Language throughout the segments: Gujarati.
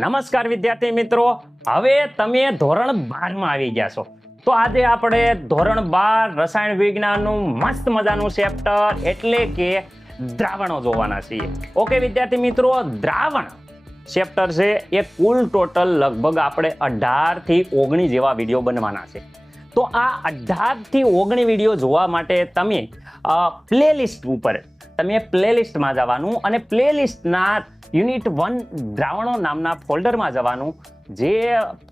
નમસ્કાર વિદ્યાર્થી મિત્રો, હવે તમે ધોરણ 12 માં આવી ગયા છો. તો આજે આપણે ધોરણ 12 રસાયણ વિજ્ઞાનનું મસ્ત મજાનું ચેપ્ટર એટલે કે દ્રાવણો જોવાના છીએ. ઓકે વિદ્યાર્થી મિત્રો, દ્રાવણ ચેપ્ટર છે એ કુલ ટોટલ લગભગ આપણે 18 થી 19 જેવા વિડીયો બનવાના છે. તો આ 18 થી 19 વિડીયો જોવા માટે તમે પ્લેલિસ્ટ ઉપર પ્લેલિસ્ટમાં જવાનું અને પ્લેલિસ્ટના યુનિટ 1 દ્રાવણો નામના ફોલ્ડરમાં જવાનું, જે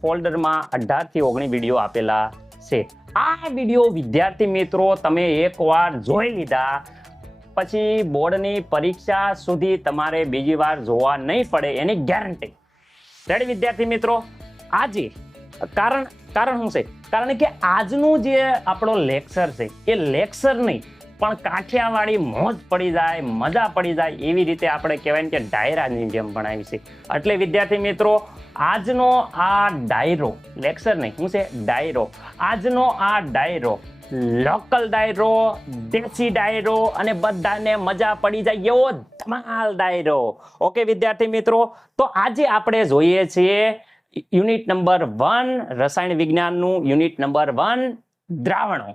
ફોલ્ડરમાં 18 થી 19 વિડીયો આપેલા છે. આ વિડીયો વિદ્યાર્થી મિત્રો તમે એકવાર જોઈ લીધા પછી બોર્ડની પરીક્ષા સુધી તમારે બીજી વાર જોવા નહીં પડે એની ગેરંટી. રેડી વિદ્યાર્થી મિત્રો? આજે કારણ શું છે? કારણ કે આજનું જે આપણો લેક્ચર છે એ લેક્ચર નહીં પણ કાઠિયાવાડી મોજ પડી જાય, મજા પડી જાય એવી રીતે આપણે કહેવાય ને કે ડાયરાની જેમ ભણાવી છે. એટલે વિદ્યાર્થી મિત્રો આજનો આ ડાયરો, લેક્ચર નહીં, શું છે? ડાયરો. આજનો આ ડાયરો લોકલ ડાયરો, દેશી ડાયરો અને બધાને મજા પડી જાય એવો ધમાલ ડાયરો. ઓકે વિદ્યાર્થી મિત્રો, તો આજે આપણે જોઈએ છીએ યુનિટ નંબર 1 રસાયણ વિજ્ઞાનનું યુનિટ નંબર 1 દ્રાવણો.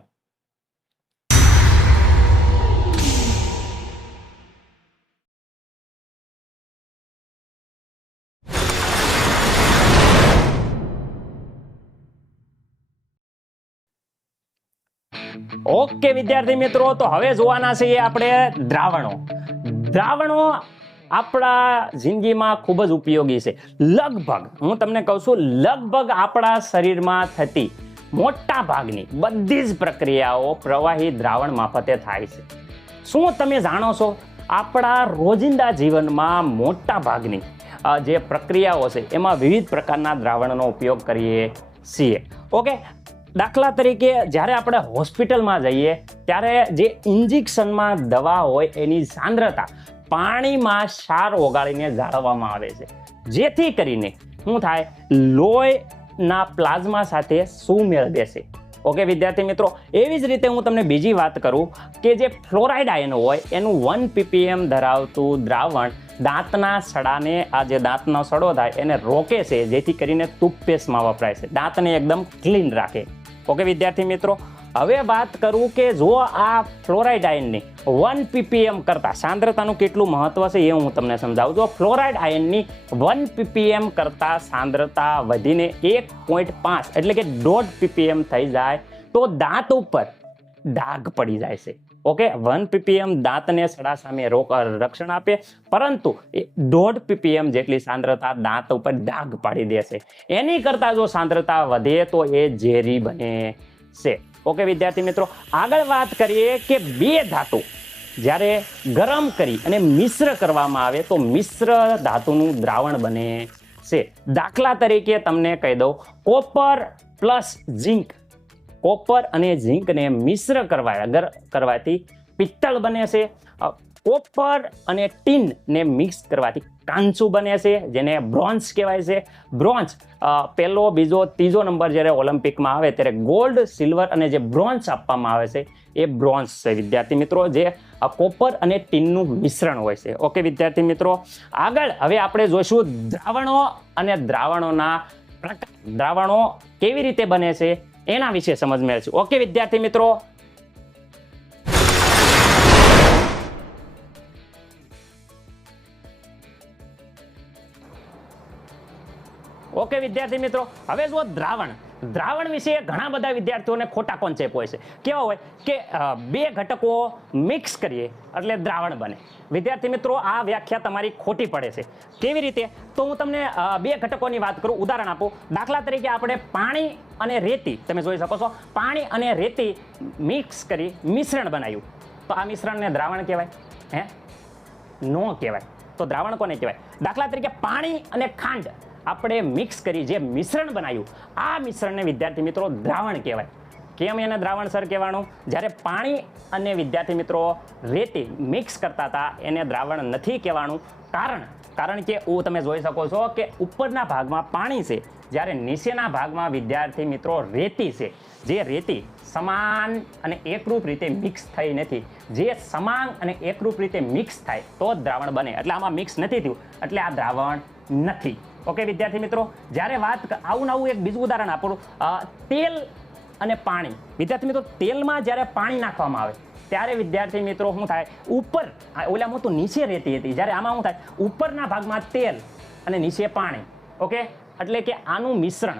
ઓકે વિદ્યાર્થી મિત્રો, તો હવે જોવાના છે આપણે દ્રાવણો. દ્રાવણો આપણા જિંદગીમાં ખૂબ જ ઉપયોગી છે. લગભગ હું તમને કહું છું, લગભગ આપણા શરીરમાં થતી મોટા ભાગની બધી જ પ્રક્રિયાઓ પ્રવાહી દ્રાવણ મારફતે થાય છે. શું તમે જાણો છો? આપણા રોજિંદા જીવનમાં મોટા ભાગની જે પ્રક્રિયાઓ છે એમાં વિવિધ પ્રકારના દ્રાવણનો ઉપયોગ કરીએ છીએ. ઓકે, દાખલા તરીકે જ્યારે આપણે હોસ્પિટલમાં જઈએ ત્યારે જે ઇન્જેક્શનમાં દવા હોય એની સાંદ્રતા પાણીમાં ક્ષાર ઓગાળીને જાળવવામાં આવે છે, જેથી કરીને શું થાય? લોહીના પ્લાઝમા સાથે સુમેળ બેસે. ઓકે વિદ્યાર્થી મિત્રો, એવી જ રીતે હું તમને બીજી વાત કરું કે જે ફ્લોરાઇડ આયન હોય એનું 1 ppm ધરાવતું દ્રાવણ દાંતના સડાને, આ જે દાંતનો સડો થાય એને રોકે છે, જેથી કરીને ટૂથપેસ્ટમાં વપરાય છે, દાંતને એકદમ ક્લીન રાખે. ઓકે વિદ્યાર્થી મિત્રો, હવે વાત કરું કે જો આ ફ્લોરાઇડ આયનની 1 ppm કરતા સાંદ્રતાનું કેટલું મહત્વ છે એ હું તમને સમજાવું. જો ફ્લોરાઇડ આયનની 1 ppm કરતા સાંદ્રતા વધીને 1.5 એટલે કે 1.5 ppm થઈ જાય તો દાંત ઉપર ડાઘ પડી જાય છે. ઓકે, 1 ppm દાંતને સડા સામે રક્ષણ આપે, પરંતુ 1.5 ppm જેટલી સાંદ્રતા દાંત ઉપર ડાઘ પાડી દેશે. એની કરતા જો સાંદ્રતા વધે તો એ ઝેરી બને છે. ઓકે વિદ્યાર્થી મિત્રો, આગળ વાત કરીએ કે બે ધાતુ જ્યારે ગરમ કરી અને મિશ્ર કરવામાં આવે તો મિશ્ર ધાતુનું દ્રાવણ બને છે. દાખલા તરીકે તમને કહી દઉં, કોપર પ્લસ ઝીંક, કોપર અને ઝીંકને મિશ્ર કરવાથી પિત્તળ બને છે. કોપર અને ટીનને મિક્સ કરવાથી કાંચું બને છે, જેને બ્રોન્ઝ કહેવાય છે. બ્રોન્ઝ પહેલો, બીજો, ત્રીજો નંબર જ્યારે ઓલિમ્પિકમાં આવે ત્યારે ગોલ્ડ, સિલ્વર અને જે બ્રોન્ઝ આપવામાં આવે છે એ બ્રોન્ઝ છે વિદ્યાર્થી મિત્રો, જે કોપર અને ટીનનું મિશ્રણ હોય છે. ઓકે વિદ્યાર્થી મિત્રો, આગળ હવે આપણે જોઈશું દ્રાવણો અને દ્રાવણોના પ્રકાર, દ્રાવણો કેવી રીતે બને છે એના વિશે સમજ મેળવીશું. ઓકે વિદ્યાર્થી મિત્રો, ઓકે વિદ્યાર્થી મિત્રો, હવે જો દ્રાવણ વિશે ઘણા બધા વિદ્યાર્થીઓને ખોટા કોન્સેપ્ટ હોય છે. કેવા હોય કે બે ઘટકો મિક્સ કરીએ એટલે દ્રાવણ બને. વિદ્યાર્થી મિત્રો, આ વ્યાખ્યા તમારી ખોટી પડે છે. કેવી રીતે? તો હું તમને બે ઘટકોની વાત કરું, ઉદાહરણ આપું. દાખલા તરીકે આપણે પાણી અને રેતી, તમે જોઈ શકો છો, પાણી અને રેતી મિક્સ કરી મિશ્રણ બનાવ્યું, તો આ મિશ્રણને દ્રાવણ કહેવાય? નો કહેવાય. તો દ્રાવણ કોને કહેવાય? દાખલા તરીકે પાણી અને ખાંડ આપણે મિક્સ કરી જે મિશ્રણ બનાવ્યું, આ મિશ્રણને વિદ્યાર્થી મિત્રો દ્રાવણ કહેવાય. કેમ એને દ્રાવણ સર કહેવાનું? જ્યારે પાણી અને વિદ્યાર્થી મિત્રો રેતી મિક્સ કરતા હતા એને દ્રાવણ નથી કહેવાનું. કારણ કે તમે જોઈ શકો છો કે ઉપરના ભાગમાં પાણી છે, જ્યારે નીચેના ભાગમાં વિદ્યાર્થી મિત્રો રેતી છે. જે રેતી સમાન અને એકરૂપ રીતે મિક્સ થઈ નથી. જે સમાન અને એકરૂપ રીતે મિક્સ થાય તો જ દ્રાવણ બને. એટલે આમાં મિક્સ નથી થયું એટલે આ દ્રાવણ નથી. ઓકે વિદ્યાર્થી મિત્રો, જ્યારે આવું નવું એક બીજું ઉદાહરણ આપું, તેલ અને પાણી. વિદ્યાર્થી મિત્રો, તેલમાં જ્યારે પાણી નાખવામાં આવે ત્યારે વિદ્યાર્થી મિત્રો શું થાય, ઉપર ઓલામાં તો નીચે રહેતી હતી, જ્યારે આમાં શું થાય, ઉપરના ભાગમાં તેલ અને નીચે પાણી. ઓકે, એટલે કે આનું મિશ્રણ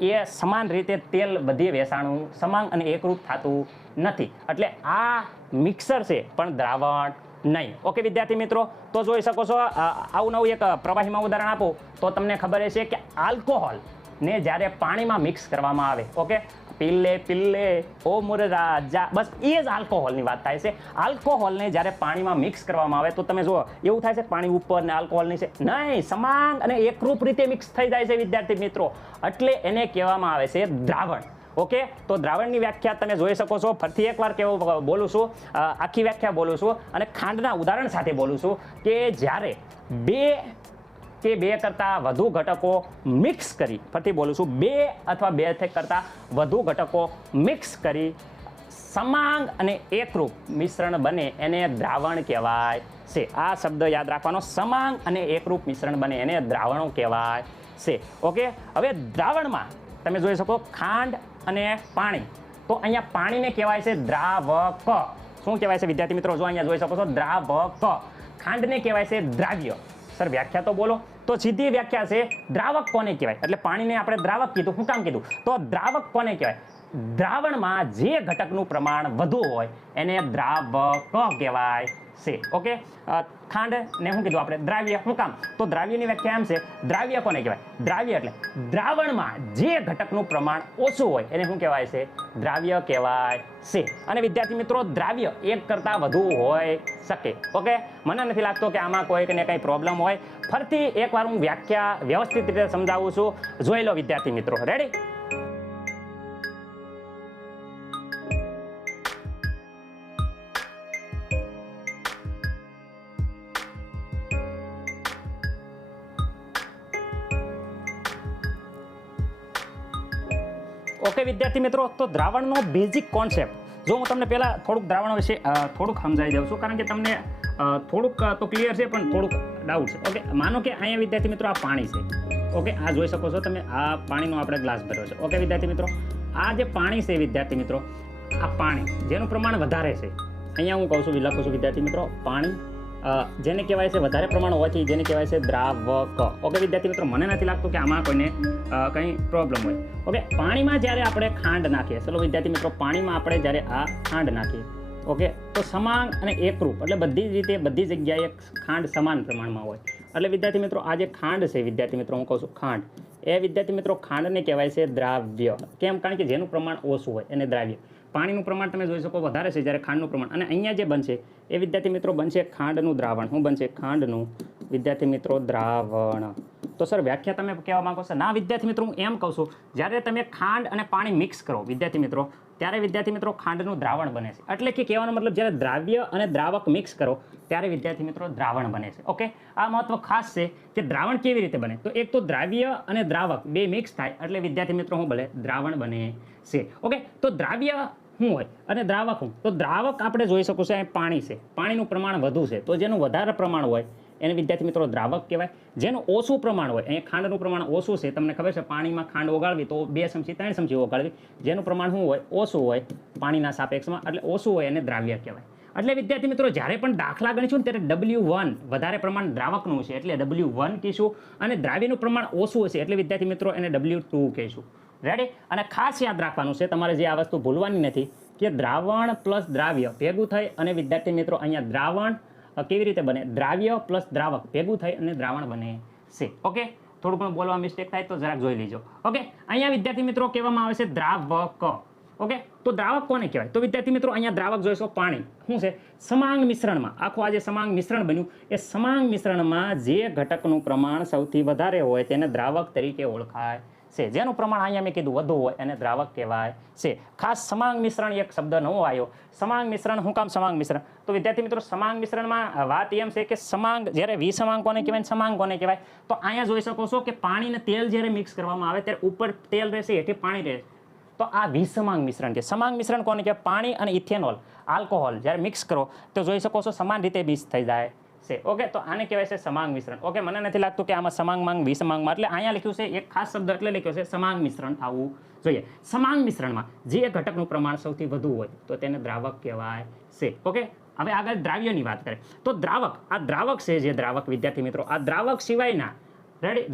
એ સમાન રીતે તેલ બધી વેસાણું સમાન અને એકરૂપ થતું નથી, એટલે આ મિક્સર છે પણ દ્રાવણ નહીં. ઓકે વિદ્યાર્થી મિત્રો, તો જોઈ શકો છો આવું નવું એક પ્રવાહીમાં ઉદાહરણ આપું તો તમને ખબર હશે કે આલ્કોહોલ ને જ્યારે પાણીમાં મિક્સ કરવામાં આવે, ઓકે, પિલ્લે પિલ્લે ઓ મોર રાજા, બસ એ જ આલ્કોહોલની વાત થાય છે. આલ્કોહોલને જ્યારે પાણીમાં મિક્સ કરવામાં આવે તો તમે જુઓ એવું થાય છે પાણી ઉપર ને આલ્કોહોલ નીચે, નહીં, સમાન અને એકરૂપ રીતે મિક્સ થઈ જાય છે વિદ્યાર્થી મિત્રો, એટલે એને કહેવામાં આવે છે દ્રાવણ. ઓકે, તો દ્રાવણની વ્યાખ્યા તમે જોઈ શકો છો. ફરીથી એકવાર કેવું બોલું છું, આખી વ્યાખ્યા બોલું છું અને ખાંડના ઉદાહરણ સાથે બોલું છું કે જ્યારે બે કરતાં વધુ ઘટકો મિક્સ કરી, ફરીથી બોલું છું, 2 અથવા 2 કરતાં વધુ ઘટકો મિક્સ કરી સમાંગ અને એકરૂપ મિશ્રણ બને એને દ્રાવણ કહેવાય છે. આ શબ્દ યાદ રાખવાનો, સમાંગ અને એકરૂપ મિશ્રણ બને એને દ્રાવણો કહેવાય છે. ઓકે, હવે દ્રાવણમાં તમે જોઈ શકો ખાંડ અને પાણી, તો અહીંયા પાણીને કહેવાય છે દ્રાવક. શું કહેવાય છે વિદ્યાર્થી મિત્રો? જો અહીંયા જોઈ શકો છો દ્રાવક. ખાંડને કહેવાય છે દ્રાવ્ય. સર વ્યાખ્યા તો બોલો. તો સીધી વ્યાખ્યા છે દ્રાવક કોને કહેવાય, એટલે પાણીને આપણે દ્રાવક કીધું. શું કામ કીધું? તો દ્રાવક કોને કહેવાય? દ્રાવણમાં જે ઘટકનું પ્રમાણ વધુ હોય એને દ્રાવક કહેવાય છે. ઓકે, ખાંડને શું કીધું આપણે? દ્રાવ્ય. શું કામ? તો દ્રાવ્યની વ્યાખ્યા એમ છે, દ્રાવ્ય કોને કહેવાય? દ્રાવ્ય એટલે દ્રાવણમાં જે ઘટકનું પ્રમાણ ઓછું હોય એને શું કહેવાય છે? દ્રાવ્ય કહેવાય છે. અને વિદ્યાર્થી મિત્રો, દ્રાવ્ય એક કરતાં વધુ હોઈ શકે. ઓકે, મને નથી લાગતો કે આમાં કોઈને કંઈ પ્રોબ્લેમ હોય. ફરીથી એકવાર હું વ્યાખ્યા વ્યવસ્થિત રીતે સમજાવું છું, જોઈ લો વિદ્યાર્થી મિત્રો. રેડી? ઓકે વિદ્યાર્થી મિત્રો, તો દ્રાવણનો બેઝિક કોન્સેપ્ટ જો હું તમને પહેલાં થોડુંક દ્રાવણ વિશે થોડુંક સમજાવી દઉં છું, કારણ કે તમને થોડુંક તો ક્લિયર છે પણ થોડુંક ડાઉટ છે. ઓકે, માનો કે અહીંયા વિદ્યાર્થી મિત્રો આ પાણી છે. ઓકે, આ જોઈ શકો છો તમે, આ પાણીનો આપણે ગ્લાસ ભર્યો છે. ઓકે વિદ્યાર્થી મિત્રો, આ જે પાણી છે વિદ્યાર્થી મિત્રો, આ પાણી જેનું પ્રમાણ વધારે છે, અહીંયા હું કહું છું, લખું છું વિદ્યાર્થી મિત્રો, પાણી જેને કહેવાય છે વધારે પ્રમાણ હોવાથી જેને કહેવાય છે દ્રાવક. ઓકે વિદ્યાર્થી મિત્રો, મને નથી લાગતું કે આમાં કોઈને કંઈ પ્રોબ્લેમ હોય. ઓકે, પાણીમાં જ્યારે આપણે ખાંડ નાખીએ, ચલો વિદ્યાર્થી મિત્રો, પાણીમાં આપણે જ્યારે આ ખાંડ નાખીએ, ઓકે, તો સમાંગ અને એકરૂપ, એટલે બધી જ રીતે બધી જગ્યાએ ખાંડ સમાન પ્રમાણમાં હોય. એટલે વિદ્યાર્થી મિત્રો, આ જે ખાંડ છે વિદ્યાર્થી મિત્રો, હું કહું છું ખાંડ, એ વિદ્યાર્થી મિત્રો ખાંડને કહેવાય છે દ્રાવ્ય. કેમ? કારણ કે જેનું પ્રમાણ ઓછું હોય એને દ્રાવ્ય. પાણીનું પ્રમાણ તમે જોઈ શકો વધારે છે જ્યારે ખાંડનું પ્રમાણ, અને અહીંયા જે બનશે એ વિદ્યાર્થી મિત્રો બનશે ખાંડનું દ્રાવણ. શું બનશે? ખાંડનું વિદ્યાર્થી મિત્રો દ્રાવણ. તો સર વ્યાખ્યા તમે કહેવા માંગો છો? ના વિદ્યાર્થી મિત્રો, હું એમ કહું છું, જ્યારે તમે ખાંડ અને પાણી મિક્સ કરો વિદ્યાર્થી મિત્રો, ત્યારે વિદ્યાર્થી મિત્રો ખાંડનું દ્રાવણ બને છે. એટલે કે કહેવાનો મતલબ જ્યારે દ્રાવ્ય અને દ્રાવક મિક્સ કરો ત્યારે વિદ્યાર્થી મિત્રો દ્રાવણ બને છે. ઓકે, આ મહત્વ ખાસ છે કે દ્રાવણ કેવી રીતે બને. તો એક તો દ્રાવ્ય અને દ્રાવક બે મિક્સ થાય એટલે વિદ્યાર્થી મિત્રો શું બને? દ્રાવણ બને છે. ઓકે, તો દ્રાવ્ય શું હોય અને દ્રાવક શું? તો દ્રાવક આપણે જોઈ શકો છો અહીં પાણી છે, પાણીનું પ્રમાણ વધુ છે, તો જેનું વધારે પ્રમાણ હોય એને વિદ્યાર્થી મિત્રો દ્રાવક કહેવાય. જેનું ઓછું પ્રમાણ હોય, અહીંયા ખાંડનું પ્રમાણ ઓછું છે, તમને ખબર છે પાણીમાં ખાંડ ઓગાળવી તો 2 ચમચી 3 ચમચી ઓગાળવી, જેનું પ્રમાણ શું હોય? ઓછું હોય પાણીના સાપેક્ષમાં, એટલે ઓછું હોય એને દ્રાવ્ય કહેવાય. એટલે વિદ્યાર્થી મિત્રો જ્યારે પણ દાખલા ગણીશું ને ત્યારે W1 વધારે પ્રમાણ દ્રાવકનું છે એટલે W1 કહીશું, અને દ્રાવ્યનું પ્રમાણ ઓછું હશે એટલે વિદ્યાર્થી મિત્રો એને W2 કહીશું. રેડી? અને ખાસ યાદ રાખવાનું છે, તમારે જે આ વસ્તુ ભૂલવાની નથી કે દ્રાવણ પ્લસ દ્રાવ્ય ભેગું થઈ અને વિદ્યાર્થી મિત્રો અહીંયા દ્રાવણ કેવી રીતે બને? દ્રાવ્ય પ્લસ દ્રાવક ભેગું થઈ અને દ્રાવણ બને છે. ઓકે, થોડું ઘણું બોલવા મિસ્ટેક થાય તો જરાક જોઈ લેજો. ઓકે, અહીંયા વિદ્યાર્થી મિત્રો કહેવામાં આવે છે દ્રાવક. ઓકે, તો દ્રાવક કોને કહેવાય? તો વિદ્યાર્થી મિત્રો અહીંયા દ્રાવક જોઈશો પાણી શું છે? સમાંગ મિશ્રણમાં, આખું આ જે સમાંગ મિશ્રણ બન્યું એ સમાંગ મિશ્રણમાં જે ઘટકનું પ્રમાણ સૌથી વધારે હોય તેને દ્રાવક તરીકે ઓળખાય છે. જેનું પ્રમાણ અહીંયા મેં કીધું વધુ હોય એને દ્રાવક કહેવાય છે. ખાસ સમાંગ મિશ્રણ એક શબ્દ નવો આવ્યો. સમાંગ મિશ્રણ, શું કામ સમાંગ મિશ્રણ? તો વિદ્યાર્થી મિત્રો સમાંગ મિશ્રણમાં વાત એમ છે કે સમાંગ જ્યારે વિસમાંગ કોને કહેવાય, સમાંગ કોને કહેવાય? તો અહીંયા જોઈ શકો છો કે પાણી અને તેલ જ્યારે મિક્સ કરવામાં આવે ત્યારે ઉપર તેલ રહેશે, હેઠે પાણી રહેશે, તો આ વિસમાંગ મિશ્રણ છે. સમાંગ મિશ્રણ કોને કહેવાય? પાણી અને ઇથેનોલ, આલ્કોહોલ જ્યારે મિક્સ કરો તો જોઈ શકો છો સમાન રીતે મિક્સ થઈ જાય છે. ઓકે, તો આને કહેવાય છે સમાંગ મિશ્રણ. ઓકે, મને નથી લાગતું કે આમાં સમાંગ માંગ વિસમાંગમાં, એટલે અહીંયા લખ્યું છે એક ખાસ શબ્દ એટલે લખ્યો છે સમાંગ મિશ્રણ થવું જોઈએ. સમાંગ મિશ્રણમાં જે ઘટકનું પ્રમાણ સૌથી વધુ હોય તો તેને દ્રાવક કહેવાય છે. ઓકે, હવે આગળ દ્રાવ્યની વાત કરીએ તો દ્રાવક, આ દ્રાવક છે જે દ્રાવક વિદ્યાર્થી મિત્રો, આ દ્રાવક સિવાયના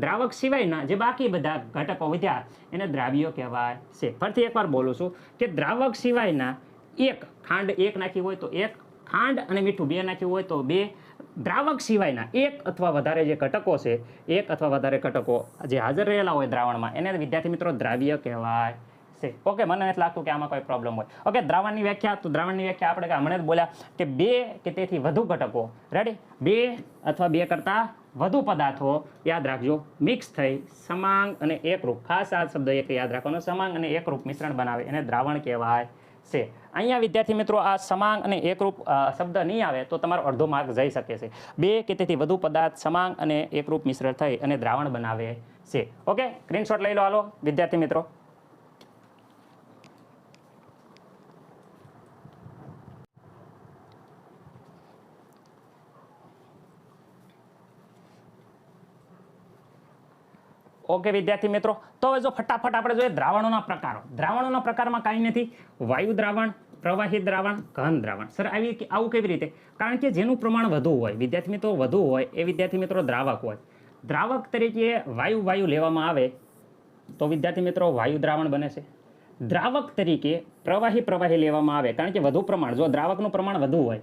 દ્રાવક સિવાયના જે બાકી બધા ઘટકો વધ્યા એને દ્રાવ્યો કહેવાય છે. ફરીથી એકવાર બોલું છું કે દ્રાવક સિવાયના એક, ખાંડ એક નાખી હોય તો એક, ખાંડ અને મીઠું બે નાખ્યું હોય તો બે, દ્રાવક સિવાયના એક અથવા વધારે જે ઘટકો છે, એક અથવા વધારે ઘટકો જે હાજર રહેલા હોય દ્રાવણમાં એને વિદ્યાર્થી મિત્રો દ્રાવ્ય કહેવાય છે. ઓકે, મને નથી લાગતું કે આમાં કોઈ પ્રોબ્લેમ હોય. ઓકે, દ્રાવણની વ્યાખ્યા, તો દ્રાવણની વ્યાખ્યા આપણે હમણાં જ બોલ્યા કે બે કે તેથી વધુ ઘટકો, રેડી, બે અથવા બે કરતાં વધુ પદાર્થો, યાદ રાખજો, મિક્સ થઈ સમાંગ અને એકરૂપ, ખાસ આ શબ્દ એક યાદ રાખવાનો, સમાંગ અને એકરૂપ મિશ્રણ બનાવે એને દ્રાવણ કહેવાય છે. અહીંયા વિદ્યાર્થી મિત્રો આ સમાંગ અને એકરૂપ શબ્દ નહીં આવે તો તમારો અડધો માર્ક જઈ શકે છે. બે કે તેથી વધુ પદાર્થ સમાંગ અને એકરૂપ મિશ્રણ થઈ અને દ્રાવણ બનાવે છે. ઓકે, સ્ક્રીનશોટ લઈ લો હાલો વિદ્યાર્થી મિત્રો. ઓકે વિદ્યાર્થી મિત્રો, તો હવે જો ફટાફટ આપણે જોઈએ દ્રાવણોના પ્રકારો. દ્રાવણોના પ્રકારમાં કાંઈ નથી, વાયુ દ્રાવણ, પ્રવાહી દ્રાવણ, ઘન દ્રાવણ. સર આવું કેવી રીતે? કારણ કે જેનું પ્રમાણ વધુ હોય વિદ્યાર્થી મિત્રો, વધુ હોય એ વિદ્યાર્થી મિત્રો દ્રાવક હોય. દ્રાવક તરીકે વાયુ લેવામાં આવે તો વિદ્યાર્થી મિત્રો વાયુ દ્રાવણ બને છે. દ્રાવક તરીકે પ્રવાહી લેવામાં આવે કારણ કે વધુ પ્રમાણ, જો દ્રાવકનું પ્રમાણ વધુ હોય,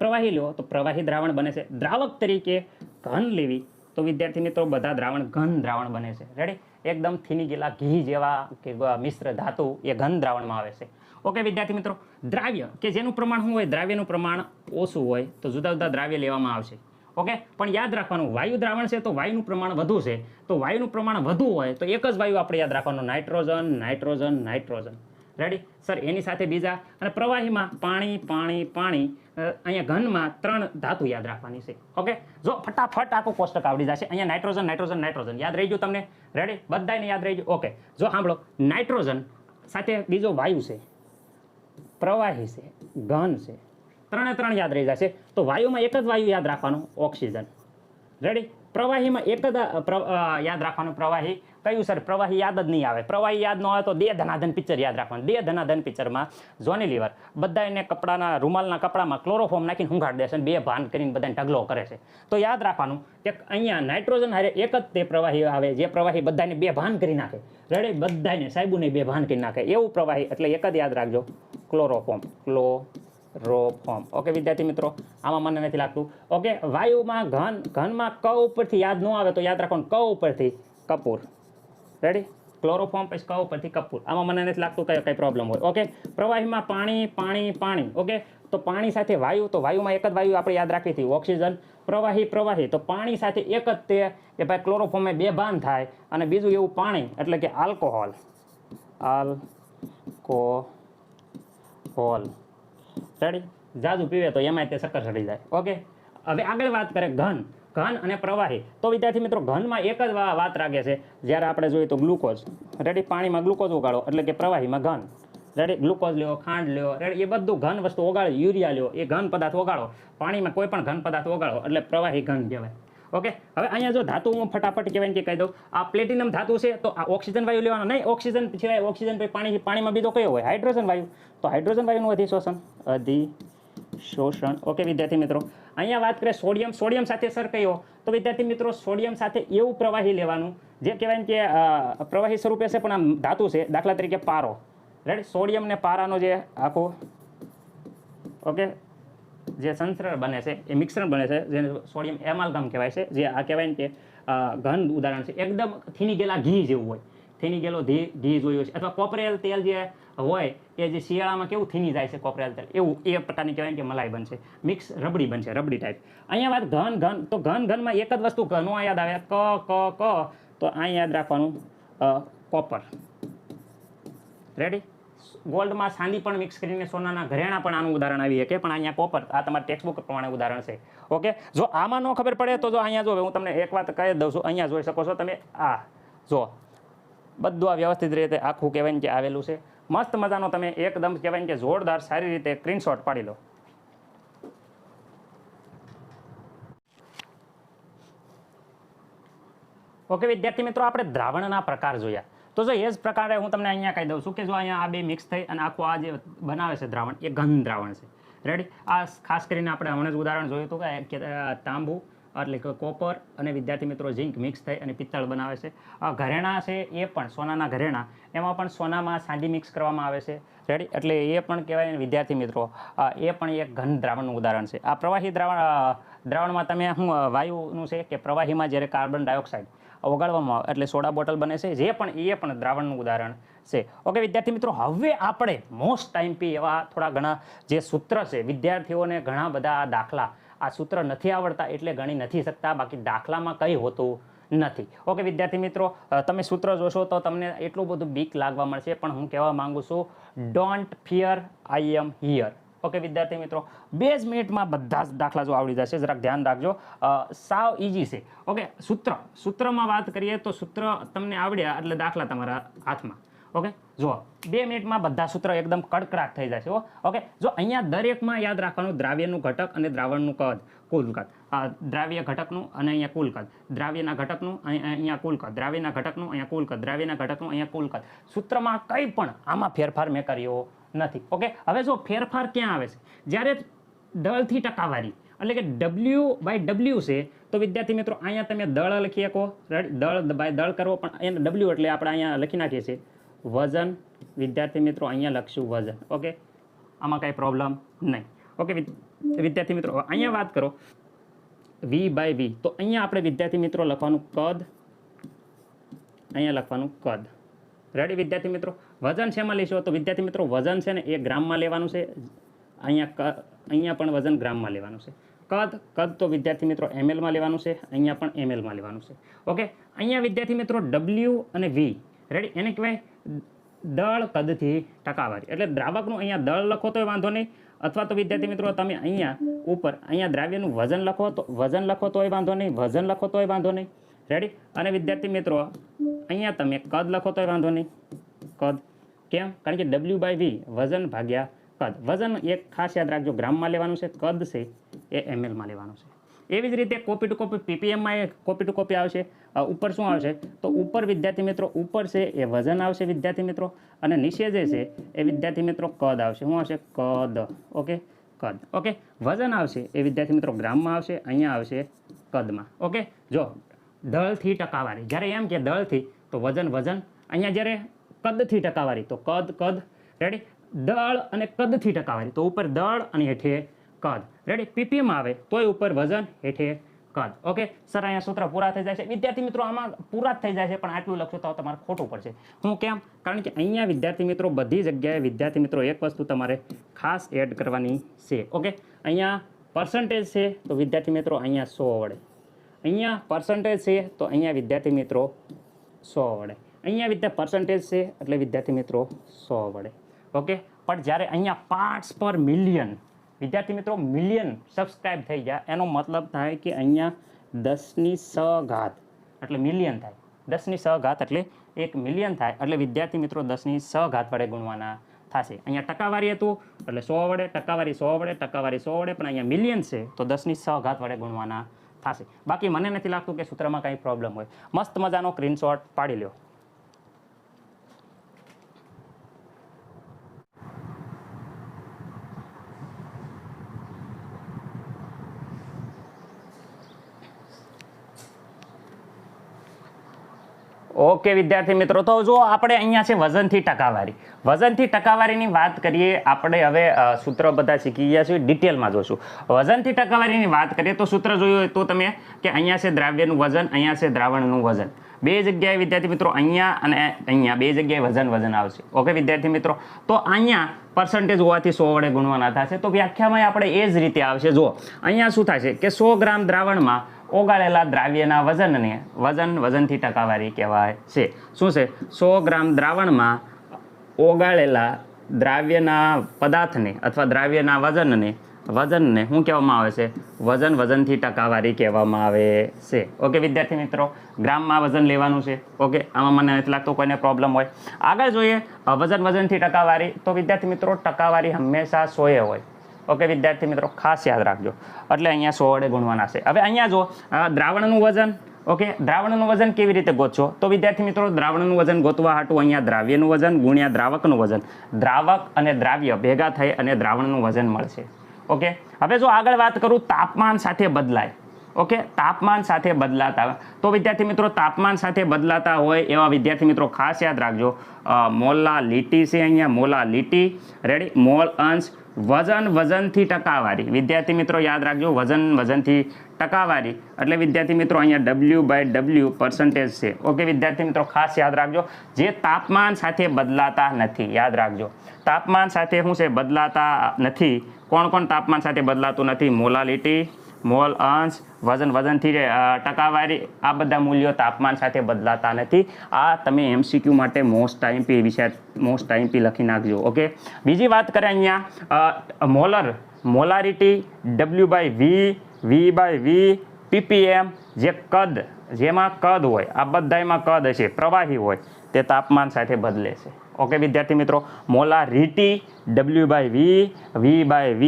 પ્રવાહી લો તો પ્રવાહી દ્રાવણ બને છે. દ્રાવક તરીકે ઘન લેવી તો વિદ્યાર્થી મિત્રો બધા દ્રાવણ ઘન દ્રાવણ બને છે. રેડી, એકદમ થીની ગયેલા ઘી જેવા કે મિશ્ર ધાતુ એ ઘન દ્રાવણમાં આવે છે. ઓકે વિદ્યાર્થી મિત્રો, દ્રાવ્ય કે જેનું પ્રમાણ શું હોય, દ્રાવ્યનું પ્રમાણ ઓછું હોય તો જુદા જુદા દ્રાવ્ય લેવામાં આવશે. ઓકે, પણ યાદ રાખવાનું વાયુ દ્રાવણ છે તો વાયુનું પ્રમાણ વધુ છે, તો વાયુનું પ્રમાણ વધુ હોય તો એક જ વાયુ આપણે યાદ રાખવાનું, nitrogen, nitrogen, nitrogen. Ready sir, એની સાથે બીજા, અને પ્રવાહીમાં પાણી, પાણી, પાણી, અહીંયા ઘનમાં 3 ધાતુ યાદ રાખવાની છે. ઓકે, જો ફટાફટ આખું કોષ્ટક આવડી જશે. અહીંયા નાઇટ્રોજન, નાઇટ્રોજન, નાઇટ્રોજન યાદ રહી ગયું તમને? રેડી, બધાને યાદ રહી ગયું? ઓકે, જો સાંભળો, નાઇટ્રોજન સાથે બીજો વાયુ છે, પ્રવાહી છે, ઘન છે, 3 યાદ રહી જશે. તો વાયુમાં એક જ વાયુ યાદ રાખવાનું, ઓક્સિજન. રેડી, પ્રવાહીમાં એક જ યાદ રાખવાનું, પ્રવાહી. કયું સર? પ્રવાહી યાદ જ નહીં આવે. પ્રવાહી યાદ ન આવે તો દે ધનાધન પિક્ચર યાદ રાખવાનું. દે ધનાધન પિક્ચરમાં જોની લીવર બધાને કપડાના રૂમાલના કપડામાં ક્લોરોફોર્મ નાખીને હુંઘાડ દેશે અને બે ભાન કરીને બધાને ઢગલો કરે છે. તો યાદ રાખવાનું કે અહીંયા નાઇટ્રોજન હારે એક જ તે પ્રવાહી આવે જે પ્રવાહી બધાને બે ભાન કરી નાખે. રેડી, બધાને સાહેબોને બે ભાન કરી નાખે એવું પ્રવાહી, એટલે એક જ યાદ રાખજો, ક્લોરોફોર્મ. ક્લોરોફોર્મ. ઓકે વિદ્યાર્થી મિત્રો, આમાં મને નથી લાગતું. ઓકે, વાયુમાં ઘનમાં ક ઉપરથી યાદ ન આવે તો યાદ રાખવાનું, ક ઉપરથી કપૂર. રેડી, ક્લોરોફોર્મ પછી ક ઉપરથી કપૂર. આમાં મને નથી લાગતું કઈ પ્રોબ્લેમ હોય. ઓકે, પ્રવાહીમાં પાણી, પાણી, પાણી. ઓકે, તો પાણી સાથે વાયુ, તો વાયુમાં એક જ વાયુ આપણે યાદ રાખવી હતી, ઓક્સિજન. પ્રવાહી, તો પાણી સાથે એક જ તે કે ભાઈ ક્લોરોફોર્મે બે ભાન થાય, અને બીજું એવું પાણી એટલે કે આલ્કોહોલ. રેડી, જાજુ પીવે તો એમાંય તે શક્કર ચડી જાય. ઓકે, હવે આગળ વાત કરે ઘન અને પ્રવાહી. તો વિદ્યાર્થી મિત્રો, ઘનમાં એક જ વાત રાખે છે જ્યારે આપણે જોઈએ તો ગ્લુકોઝ. રેડી, પાણીમાં ગ્લુકોઝ ઓગાળો એટલે કે પ્રવાહીમાં ઘન. રેડી, ગ્લુકોઝ લ્યો, ખાંડ લ્યો, રેડી, એ બધું ઘન વસ્તુ ઓગાળો. યુરિયા લ્યો, એ ઘન પદાર્થ ઓગાળો. પાણીમાં કોઈ પણ ઘન પદાર્થ ઓગાળો એટલે પ્રવાહી ઘન કહેવાય. ઓકે, હવે અહીંયા જો ધાતુ હું ફટાફટ કહેવાય કે કહી દઉં, આ પ્લેટિનમ ધાતુ છે તો આ ઓક્સિજન વાયુ લેવાનો નહીં. ઓક્સિજન સિવાય ઓક્સિજન પછી પાણીમાં બીજો કયો હોય? હાઇડ્રોજન વાયુ. તો હાઇડ્રોજન વાયુનું અધિશોષણ. ઓકે વિદ્યાર્થી મિત્રો, અહીંયા વાત કરીએ સોડિયમ સાથે સર કયો? તો વિદ્યાર્થી મિત્રો, સોડિયમ સાથે એવું પ્રવાહી લેવાનું જે કહેવાય કે પ્રવાહી સ્વરૂપે છે પણ આમ ધાતુ છે. દાખલા તરીકે પારો. રેડી, સોડિયમ ને પારાનો જે આખો ઓકે જે સંશ્રણ બને છે, એ મિશ્રણ બને છે, જેને સોડિયમ એમાલ્ગમ કહેવાય છે, જે આ કહેવાય કે ઘન ઉદાહરણ છે. એકદમ થીની ગયેલા ઘી જેવું હોય, થીની ગયેલો ઘી જોયું છે, અથવા કોપરેલ તેલ જે હોય એ જે શિયાળામાં કેવું થીની જાય છે કોપરેલ તેલ, એવું એ પ્રકારની કહેવાય કે મલાઈ બનશે, મિક્સ રબડી બનશે, રબડી ટાઈપ. અહીંયા વાત ઘન, તો ઘનમાં એક જ વસ્તુ ઘનો યાદ આવે, ક તો અહીં યાદ રાખવાનું કોપર. રેડી, ગોલ્ડમાં ચાંદી પણ મિક્સ કરીને સોનાના ઘરેણા પણ આનું ઉદાહરણ આવી શકે, પણ અહીંયા કોપર, આ તમારા ટેક્સ્ટબુક પ્રમાણે ઉદાહરણ છે. ઓકે, જો આમાં ન ખબર પડે તો જો અહીંયા જો હું તમને એક વાત કહી દઉં છું, અહીંયા જોઈ શકો છો તમે, આ જો બધું આ વ્યવસ્થિત રીતે આખું કહેવાય કે આવેલું છે. મસ્ત મજાનો તમે એકદમ કહેવાય કે જોરદાર સારી રીતે સ્ક્રીનશોટ પાડી લો. ઓકે વિદ્યાર્થી મિત્રો, આપણે દ્રાવણના પ્રકાર જોયા. તો જો એ જ પ્રકારે હું તમને અહીંયા કહી દઉં છું કે જો અહીંયા આ બે મિક્સ થઈ અને આખું આ જે બનાવે છે દ્રાવણ, એ ઘન દ્રાવણ છે. રેડી? આ ખાસ કરીને આપણે હમણાં જ ઉદાહરણ જોયું હતું કે તાંબુ એટલે કે કોપર અને વિદ્યાર્થી મિત્રો ઝીંક મિક્સ થઈ અને પિત્તળ બનાવે છે. ઘરેણાં છે એ પણ સોનાના ઘરેણાં, એમાં પણ સોનામાં ચાંદી મિક્સ કરવામાં આવે છે. રેડી? એટલે એ પણ કહેવાય વિદ્યાર્થી મિત્રો એ પણ એક ઘન દ્રાવણનું ઉદાહરણ છે. આ પ્રવાહી દ્રાવણમાં તમે શું વાયુનું છે કે પ્રવાહીમાં જ્યારે કાર્બન ડાયોક્સાઇડ ઓગાળવામાં આવે એટલે સોડા બોટલ બને છે, જે પણ એ પણ દ્રાવણનું ઉદાહરણ છે. ઓકે વિદ્યાર્થી મિત્રો, હવે આપણે મોસ્ટ ટાઈમ પી એવા થોડા ઘણા જે સૂત્ર છે, વિદ્યાર્થીઓને ઘણા બધા દાખલા આ સૂત્ર નથી આવડતા એટલે ગણી નથી શકતા, બાકી દાખલામાં કંઈ હોતું નથી. ઓકે વિદ્યાર્થી મિત્રો, તમે સૂત્ર જોશો તો તમને એટલું બધું બીક લાગવા મળશે, પણ હું કહેવા માંગુ છું don't fear, I am here. Okay વિદ્યાર્થી મિત્રો, 2 જ મિનિટમાં બધા જ દાખલા જો આવડી જશે, જરાક ધ્યાન રાખજો. સાવ ઇઝી છે. ઓકે, સૂત્રમાં વાત કરીએ તો સૂત્ર તમને આવડ્યા એટલે દાખલા તમારા હાથમાં. ઓકે, જો 2 મિનિટમાં બધા સૂત્ર એકદમ કડકડાટ થઈ જશે. ઓકે, જો અહીંયા દરેકમાં યાદ રાખવાનું દ્રાવ્યનું ઘટક અને દ્રાવણનું કદ, કુલ કદ. દ્રાવ્ય ઘટકનું અને અહીંયા કુલ કદ, દ્રાવ્યના ઘટકનું અહીંયા કુલ કદ, દ્રાવ્યના ઘટકનું અહીંયા કુલ કદ, દ્રાવ્યના ઘટકનું અહીંયા કુલ કદ. સૂત્રમાં કંઈ પણ આમાં ફેરફાર મેં કર્યો નથી. ઓકે, હવે જો ફેરફાર ક્યાં આવે છે, જ્યારે દળથી ટકાવારી એટલે કે W/W છે, તો વિદ્યાર્થી મિત્રો અહીંયા તમે દળ લખી શકો, દળ બાય દળ કરવો, પણ એને W એટલે આપણે અહીંયા લખી નાખીએ છીએ વજન. વિદ્યાર્થી મિત્રો અહીંયા લખશું વજન. ઓકે, આમાં કાંઈ પ્રોબ્લેમ નહીં. ઓકે વિદ્યાર્થી મિત્રો, અહીંયા વાત કરો V/V, તો અહીંયા આપણે વિદ્યાર્થી મિત્રો લખવાનું કદ, અહીંયા લખવાનું કદ. રેડી વિદ્યાર્થી મિત્રો? વજન શેમાં લઈશું તો વિદ્યાર્થી મિત્રો વજન છે ને એ ગ્રામમાં લેવાનું છે. અહીંયા પણ વજન ગ્રામમાં લેવાનું છે. કદ તો વિદ્યાર્થી મિત્રો mlમાં લેવાનું છે, અહીંયા પણ mlમાં લેવાનું છે. ઓકે, અહીંયા વિદ્યાર્થી મિત્રો W અને V, રેડી, એને કહેવાય દળ કદથી ટકાવારી. એટલે દ્રાવકનું અહીંયા દળ લખો તોય વાંધો નહીં, અથવા તો વિદ્યાર્થી મિત્રો તમે અહીંયા ઉપર અહીંયા દ્રાવ્યનું વજન લખો તોય વાંધો નહીં, વજન લખો તોય વાંધો નહીં. રેડી? અને વિદ્યાર્થી મિત્રો અહીંયા તમે કદ લખો તોય વાંધો નહીં. કદ કેમ? કારણ કે W/V વજન ભાગ્યા કદ. વજન એક ખાસ યાદ રાખજો ગ્રામમાં લેવાનું છે, કદ છે એ mlમાં લેવાનું છે. એવી જ રીતે કોપી ટુ કોપી ppmમાં એ કોપી ટુ કોપી આવશે. ઉપર શું આવશે તો ઉપર વિદ્યાર્થી મિત્રો ઉપર છે એ વજન આવશે વિદ્યાર્થી મિત્રો, અને નીચે જે છે એ વિદ્યાર્થી મિત્રો કદ આવશે. શું આવશે? કદ. ઓકે, કદ. ઓકે, વજન આવશે એ વિદ્યાર્થી મિત્રો ગ્રામમાં આવશે, અહીંયા આવશે કદમાં. ઓકે, જો દળથી ટકાવારી, જ્યારે એમ કે દળથી તો વજન, અહીંયા જ્યારે કદથી ટકાવારી તો કદ. રેડી? દળ અને કદથી ટકાવારી તો ઉપર દળ અને હેઠે કદ. રેડી? ppm આવે તોય ઉપર વજન, હેઠે કદ. ઓકે સર, અહીંયા સૂત્ર પૂરા થઈ જાય છે વિદ્યાર્થી મિત્રો. આમાં પૂરા જ થઈ જાય છે, પણ આટલું લખશો તો તમારે ખોટું પડશે. હું કેમ? કારણ કે અહીંયા વિદ્યાર્થી મિત્રો બધી જગ્યાએ વિદ્યાર્થી મિત્રો એક વસ્તુ તમારે ખાસ એડ કરવાની છે. ઓકે, અહીંયા પર્સન્ટેજ છે તો વિદ્યાર્થી મિત્રો અહીંયા 100 વડે, અહીંયા પર્સન્ટેજ છે તો અહીંયા વિદ્યાર્થી મિત્રો 100 વડે, અહીંયા પર્સન્ટેજ છે એટલે વિદ્યાર્થી મિત્રો 100 વડે. ઓકે, પણ જ્યારે અહીંયા પાર્ટ્સ પર મિલિયન વિદ્યાર્થી મિત્રો મિલિયન સબસ્ક્રાઇબ થઈ જાય, એનો મતલબ થાય કે અહીંયા 10⁻6 ઘાત એટલે મિલિયન થાય. 10⁻6 ઘાત એટલે 1 મિલિયન થાય, એટલે વિદ્યાર્થી મિત્રો 10⁻6 ઘાત વડે ગુણવાના થશે. અહીંયા ટકાવારી હતું એટલે 100 વડે, ટકાવારી 100 વડે, ટકાવારી 100 વડે, પણ અહીંયા મિલિયન છે તો 10⁻6 ઘાત વડે ગુણવાના થશે. બાકી મને નથી લાગતું કે સૂત્રમાં કંઈ પ્રોબ્લેમ હોય. મસ્ત મજાનો સ્ક્રીનશોટ પાડી લ્યો. ઓકે વિદ્યાર્થી મિત્રો, તો જો આપણે અહીંયા છે વજનથી ટકાવારી. વજનથી ટકાવારીની વાત કરીએ આપણે. હવે સૂત્ર બધા શીખી ગયા છીએ, ડિટેલમાં જોશું. વજનથી ટકાવારીની વાત કરીએ તો સૂત્ર જોયું હોય તો તમે કે અહીંયા છે દ્રાવ્યનું વજન, અહીંયા છે દ્રાવણનું વજન. બે જગ્યાએ વિદ્યાર્થી મિત્રો અહીંયા અને અહીંયા બે જગ્યાએ વજન આવશે. ઓકે વિદ્યાર્થી મિત્રો, તો અહીંયા પર્સન્ટેજ હોવાથી 100 વડે ગુણવાના થશે. તો વ્યાખ્યામાં આપણે એ જ રીતે આવશે. જો અહીંયા શું થશે કે 100 ગ્રામ દ્રાવણમાં ઓગાળેલા દ્રાવ્યના વજનને વજનથી ટકાવારી કહેવાય છે. શું છે? 100 ગ્રામ દ્રાવણમાં ઓગાળેલા દ્રાવ્યના પદાર્થને અથવા દ્રાવ્યના વજનને શું કહેવામાં આવે છે? વજનથી ટકાવારી કહેવામાં આવે છે. ઓકે વિદ્યાર્થી મિત્રો, ગ્રામમાં વજન લેવાનું છે. ઓકે, આમાં મને નથી લાગતું કોઈને પ્રોબ્લેમ હોય. આગળ જોઈએ વજનથી ટકાવારી. તો વિદ્યાર્થી મિત્રો ટકાવારી હંમેશા 100 હોય. ઓકે વિદ્યાર્થી મિત્રો, ખાસ યાદ રાખજો. એટલે અહીંયા 100 વડે ગુણવાના છે. હવે અહીંયા જો દ્રાવણનું વજન ઓકે, દ્રાવણનું વજન કેવી રીતે ગોતશો? તો વિદ્યાર્થી મિત્રો, દ્રાવણનું વજન ગોતવા હાટું અહીંયા દ્રાવ્યનું વજન ગુણ્યા દ્રાવકનું વજન, દ્રાવક અને દ્રાવ્ય ભેગા થઈ અને દ્રાવણનું વજન મળશે. ઓકે, હવે જો આગળ વાત કરું, તાપમાન સાથે બદલાય. ઓકે, તાપમાન સાથે બદલાતા, તો વિદ્યાર્થી મિત્રો તાપમાન સાથે બદલાતા હોય એવા વિદ્યાર્થી મિત્રો ખાસ યાદ રાખજો, મોલાલિટી છે અહીંયા, મોલાલિટી. રેડી? મોલ અંશ, વજન વજનથી ટકાવારી. વિદ્યાર્થી મિત્રો યાદ રાખજો, વજન વજનથી ટકાવારી એટલે વિદ્યાર્થી મિત્રો અહીંયા W/W પર્સન્ટેજ છે. ઓકે વિદ્યાર્થી મિત્રો ખાસ યાદ રાખજો, જે તાપમાન સાથે બદલાતા નથી. યાદ રાખજો, તાપમાન સાથે શું છે? બદલાતા નથી. કોણ કોણ તાપમાન સાથે બદલાતું નથી? મોલાલિટી, મોલ અંશ, વજન વજનથી ટકાવારી, આ બધા મૂલ્યો તાપમાન સાથે બદલાતા નથી. આ તમે MCQ માટે મોસ્ટ આઈએમપી વિશે મોસ્ટ આઈએમપી લખી નાખજો. ઓકે, બીજી વાત કરીએ અહીંયા molar, molarity, W/V, V/V, ppm, જે કદ, જેમાં કદ હોય, આ બધામાં કદ હશે, પ્રવાહી હોય, તે તાપમાન સાથે બદલે છે. ઓકે વિદ્યાર્થી મિત્રો, મોલારિટી, W/V, V/V,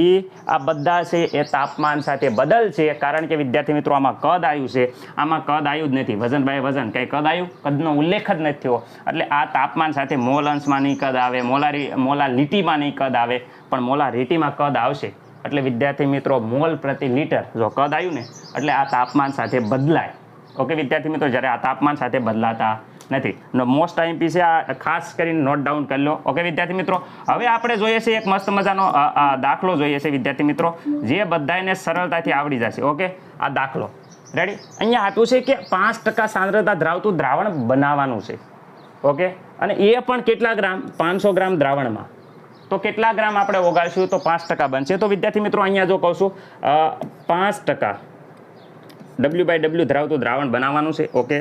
આ બધા છે એ તાપમાન સાથે બદલશે. કારણ કે વિદ્યાર્થી મિત્રો આમાં કદ આવ્યું છે, આમાં કદ આવ્યું જ નથી. વજન બાય વજન કંઈ કદ આવ્યું? કદનો ઉલ્લેખ જ નથી થયો. એટલે આ તાપમાન સાથે મોલ અંશમાં નહીં કદ આવે, મોલાલિટીમાં નહીં કદ આવે, પણ મોલારિટીમાં કદ આવશે. એટલે વિદ્યાર્થી મિત્રો મોલ પ્રતિ લિટર જો કદ આવ્યું ને, એટલે આ તાપમાન સાથે બદલાય. ઓકે વિદ્યાર્થી મિત્રો, જ્યારે આ તાપમાન સાથે બદલાતા નથી. મોસ્ટ આઈએમપી છે, આ ખાસ કરીને નોટ ડાઉન કરી લો. ઓકે વિદ્યાર્થી મિત્રો, હવે આપણે જોઈએ છે એક મસ્ત મજાનો દાખલો જોઈએ છે વિદ્યાર્થી મિત્રો, જે બધાને સરળતાથી આવડી જશે. ઓકે, આ દાખલો રેડી? અહીંયા આપ્યું છે કે 5% સાંદ્રતા ધરાવતું દ્રાવણ બનાવવાનું છે. ઓકે, અને એ પણ કેટલા ગ્રામ? 500 ગ્રામ દ્રાવણમાં. તો કેટલા ગ્રામ આપણે ઓગાળશું તો 5% બનશે? તો વિદ્યાર્થી મિત્રો અહીંયા જો કહું છું 5% W/W ધરાવતું દ્રાવણ બનાવવાનું છે. ઓકે,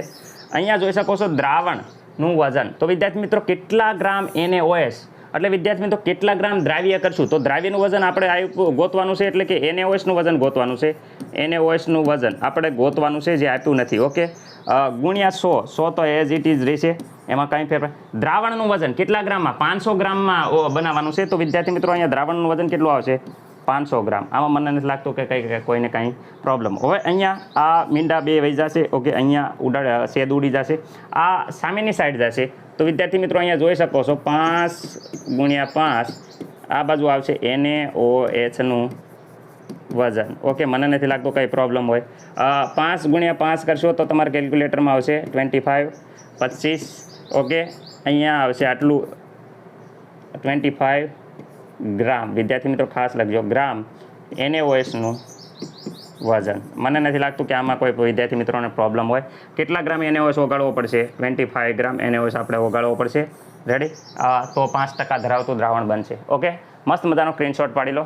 અહીંયા જોઈ શકો છો દ્રાવણનું વજન. તો વિદ્યાર્થી મિત્રો કેટલા ગ્રામ NaOH, એટલે વિદ્યાર્થી મિત્રો કેટલા ગ્રામ દ્રાવ્ય કરશું? તો દ્રાવ્યનું વજન આપણે ગોતવાનું છે, એટલે કે NaOHનું વજન ગોતવાનું છે. NaOHનું વજન આપણે ગોતવાનું છે, જે આપ્યું નથી. ઓકે, ગુણ્યા 100 તો એઝ ઇટ ઇઝ રહેશે, એમાં કંઈ ફેરફાર. દ્રાવણનું વજન કેટલા ગ્રામમાં? 500 ગ્રામમાં બનાવવાનું છે. તો વિદ્યાર્થી મિત્રો અહીંયા દ્રાવણનું વજન કેટલું આવશે? 500 ગ્રામ. આમાં મને નથી લાગતું કે કોઈને કાંઈ પ્રોબ્લેમ. હવે અહીંયા આ મીંડા બે વહી જશે. ઓકે, અહીંયા શેદ ઉડી જશે, આ સામેની સાઈડ જશે. તો વિદ્યાર્થી મિત્રો અહીંયા જોઈ શકો છો 5 ગુણ્યા 5, આ બાજુ આવશે NaOHનું વજન. ઓકે, મને નથી લાગતું કંઈ પ્રોબ્લેમ હોય. 5 ગુણ્યા 5 કરશો તો તમારા કેલ્ક્યુલેટરમાં આવશે 25, 25. ઓકે, અહીંયા આવશે આટલું 25 ગ્રામ. વિદ્યાર્થી મિત્રો ખાસ લખજો, ગ્રામ NaOHનું વજન. મને નથી લાગતું કે આમાં કોઈ વિદ્યાર્થી મિત્રોને પ્રોબ્લેમ હોય. કેટલા ગ્રામ NaOH ઓગાળવો પડશે? 25 ગ્રામ NaOH આપણે ઓગાળવો પડશે. રેડી? તો 5% ધરાવતું દ્રાવણ બનશે. ઓકે, મસ્ત મજાનો સ્ક્રીનશોટ પાડી લો.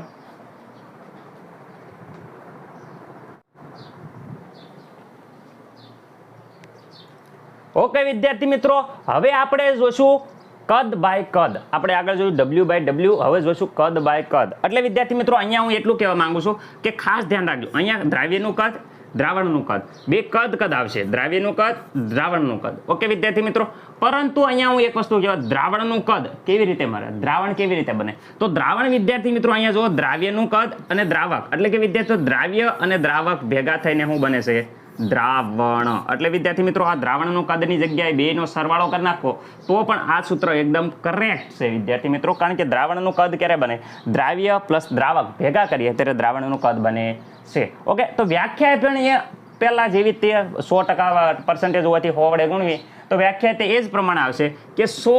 ઓકે વિદ્યાર્થી મિત્રો, હવે આપણે જોઈશું કદ બાય કદ. આપણે આગળ જોયું W/W, હવે જોઈશું કદ બાય કદ. એટલે વિદ્યાર્થી મિત્રો અહીંયા હું એટલું કહેવા માંગુ છું કે ખાસ ધ્યાન રાખજો, અહીંયા દ્રાવ્યનું કદ, દ્રાવણનું કદ, બે કદ આવશે, દ્રાવ્યનું કદ, દ્રાવણનું કદ. ઓકે વિદ્યાર્થી મિત્રો, પરંતુ અહીંયા હું એક વસ્તુ કહેવા, દ્રાવણનું કદ કેવી રીતે મળે? દ્રાવણ કેવી રીતે બને? તો દ્રાવણ વિદ્યાર્થી મિત્રો અહીંયા જો દ્રાવ્યનું કદ અને દ્રાવક, એટલે કે વિદ્યાર્થીઓ દ્રાવ્ય અને દ્રાવક ભેગા થઈને શું બને છે? દ્રાવણ. એટલે વિદ્યાર્થી મિત્રો આ દ્રાવણનું કદની જગ્યાએ બેનો સરવાળો કરી નાખો તો પણ આ સૂત્ર એકદમ કરેક્ટ છે વિદ્યાર્થી મિત્રો. કારણ કે દ્રાવણનું કદ ક્યારે બને? દ્રાવ્ય પ્લસ દ્રાવક ભેગા કરીએ ત્યારે દ્રાવણનું કદ બને છે. ઓકે, તો વ્યાખ્યા પણ એ પહેલાં જેવી તે 100% હોવાથી 100 વડે ગુણવી, તો વ્યાખ્યા તે એ જ પ્રમાણે આવશે કે 100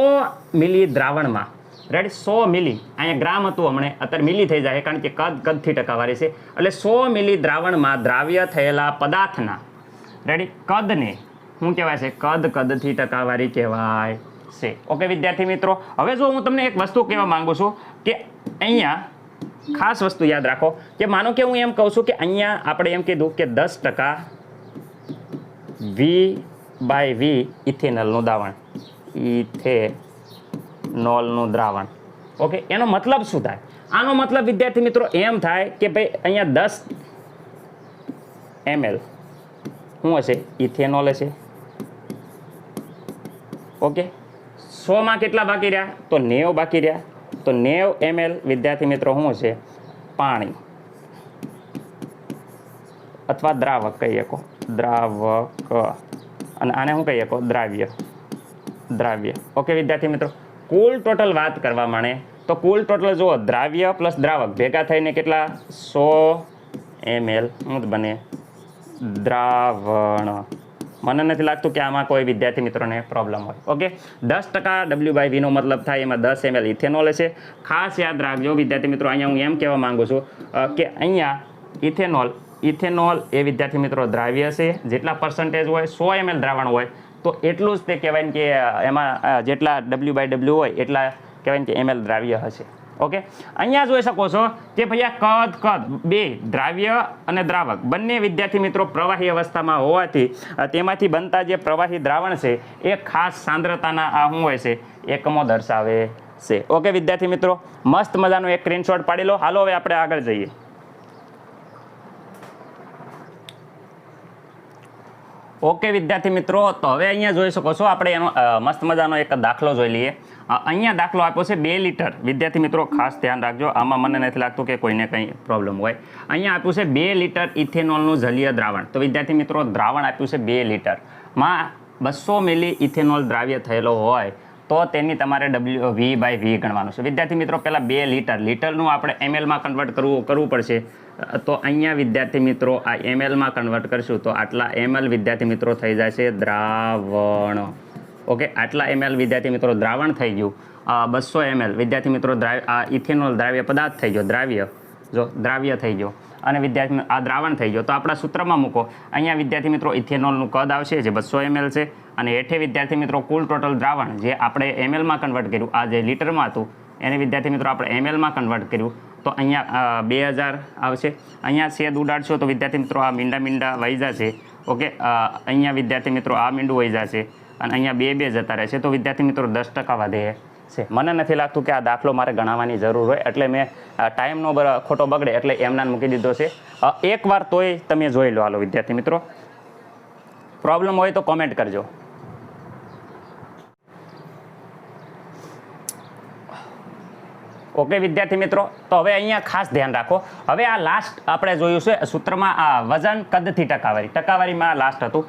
મિલી દ્રાવણમાં, રેડી, 100 મિલી, અહીંયા ગ્રામ હતું હમણાં, અત્યારે મિલી થઈ જાય કારણ કે કદથી ટકાવારી છે. એટલે 100 મિલી દ્રાવણમાં દ્રાવ્ય થયેલા પદાર્થના, રેડી, કદને શું કહેવાય છે? કદથી ટકાવારી કહેવાય છે. ઓકે વિદ્યાર્થી મિત્રો, હવે જો હું તમને એક વસ્તુ કહેવા માંગુ છું કે અહીંયા ખાસ વસ્તુ યાદ રાખો કે માનો કે હું એમ કહું છું કે અહીંયા આપણે એમ કીધું કે 10% V/V ઇથેનોલનું દ્રાવણ, ઇથેનોલનું દ્રાવણ. ઓકે, એનો મતલબ શું થાય? આનો મતલબ વિદ્યાર્થી મિત્રો એમ થાય કે ભાઈ અહીંયા 10 ml શું હશે? ઇથેનોલ હશે. ઓકે, 100માં કેટલા બાકી રહ્યા? તો 90 બાકી રહ્યા. તો 90 ml વિદ્યાર્થી મિત્રો શું હશે? પાણી અથવા દ્રાવક કહી શકો. દ્રાવક અને આને શું કહીએ કહો દ્રાવ્ય દ્રાવ્ય ઓકે વિદ્યાર્થી મિત્રો કુલ ટોટલ વાત કરવા માંડે તો કુલ ટોટલ જુઓ દ્રાવ્ય પ્લસ દ્રાવક ભેગા થઈને કેટલા 100 ml શું બને દ્રાવણ મને નથી લાગતું કે આમાં કોઈ વિદ્યાર્થી મિત્રોને પ્રોબ્લેમ હોય ઓકે 10% W/V નો મતલબ થાય એમાં 10 ml ઇથેનોલ હશે ખાસ યાદ રાખજો વિદ્યાર્થી મિત્રો અહીંયા હું એમ કહેવા માંગુ છું કે અહીંયા ઇથેનોલ એ વિદ્યાર્થી મિત્રો દ્રાવ્ય છે જેટલા પર્સન્ટેજ હોય 100 ml દ્રાવણ હોય તો એટલું જ તે કહેવાય ને કે એમાં જેટલા W/W હોય એટલા કહેવાય કે ml દ્રાવ્ય હશે ઓકે અહીંયા જોઈ શકો છો કે ભૈયા કદ બે દ્રાવ્ય અને દ્રાવક બંને વિદ્યાર્થી મિત્રો પ્રવાહી અવસ્થામાં હોવાથી તેમાંથી બનતા જે પ્રવાહી દ્રાવણ છે એ ખાસ સાંદ્રતાના આ શું હોય છે એકમો દર્શાવે છે ઓકે વિદ્યાર્થી મિત્રો મસ્ત મજાનો એક સ્ક્રીનશોટ પાડી લો હાલો હવે આપણે આગળ જઈએ ઓકે વિદ્યાર્થી મિત્રો તો હવે અહીંયા જોઈ શકો છો આપણે એનો મસ્ત મજાનો એક દાખલો જોઈ લઈએ અહીંયા દાખલો આપ્યો છે 2 લીટર વિદ્યાર્થી મિત્રો ખાસ ધ્યાન રાખજો આમાં મને નથી લાગતું કે કોઈને કંઈ પ્રોબ્લેમ હોય અહીંયા આપ્યું છે 2 લીટર ઇથેનોલનું જલીય દ્રાવણ તો વિદ્યાર્થી મિત્રો દ્રાવણ આપ્યું છે 2 લીટરમાં 200 મિલી ઇથેનોલ દ્રાવ્ય થયેલો હોય તો તેની તમારે V/V ગણવાનું છે વિદ્યાર્થી મિત્રો પહેલાં 2 લીટરનું આપણે mlમાં કન્વર્ટ કરવું પડશે તો અહીંયા વિદ્યાર્થી મિત્રો આ mlમાં કન્વર્ટ કરશું તો આટલા ml વિદ્યાર્થી મિત્રો થઈ જાય છે દ્રાવણ ઓકે આટલા ml વિદ્યાર્થી મિત્રો દ્રાવણ થઈ ગયું 200 ml વિદ્યાર્થી મિત્રો આ ઇથેનોલ દ્રાવ્ય પદાર્થ થઈ ગયો દ્રાવ્ય થઈ ગયો અને વિદ્યાર્થી આ દ્રાવણ થઈ ગયો તો આપણા સૂત્રમાં મૂકો અહીંયા વિદ્યાર્થી મિત્રો ઇથેનોલનું કદ આવશે જે 200 ml છે અને હેઠે વિદ્યાર્થી મિત્રો કુલ ટોટલ દ્રાવણ જે આપણે mlમાં કન્વર્ટ કર્યું આ જે લીટરમાં હતું એને વિદ્યાર્થી મિત્રો આપણે mlમાં કન્વર્ટ કર્યું તો અહીંયા 2000 આવશે અહીંયા છેદ ઉડાડશો તો વિદ્યાર્થી મિત્રો આ મીંડા વહી જશે ઓકે અહીંયા વિદ્યાર્થી મિત્રો આ મીંડું વહી જશે અને અહીંયા 2 જતા રહેશે તો વિદ્યાર્થી મિત્રો 10% વધે છે મને નથી લાગતું કે આ દાખલો મારે ગણાવવાની જરૂર હોય એટલે મેં ટાઈમનો ખોટો બગડે એટલે એમના મૂકી દીધો છે એકવાર તોય તમે જોઈ લો હાલો વિદ્યાર્થી મિત્રો પ્રોબ્લેમ હોય તો કોમેન્ટ કરજો ઓકે વિદ્યાર્થી મિત્રો તો હવે અહીંયા ખાસ ધ્યાન રાખો હવે આ લાસ્ટ આપણે જોયું છે સૂત્રમાં આ વજન કદથી ટકાવારીમાં લાસ્ટ હતું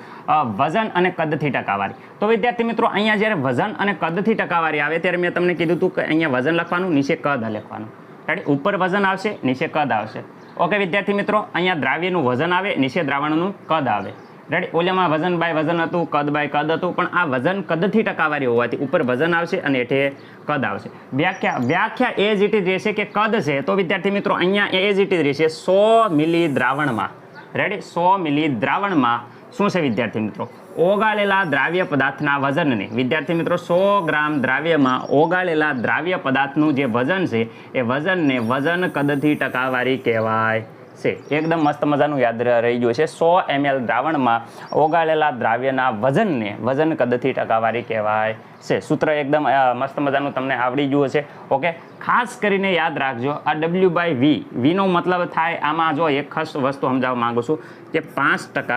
વજન અને કદથી ટકાવારી તો વિદ્યાર્થી મિત્રો અહીંયા જ્યારે વજન અને કદથી ટકાવારી આવે ત્યારે મેં તમને કીધું હતું કે અહીંયા વજન લખવાનું નીચે કદ લખવાનું રાઈટ ઉપર વજન આવશે નીચે કદ આવશે ઓકે વિદ્યાર્થી મિત્રો અહીંયા દ્રાવ્યનું વજન આવે નીચે દ્રાવણનું કદ આવે રાઈટ ઓલામાં વજન બાય વજન હતું કદ બાય કદ હતું પણ આ વજન કદથી ટકાવારી હોવાથી ઉપર વજન આવશે અને હેઠે કદ આવશે વ્યાખ્યા એ જ ઇટ રહેશે કે કદ છે તો વિદ્યાર્થી મિત્રો અહીંયા એ જ ઇટ રહેશે 100 મિલી દ્રાવણમાં રેડી 100 મિલી દ્રાવણમાં શું છે વિદ્યાર્થી મિત્રો ઓગાળેલા દ્રાવ્ય પદાર્થના વજનને વિદ્યાર્થી મિત્રો 100 ગ્રામ દ્રાવ્યમાં ઓગાળેલા દ્રાવ્ય પદાર્થનું જે વજન છે એ વજનને વજન કદથી ટકાવારી કહેવાય છે એકદમ મસ્ત મજાનું યાદ રહી ગયું છે 100 ml દ્રાવણમાં ઓગાળેલા દ્રાવ્યના વજનને વજન કદથી ટકાવારી કહેવાય છે સૂત્ર એકદમ મસ્ત મજાનું તમને આવડી ગયું છે ઓકે ખાસ કરીને યાદ રાખજો આ W/V નો મતલબ થાય આમાં જો એક ખાસ વસ્તુ સમજાવવા માંગુ છું કે 5%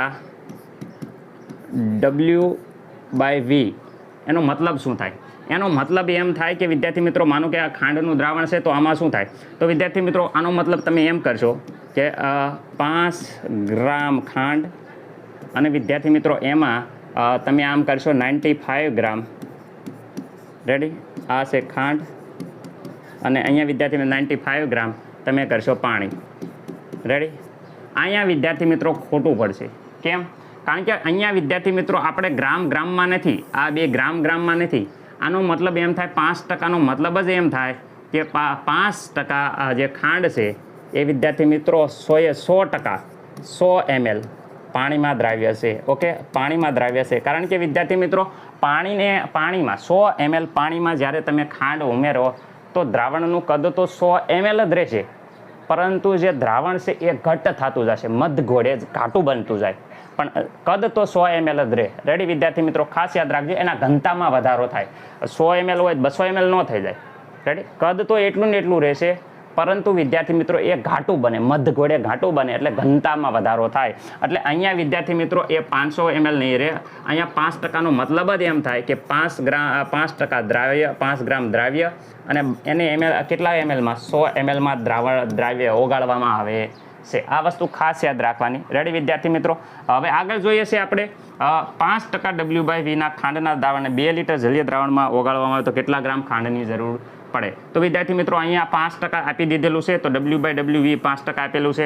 W/V એનો મતલબ શું થાય એનો મતલબ એમ થાય કે વિદ્યાર્થી મિત્રો માનો કે આ ખાંડનું દ્રાવણ છે તો આમાં શું થાય તો વિદ્યાર્થી મિત્રો આનો મતલબ તમે એમ કરશો કે 5 ગ્રામ ખાંડ અને વિદ્યાર્થી મિત્રો એમાં તમે આમ કરશો 95 ગ્રામ રેડી આ છે ખાંડ અને અહીંયા વિદ્યાર્થી મિત્રો 95 ગ્રામ તમે કરશો પાણી રેડી અહીંયા વિદ્યાર્થી મિત્રો ખોટું પડશે કેમ કારણ કે અહીંયા વિદ્યાર્થી મિત્રો આપણે ગ્રામમાં નથી આ બે ગ્રામમાં નથી આનો મતલબ એમ થાય 5%નો મતલબ જ એમ થાય કે 5% જે ખાંડ છે એ વિદ્યાર્થી મિત્રો 100% 100 ml પાણીમાં દ્રાવ્ય છે ઓકે પાણીમાં દ્રાવ્ય છે કારણ કે વિદ્યાર્થી મિત્રો પાણીમાં 100 ml પાણીમાં જ્યારે તમે ખાંડ ઉમેરો તો દ્રાવણનું કદ તો 100 ml જ રહેશે પરંતુ જે દ્રાવણ છે એ ઘટ્ટ થતું જશે મધઘોડે જ ઘાટું બનતું જાય પણ કદ તો 100 ml જ રહે રેડી વિદ્યાર્થી મિત્રો ખાસ યાદ રાખજો એના ઘનતામાં વધારો થાય 100 ml હોય 200 ml ન થઈ જાય રેડી કદ તો એટલું ને એટલું રહેશે પરંતુ વિદ્યાર્થી મિત્રો એ ઘાટું બને મધઘોડે ઘાટું બને એટલે ઘનતામાં વધારો થાય એટલે અહીંયા વિદ્યાર્થી મિત્રો એ 500 ml નહીં રહે અહીંયા 5%નો મતલબ જ એમ થાય કે 5% દ્રાવ્ય 5 ગ્રામ દ્રાવ્ય અને એને કેટલા mlમાં 100 mlમાં દ્રાવ્ય ઓગાળવામાં આવે છે. આ વસ્તુ ખાસ યાદ રાખવાની. રેડી વિદ્યાર્થી મિત્રો? હવે આગળ જોઈએ છે આપણે 5% W/V ના ખાંડના દ્રાવણને 2 લીટર જલીય દ્રાવણમાં ઓગાળવામાં આવે તો કેટલા ગ્રામ ખાંડની જરૂર પડે? તો વિદ્યાર્થી મિત્રો અહીંયા 5% આપી દીધેલું છે, તો W/W/V 5% આપેલું છે.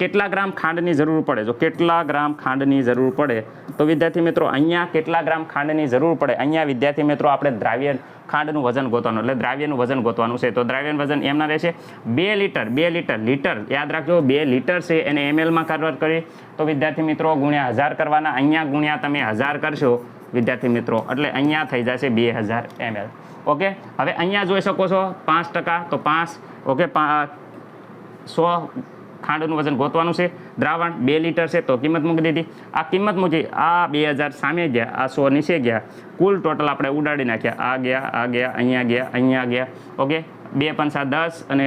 કેટલા ગ્રામ ખાંડની જરૂર પડે? જો કેટલા ગ્રામ ખાંડની જરૂર પડે તો વિદ્યાર્થી મિત્રો અહીંયા કેટલા ગ્રામ ખાંડની જરૂર પડે, અહીંયા વિદ્યાર્થી મિત્રો આપણે દ્રાવ્ય ખાંડનું વજન ગોતવાનું, એટલે દ્રાવ્યનું વજન ગોતવાનું છે. તો દ્રાવ્યનું વજન એમના રહેશે 2 લીટર યાદ રાખજો, 2 લીટર છે એને ml માં કન્વર્ટ કરી તો વિદ્યાર્થી મિત્રો ગુણ્યા 1000 કરવાના. અહીંયા ગુણ્યા તમે 1000 કરશો વિદ્યાર્થી મિત્રો એટલે અહીંયા થઈ જશે 2000 ml. ઓકે, હવે અહીંયા જોઈ શકો છો 5% તો 5. ઓકે, 100 ખાંડનું વજન ગોતવાનું છે. દ્રાવણ 2 લીટર છે તો કિંમત મૂકી દીધી. આ કિંમત મૂકી, આ 2000 સામે ગયા, આ 100 નીચે ગયા, કુલ ટોટલ આપણે ઉડાડી નાખ્યા. આ ગયા, અહીંયા ગયા. ઓકે, 2 પંચા 10 અને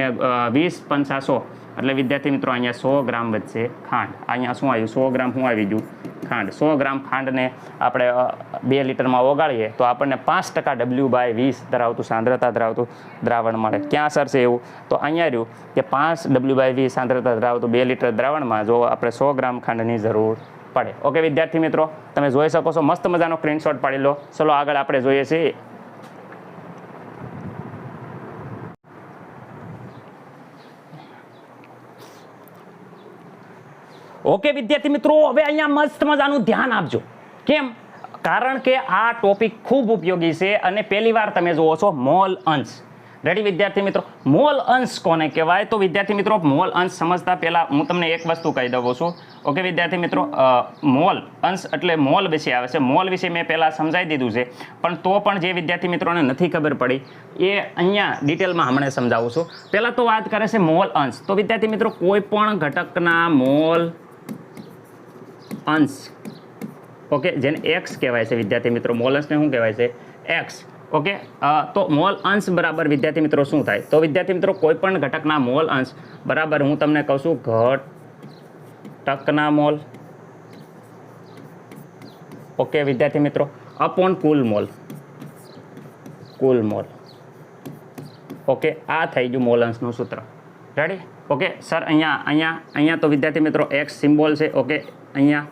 20 પંચા 100 એટલે વિદ્યાર્થી મિત્રો અહીંયા 100 ગ્રામ વધશે ખાંડ. અહીંયા શું આવ્યું? 100 ગ્રામ શું આવી ગયું? ખાંડ. 100 ગ્રામ ખાંડને આપણે 2 લીટરમાં ઓગાળીએ તો આપણને 5% W/V ધરાવતું સાંદ્રતા ધરાવતું દ્રાવણ મળે. ક્યાં સર છે એવું? તો અહીંયા રહ્યું કે 5 W/V સાંદ્રતા ધરાવતું 2 લીટર દ્રાવણમાં જો આપણે 100 ગ્રામ ખાંડની જરૂર પડે. ઓકે વિદ્યાર્થી મિત્રો, તમે જોઈ શકો છો, મસ્ત મજાનો સ્ક્રીનશોટ પાડી લો. ચલો આગળ આપણે જોઈએ છીએ ઓકે વિદ્યાર્થી મિત્રો, હવે અહીંયા મસ્ત મજાનું ધ્યાન આપજો. કેમ? કારણ કે આ ટોપિક ખૂબ ઉપયોગી છે અને પહેલી વાર તમે જુઓ છો મોલ અંશ. રેડી વિદ્યાર્થી મિત્રો? મોલ અંશ કોને કહેવાય? તો વિદ્યાર્થી મિત્રો મોલ અંશ સમજતા પહેલા હું તમને એક વસ્તુ કહી દઉં છું. ઓકે વિદ્યાર્થી મિત્રો, મોલ અંશ એટલે મોલ વિશે આવે છે. મોલ વિશે મેં પહેલાં સમજાવી દીધું છે, પણ તો પણ જે વિદ્યાર્થી મિત્રોને નથી ખબર પડી એ અહીંયા ડિટેલમાં હમણાં સમજાવું છું. પહેલાં તો વાત કરે છે મોલ અંશ. તો વિદ્યાર્થી મિત્રો કોઈ પણ ઘટકના મોલ અંશ, ઓકે, જેને x કહેવાય છે વિદ્યાર્થી મિત્રો, મોલ અંશને શું કહેવાય છે? x. ઓકે, તો મોલ અંશ બરાબર વિદ્યાર્થી મિત્રો શું થાય? તો વિદ્યાર્થી મિત્રો કોઈ પણ ઘટકના મોલ અંશ બરાબર હું તમને કહું છું ઘટકના મોલ, ઓકે વિદ્યાર્થી મિત્રો, અપોન કુલ મોલ. ઓકે, આ થઈ ગયું મોલ અંશનું સૂત્ર. રેડી? ઓકે સર, અહીંયા તો વિદ્યાર્થી મિત્રો x સિમ્બોલ છે. ઓકે, અહીંયા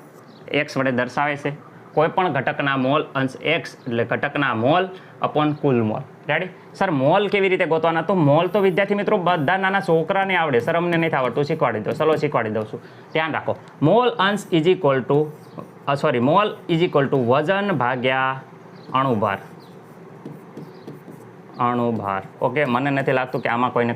x વડે દર્શાવે છે કોઈ પણ ઘટકના મોલ અંશ x એટલે ઘટકના મોલ અપોન કુલ મોલ. રેડી? સર મોલ કેવી રીતે ગોતવાના? તો મોલ તો વિદ્યાર્થી મિત્રો બધા નાના છોકરાને આવડે. સર અમને નથી આવડતું, શીખવાડી દો. ચલો શીખવાડી દઉં છું. ધ્યાન રાખો, મોલ અંશ ઇઝ ઇક્વલ ટુ વજન ભાગ્યા અણુભાર. ઓકે, મને નથી લાગતું કે આમાં કોઈને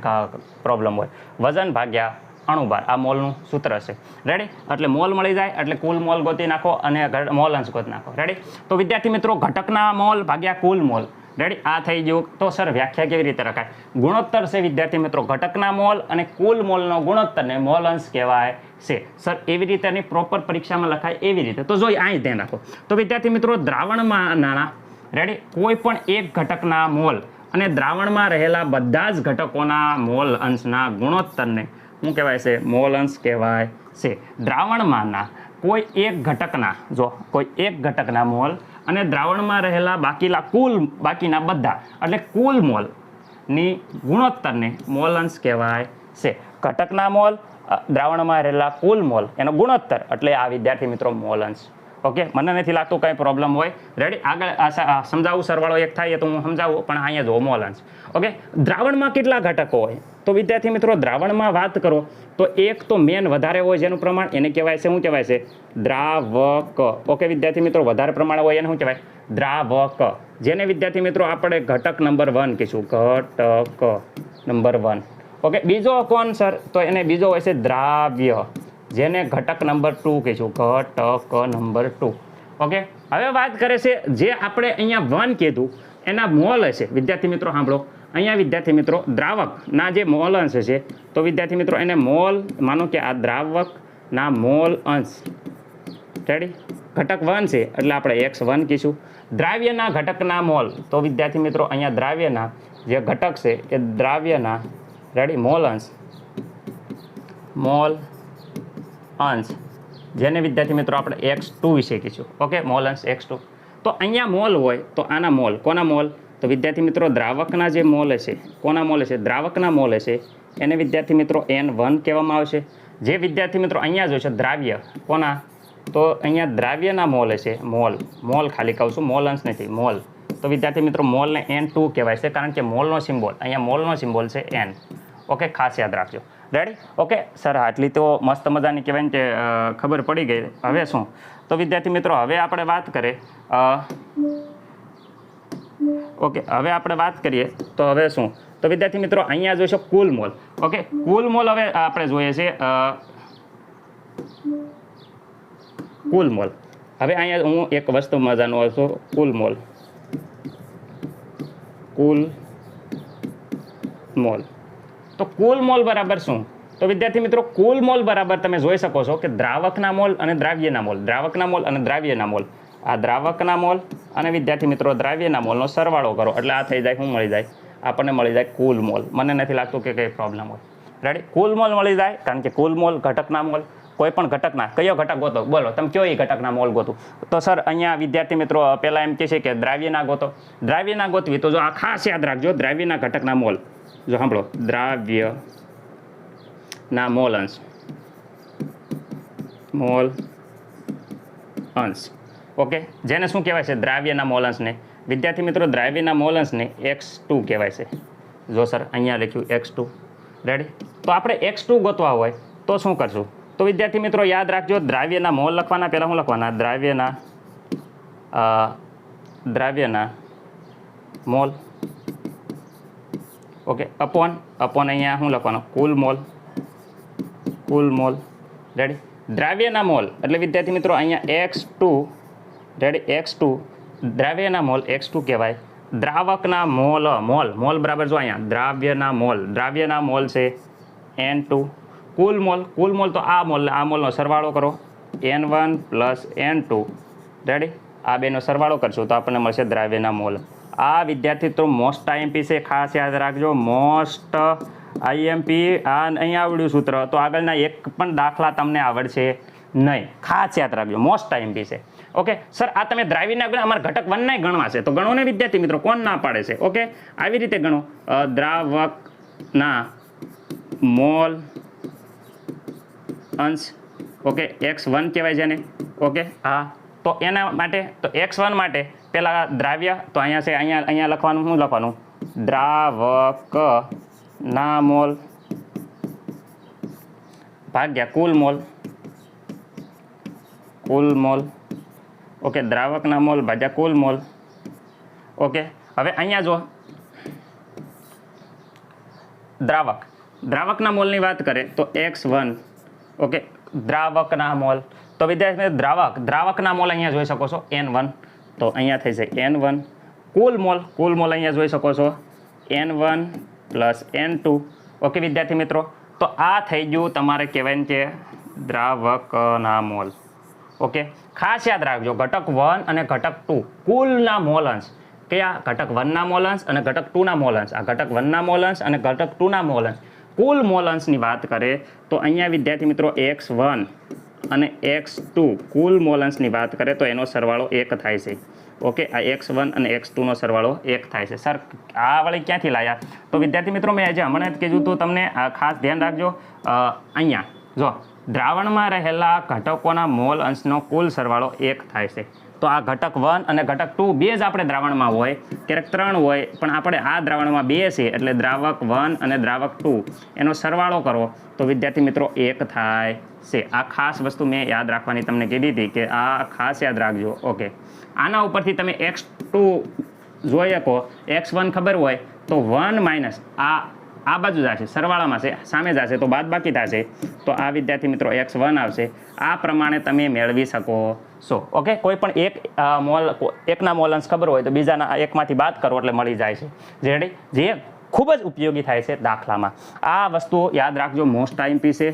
પ્રોબ્લેમ હોય. વજન ભાગ્યા અણુભાર આ મોલનું સૂત્ર છે. રેડી? એટલે મોલ મળી જાય એટલે કુલ મોલ ગોતી નાખો અને મોલ અંશ ગોતી નાખો. રેડી? તો વિદ્યાર્થી મિત્રો ઘટકના મોલ ભાગ્યા કુલ મોલ. રેડી? આ થઈ ગયું. તો સર વ્યાખ્યા કેવી રીતે રખાય? ગુણોત્તર છે વિદ્યાર્થી મિત્રો, ઘટકના મોલ અને કુલ મોલનો ગુણોત્તરને મોલ અંશ કહેવાય છે. સર એવી રીતે એની પ્રોપર પરીક્ષામાં લખાય એવી રીતે. તો જોઈ અહીં ધ્યાન રાખો. તો વિદ્યાર્થી મિત્રો દ્રાવણમાં નાના, રેડી, કોઈ પણ એક ઘટકના મોલ અને દ્રાવણમાં રહેલા બધા જ ઘટકોના મોલ અંશના ગુણોત્તરને શું કહેવાય છે? મોલ અંશ કહેવાય છે. દ્રાવણમાંના કોઈ એક ઘટકના મોલ અને દ્રાવણમાં રહેલા બાકીના બધા એટલે કુલ મોલની ગુણોત્તરને મોલ અંશ કહેવાય છે. ઘટકના મોલ, દ્રાવણમાં રહેલા કુલ મોલ એનો ગુણોત્તર એટલે આ વિદ્યાર્થી મિત્રો મોલ અંશ. ઓકે, મને નથી લાગતું કંઈ પ્રોબ્લેમ હોય. રેડી? આગળ સમજાવું, સરવાળો એક થાય તો હું સમજાવું, પણ અહીંયા જો મોલ અંશ. ઓકે, દ્રાવણમાં કેટલા ઘટકો હોય? તો વિદ્યાર્થી મિત્રો દ્રાવણમાં વાત કરો તો એક તો મેન વધારે હોય જેનું પ્રમાણ એને કહેવાય છે, શું કહેવાય છે? દ્રાવક. ઓકે વિદ્યાર્થી મિત્રો, વધારે પ્રમાણ હોય એને શું કહેવાય? દ્રાવક. જેને વિદ્યાર્થી મિત્રો આપણે ઘટક નંબર 1 કહીશું. ઘટક નંબર 1. ઓકે, બીજો કોણ સર? તો એને બીજો હોય છે દ્રાવ્ય, જેને ઘટક નંબર 2 કહીશું. ઘટક નંબર 2. ઓકે, હવે વાત કરે છે જે આપણે અહીંયા 1 કીધું એના મોલ હશે વિદ્યાર્થી મિત્રો. સાંભળો, અહીંયા વિદ્યાર્થી મિત્રો દ્રાવકના જે મોલ અંશ છે તો વિદ્યાર્થી મિત્રો એને મોલ માનો કે આ દ્રાવકના મોલ અંશ. રેડી? ઘટક 1 છે એટલે આપણે x1 કહીશું. દ્રાવ્યના ઘટકના મોલ તો વિદ્યાર્થી મિત્રો અહીંયા દ્રાવ્યના જે ઘટક છે એ દ્રાવ્યના, રેડી, મોલ અંશ જેને વિદ્યાર્થી મિત્રો આપણે x2 વિશે કહીશું. ઓકે, મોલ અંશ x2. તો અહીંયા મોલ હોય તો આના મોલ, કોના મોલ? તો વિદ્યાર્થી મિત્રો દ્રાવકના જે મોલ હશે, કોના મોલ હશે? દ્રાવકના મોલ હશે એને વિદ્યાર્થી મિત્રો N1 કહેવામાં આવશે. જે વિદ્યાર્થી મિત્રો અહીંયા જોઈશે દ્રાવ્ય કોના, તો અહીંયા દ્રાવ્યના મોલ હશે, મોલ ખાલી કહું છું, મોલ અંશ નથી, મોલ. તો વિદ્યાર્થી મિત્રો મોલને N2 કહેવાય છે, કારણ કે મોલનો સિમ્બોલ, અહીંયા મોલનો સિમ્બોલ છે N. ઓકે, ખાસ યાદ રાખજો. રેડી? ઓકે સર, આટલી તો મસ્ત મજાની કહેવાય ને કે ખબર પડી ગઈ. હવે શું? તો વિદ્યાર્થી મિત્રો હવે આપણે વાત કરીએ, ઓકે હવે આપણે વાત કરીએ તો હવે શું? તો વિદ્યાર્થી મિત્રો અહીંયા જોઈશો કુલ મોલ. ઓકે, કુલ મોલ હવે આપણે જોઈએ છે કુલ મોલ. હવે અહીંયા હું એક વસ્તુ મજાનું છું, કુલ મોલ, કુલ મોલ. તો કુલ મોલ બરાબર શું? તો વિદ્યાર્થી મિત્રો કુલ મોલ બરાબર તમે જોઈ શકો છો કે દ્રાવકના મોલ અને દ્રાવ્યના મોલ, દ્રાવકના મોલ અને દ્રાવ્યના મોલ. આ દ્રાવકના મોલ અને વિદ્યાર્થી મિત્રો દ્રાવ્યના મોલનો સરવાળો કરો એટલે આ થઈ જાય, શું મળી જાય? આપણને મળી જાય કુલ મોલ. મને નથી લાગતું કે કંઈ પ્રોબ્લેમ હોય. રેડી? કુલ મોલ મળી જાય, કારણ કે કુલ મોલ ઘટકના મોલ, કોઈ પણ ઘટકના, કયો ઘટક ગોતો? બોલો તમે, કયો એ ઘટકના મોલ ગોતું? તો સર અહીંયા વિદ્યાર્થી મિત્રો પહેલાં એમ કહે છે કે દ્રાવ્યના ગોતો. દ્રાવ્યના ગોતવી તો જો આ ખાસ યાદ રાખજો, દ્રાવ્યના ઘટકના મોલ. જો સાંભળો, દ્રાવ્યના મોલ અંશ, મોલ અંશ. ઓકે, જેને શું કહેવાય છે? દ્રાવ્યના મોલ અંશને. વિદ્યાર્થી મિત્રો દ્રાવ્યના મોલ અંશને X2 કહેવાય છે. જો સર અહીંયા લખ્યું X2. રેડી? તો આપણે X2 ગોતવા હોય તો શું કરશું? તો વિદ્યાર્થી મિત્રો યાદ રાખજો, દ્રાવ્યના મોલ લખવાના, પહેલાં શું લખવાના? દ્રાવ્યના મોલ. ઓકે, અપોન અહીંયા શું લખવાનું? કુલ મોલ. રેડી? દ્રાવ્યના મોલ એટલે વિદ્યાર્થી મિત્રો અહીંયા X2. Ready? X2 દ્રાવ્યના mall X2 કહેવાય. દ્રાવકના મોલ બરાબર જો અહીંયા દ્રાવ્યના મોલ છે N2. કુલ મોલ તો આ મોલનો સરવાળો કરો, N1 + N2. રેડી? આ બેનો સરવાળો કરશું તો આપણને મળશે દ્રાવ્યના મોલ. આ વિદ્યાર્થી તો મોસ્ટ IMP છે, ખાસ યાદ રાખજો, મોસ્ટ IMP. આ અહીં આવડ્યું સૂત્ર તો આગળના એક પણ દાખલા તમને આવડશે નહીં, ખાસ યાદ રાખજો, મોસ્ટ IMP છે. ઓકે સર, આ તમે દ્રાવ્યના ગણ અમારા ઘટક 1 ના ગણવા છે તો ગણો ને વિદ્યાર્થી મિત્રો, કોણ ના પાડે છે? ઓકે, આવી રીતે ગણો, દ્રાવકના મોલ અંશ. ઓકે, X1 કહેવાય છે ને. ઓકે, હા, તો એના માટે તો X1 માટે પેલા દ્રાવ્ય, તો અહીંયા છે, અહીંયા લખવાનું, શું લખવાનું? દ્રાવકના મોલ ભાગ્યા કુલ મોલ. ઓકે, દ્રાવકના મોલ ભાગ્યા કુલ મોલ. ઓકે, હવે અહીંયા જો દ્રાવકના મોલની વાત કરે તો X1. ઓકે, દ્રાવકના મોલ. તો વિદ્યાર્થી દ્રાવકના મોલ અહીંયા જોઈ શકો છો N1. તો અહીંયા થઈ જાય N1. કુલ મોલ અહીંયા જોઈ શકો છો N1 + N2. ઓકે વિદ્યાર્થી મિત્રો, તો આ થઈ ગયું તમારે કહેવાય ને કે દ્રાવકના મોલ. ઓકે, ખાસ યાદ રાખજો, ઘટક 1 અને ઘટક 2 કુલના મોલ અંશ. કયા? ઘટક 1ના મોલ અંશ અને ઘટક 2ના મોલ અંશ. આ ઘટક 1ના મોલ અંશ અને ઘટક 2ના મોલ અંશ. કુલ મોલ અંશની વાત કરે તો અહીંયા વિદ્યાર્થી મિત્રો X1 અને X2 કુલ મોલ અંશની વાત કરે તો એનો સરવાળો 1 થાય છે. ઓકે, આ X1 અને X2નો સરવાળો 1 થાય છે. સર આ વળી ક્યાંથી લાયા? તો વિદ્યાર્થી મિત્રો મેં આજે હમણાં જ કીધું હતું તમને, ખાસ ધ્યાન રાખજો. અહીંયા જો દ્રાવણમાં રહેલા ઘટકોના મોલ અંશનો કુલ સરવાળો 1 થાય છે. તો આ ઘટક 1 અને ઘટક 2 બે જ આપણે દ્રાવણમાં હોય, ક્યારેક 3 હોય, પણ આપણે આ દ્રાવણમાં 2 છે એટલે દ્રાવક 1 અને દ્રાવક 2 એનો સરવાળો કરો તો વિદ્યાર્થી મિત્રો 1 થાય છે. આ ખાસ વસ્તુ મેં યાદ રાખવાની તમને કીધી હતી કે આ ખાસ યાદ રાખજો. ઓકે, આના ઉપરથી તમે X2 જોઈ શકો, X1 ખબર હોય તો 1 - આ બાજુ જશે, સરવાળામાં છે, સામે જશે તો બાદ બાકી થશે, તો આ વિદ્યાર્થી મિત્રો X1 આવશે. આ પ્રમાણે તમે મેળવી શકો છો. ઓકે, કોઈ પણ એકના મોલ અંશ ખબર હોય તો બીજાના એકમાંથી બાદ કરો એટલે મળી જાય છે. જે ખૂબ જ ઉપયોગી થાય છે દાખલામાં. આ વસ્તુઓ યાદ રાખજો, મોસ્ટ IMP છે,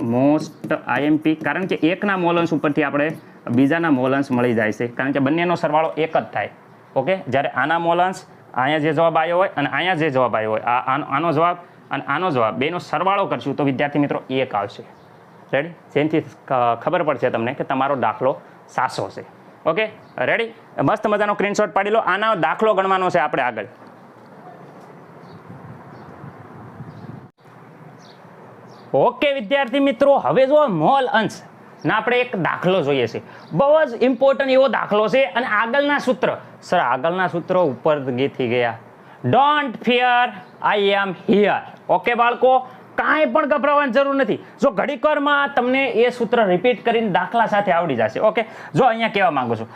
મોસ્ટ IMP, કારણ કે એકના મોલ અંશ ઉપરથી આપણે બીજાના મોલ અંશ મળી જાય છે, કારણ કે બંનેનો સરવાળો 1 જ થાય. ઓકે, જ્યારે આના મોલ અંશ, અહીંયા જે જવાબ આવ્યો હોય અને અહીંયા જે જવાબ આવ્યો હોય, આનો જવાબ અને આનો જવાબ બેનો સરવાળો કરશું તો વિદ્યાર્થી મિત્રો 1 આવશે. રેડી? જેનાથી ખબર પડશે તમને કે તમારો દાખલો સાચો છે. Okay, ready? મસ્ત મજાનો સ્ક્રીનશોટ પાડી લો. આનો દાખલો ગણવાનો છે આપણે આગળ. ઓકે વિદ્યાર્થી મિત્રો, હવે જો મોલ અંશ ના આપણે એક દાખલો જોઈએ છે. બહુ જ ઇમ્પોર્ટન્ટ એવો દાખલો છે. અને આગળના સૂત્ર, સર આગળના સૂત્રો ઉપર ગીથી ગયા. Don't fear, I am here. Okay બાળકો, કાંઈ પણ ગભરાવાની જરૂર નથી. જો ઘડીકવારમાં તમને એ સૂત્ર રિપીટ કરીને દાખલા સાથે આવડી જશે. ઓકે, જો અહીંયા કહેવા માંગુ છું,